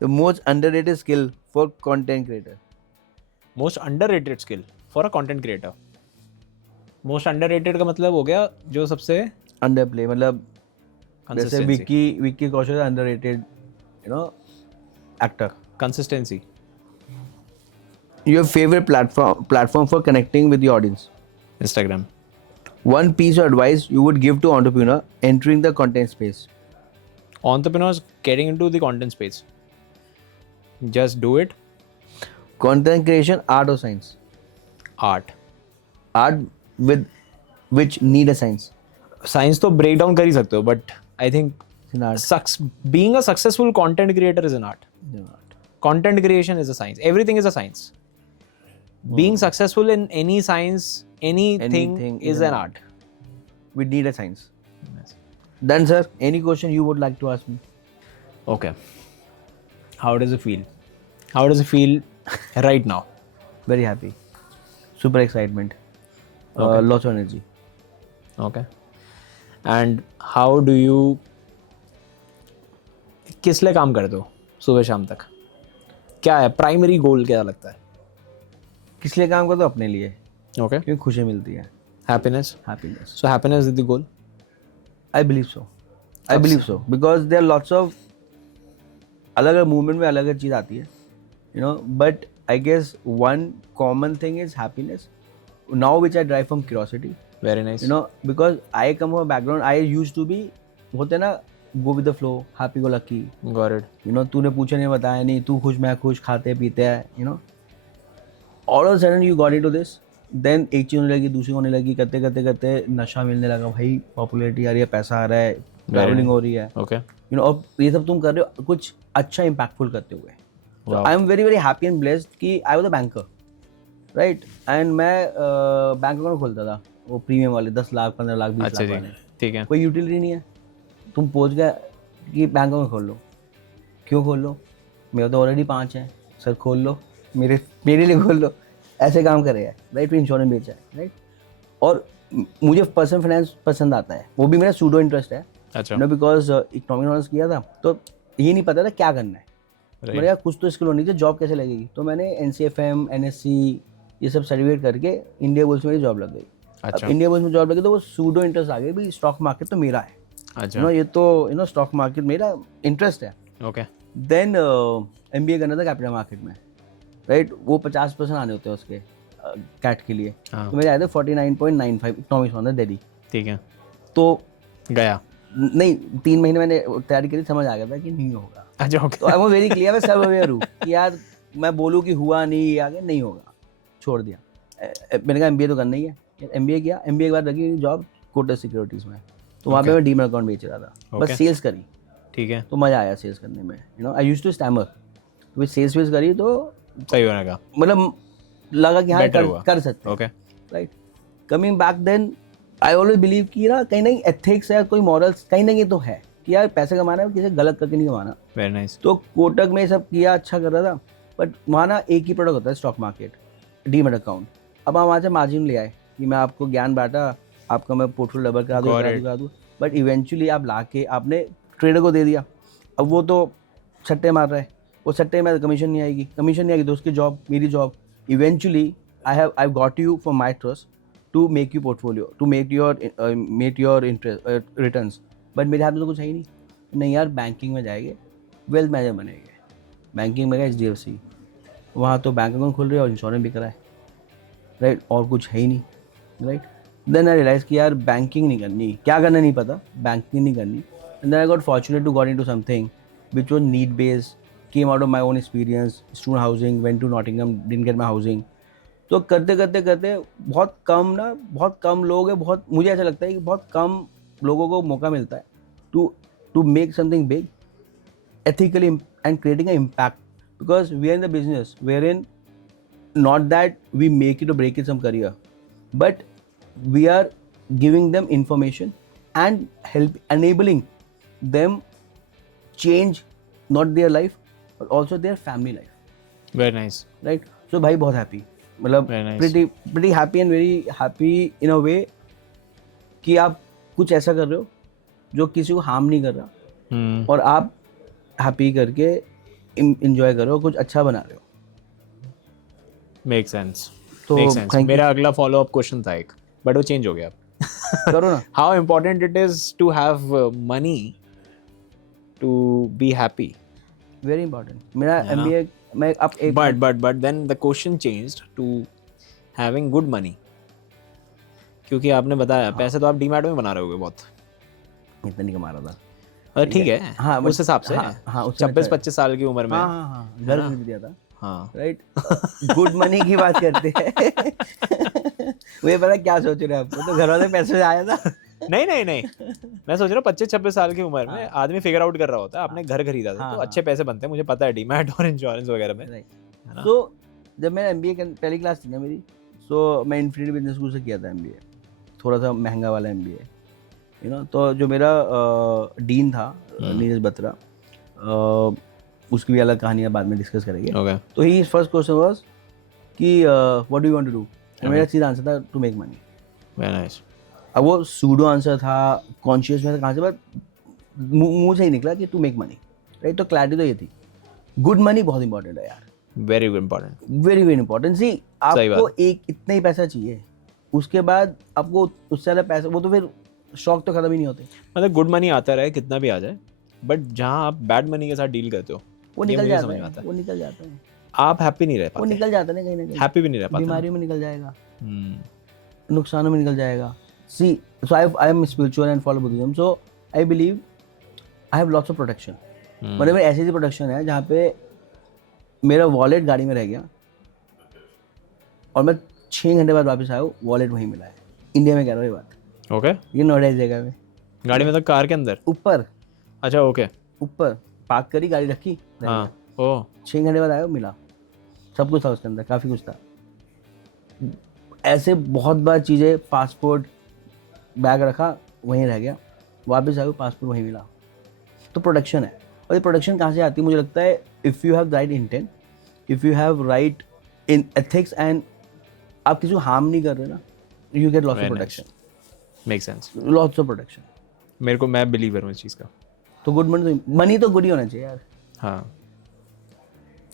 The most underrated skill for content creator? Most underrated skill for a content creator. Most underrated का मतलब हो गया जो सबसे underplay, मतलब जैसे Vicky Kaushal underrated, you know, actor. Consistency. Your favorite platform for connecting with the audience? Instagram. One piece of advice you would give to entrepreneur entering the content space? Entrepreneurs getting into the content space, just do it. Content creation, art or science? Art with which need a science? Science तो break down कर ही सकते हो, but I think being a successful content creator is an art. Content creation is a science. Everything is a science. Being successful in any science anything Anything is an art. We need a science. Then, sir, any question you would like to ask me? Okay. How does it feel? How does it feel right now? Very happy. Super excitement. Okay. Lots of energy. Okay. And how do you किस लिए काम करते हो सुबह शाम तक? क्या है प्राइमरी गोल, क्या लगता है? किस लिए काम करते हो? अपने लिए, Okay. क्योंकि खुशी मिलती है. Happiness. Happiness. So happiness is the goal. I believe so. I believe so because there are lots of अलग अलग मूवमेंट में अलग अलग चीज़ आती है, you know. But I guess one common thing is happiness. Now which I drive from curiosity, Very nice. you know, because I come from a background. I used to be होते ना go with the flow, happy go lucky. Got it. You know, तूने पूछा नहीं बताया नहीं, तू खुश मैं खुश, खाते पीते हैं, you know. All of a sudden you got into this. Then एक चीज़ होने लगी, दूसरी होने लगी, करते करते करते नशा मिलने लगा, भाई पॉपुलैरिटी आ रही है, पैसा आ रहा है, ट्रैवलिंग हो रही है, Okay. You know. अब ये सब तुम कर रहे हो कुछ अच्छा इम्पैक्टफुल करते हुए. I am very very happy and blessed कि I was a banker, right. And मैं बैंक अकाउंट खोलता था, वो प्रीमियम वाले 10 लाख 15 लाख 20 अच्छा लाख जी, वाले. ठीक है. कोई यूटिलिटी नहीं है, तुम पहुंच गए कि बैंक अकाउंट खोल लो. क्यों खोल लो? मेरे तो ऑलरेडी 5 हैं. सर खोल लो, मेरे लिए खोल लो. ऐसे काम करे है, राइट. फिर इंश्योरेंस बेचा है, राइट. और मुझे पर्सनल फाइनेंस पसंद आता है, वो भी मेरा सूडो इंटरेस्ट है, अच्छा. नो. बिकॉज इकोनॉमिक ऑनर्स किया था तो ये नहीं पता था क्या करना है. मेरे यार कुछ तो स्किल होनी चाहिए, जॉब कैसे लगेगी. तो मैंने NCFM NSC ये सब सर्टिफिकेट करके इंडिया बुल्स में मेरी जॉब लग गई. अच्छा. अब इंडिया बुल्स में जॉब लगी तो वो सूडो इंटरेस्ट आ गई, भाई स्टॉक मार्केट तो मेरा है, अच्छा. नो. ये तो यू नो स्टॉक मार्केट मेरा इंटरेस्ट है. ओके. देन MBA करना था कैपिटल मार्केट में, राइट. वो 50% आने होते हैं उसके कैट के लिए. हाँ. तो मेरे आए थे 49.95 इकोनॉमिक्स ऑनर दिल्ली. ठीक है. तो गया. नहीं, 3 महीने मैंने तैयारी करी, समझ आ गया था कि नहीं होगा. अच्छा. ओके. तो आई एम वेरी क्लियर, मैं सब अवेयर हूँ कि यार मैं बोलूँ कि हुआ नहीं, ये आगे नहीं होगा, छोड़ दिया. मैंने कहा MBA तो करना ही है. MBA किया. MBA के बाद लगी जॉब कोटक सिक्योरिटीज़ में. तो वहाँ पे मैं डीमैट अकाउंट बेच रहा था, बस सेल्स करी. ठीक है. तो मज़ा आया सेल्स करने में, you know. I used to stammer, तो सेल्स वेल्स करी तो सही होने का मतलब लगा कि हाँ Better कर सकते हैं, okay. Right. Coming back then I always believe कि ना कहीं ना कहीं एथिक्स है, कोई मॉरल्स कहीं ना कहीं तो है कि यार पैसे कमाना है, किसी गलत करके नहीं कमाना. Very nice. तो कोटक में सब किया, अच्छा कर रहा था. बट वहाँ ना एक ही प्रोडक्ट होता है, स्टॉक मार्केट, डीमैट अकाउंट. अब हम वहाँ से मार्जिन ले आए कि मैं आपको ज्ञान बांटा, आपका मैं पोर्टफोलियो डबल करा दूँ. बट इवेंचुअली आप ला के आपने ट्रेडर को दे दिया. अब वो तो सट्टे मार रहा है, वो सट्टे में कमीशन नहीं आएगी तो उसकी जॉब, मेरी job. Eventually I got you for my trust to make you portfolio, to make your interest returns. But मेरे हाथ में तो कुछ है ही नहीं यार. बैंकिंग में जाएंगे, वेल्थ मैनेजर बनेंगे. बैंकिंग में गए HDFC, वहाँ तो बैंक अकाउंट खोल रहे और इंश्योरेंस भी कराए, राइट. और कुछ है ही नहीं, राइट. देन आई रियलाइज कि यार बैंकिंग नहीं करनी, क्या करना नहीं पता, बैंकिंग नहीं करनी. And then I got fortunate to got into something which was need based, came out of my own experience, student housing, went to Nottingham, didn't get my housing. तो करते करते करते बहुत कम लोग हैं, बहुत मुझे ऐसा लगता है कि बहुत कम लोगों को मौका मिलता है to make something big ethically and creating an impact, because we are in the business wherein not that we make it or break it some career, but we are giving them information and help enabling them change not their life but also their family life. Very nice. Right. So भाई बहुत happy, मतलब Very nice. pretty happy and very happy in a way कि आप कुछ ऐसा कर रहे हो जो किसी को हार्म नहीं कर रहा और आप हैप्पी करके इंजॉय करो, कुछ अच्छा बना रहे हो. Make sense. तो मेरा अगला फॉलो अप क्वेश्चन था एक, बट वो चेंज हो गया. करो ना. How important it is to have money to be happy? Very important. मेरा MBA मैं अब एक but then the question changed to having good money, क्योंकि आपने बताया पैसे तो आप डीमैट में बना रहे होगे बहुत. इतना नहीं कमा रहा था. ठीक है. हाँ, उस हिसाब से. हाँ 26-25 साल की उम्र में. हाँ घर खरीद दिया था. हाँ राइट. गुड मनी की बात करते हैं. मुझे पता क्या सोच रहे हैं आप, तो घर वाले पैसे से आया था. नहीं मैं सोच रहा हूँ 25-26 साल की उम्र में आदमी फिगर आउट कर रहा होता है. आपने घर खरीदा था तो अच्छे पैसे बनते हैं, मुझे पता है, डीमैट और इंश्योरेंस वगैरह में. तो जब मैं MBA पहली क्लास थी ना मेरी, सो मैं इन्फिनिटी बिजनेस स्कूल से किया था MBA, थोड़ा सा महंगा वाला MBA, यू नो. तो जो मेरा डीन था नीरज बत्रा, उसकी भी अलग कहानियाँ बाद में डिस्कस करेंगे. ओके. तो ही फर्स्ट क्वेश्चन वाज कि what do you want to do, and मेरा सीधा आंसर था to make money. Very nice. अब वो सूडो आंसर था, कॉन्शियस में था कहाँ से, बट मुंह से ही निकला कि टू मेक मनी, राइट. तो क्लैरिटी तो ये थी. गुड मनी बहुत इंपॉर्टेंट है यार, very important. Very very important. See सही आपको बात. एक इतना ही पैसा चाहिए, उसके बाद आपको उससे ज़्यादा पैसा, वो तो फिर शौक तो खत्म ही नहीं होते. मतलब गुड मनी आता रहे कितना भी आ जाए, बट जहाँ आप बैड मनी के साथ डील करते हो वो ये निकल मुझे जाता समझ में है, आता है. वो निकल जाता है, आप हैप्पी नहीं रह वो पाते, निकल जाता है ना कहीं ना कहीं. हैप्पी भी नहीं रह पाते. बीमारियों में निकल जाएगा, हम्म. नुकसानों में निकल जाएगा. See so I am spiritual and follow Buddhism, so I believe I have lots of protection. मतलब मेरी ऐसी प्रोटेक्शन है जहाँ पे मेरा वॉलेट गाड़ी में रह गया और मैं 6 घंटे बाद वापस आया, वॉलेट वहीं मिला है. इंडिया में कह रहा हूँ ये बात, ओके. ये नोएडा जगह में. गाड़ी में तो कार के अंदर. ऊपर अच्छा. ओके. ऊपर पार्क करी, गाड़ी रखी, हाँ. ओह. 6 घंटे बाद आया, मिला. सब कुछ था उसके अंदर, काफ़ी कुछ था. ऐसे बहुत बार चीज़ें, पासपोर्ट बैग रखा वहीं रह गया, वापस आया पासपोर्ट वहीं मिला. तो प्रोटेक्शन है. और ये प्रोटेक्शन कहाँ से आती है? मुझे लगता है if you have right intent, if you have right in ethics, and आप किसी को हार्म नहीं कर रहे ना, you get lots of protection. Make sense. Lots of protection. मेरे को, मैं बिलीवर हूँ इस चीज़ का. तो गुड मनी तो गुड ही होना चाहिए यार. हाँ.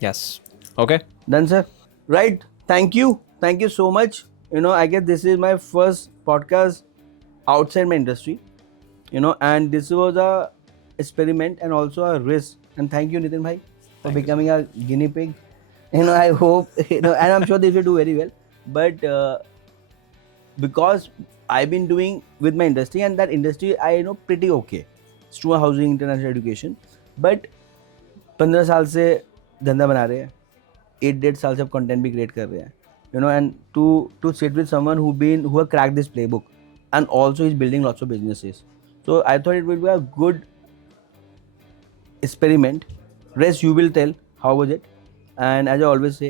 Yes. Okay. Done, sir. Right. Thank you. Thank you so much. You know, I guess this is my first podcast outside my industry. You know, and this was a experiment and also a risk. And thank you, Nitin bhai, for becoming a guinea pig. You know, I hope, you know, and I'm sure this will do very well. But because I've been doing with my industry, and that industry I know pretty okay. Student housing, international education. But 15 साल से धंधा बना रहे हैं, 8-8 साल से अब content भी क्रिएट कर रहे हैं, you know. And to sit with someone who have cracked this playbook and also is building lots of businesses. So I thought it will be a good experiment. Rest you will tell how was it. And as I always say,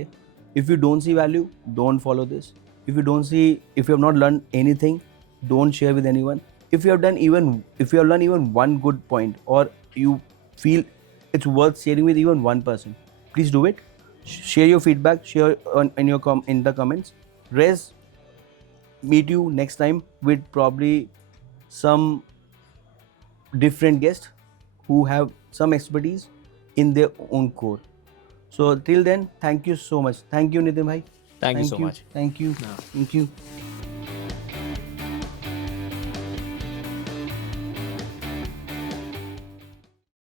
if you don't see value, don't follow this. If you have not learned anything, don't share with anyone. If you have learned even one good point, or you feel it's worth sharing with even one person, please do it. Share your feedback, share in the comments. Rest, meet you next time with probably some different guests who have some expertise in their own core. So till then, thank you so much. Thank you, Nitin bhai. Thank you so much. Thank you. Yeah. Thank you.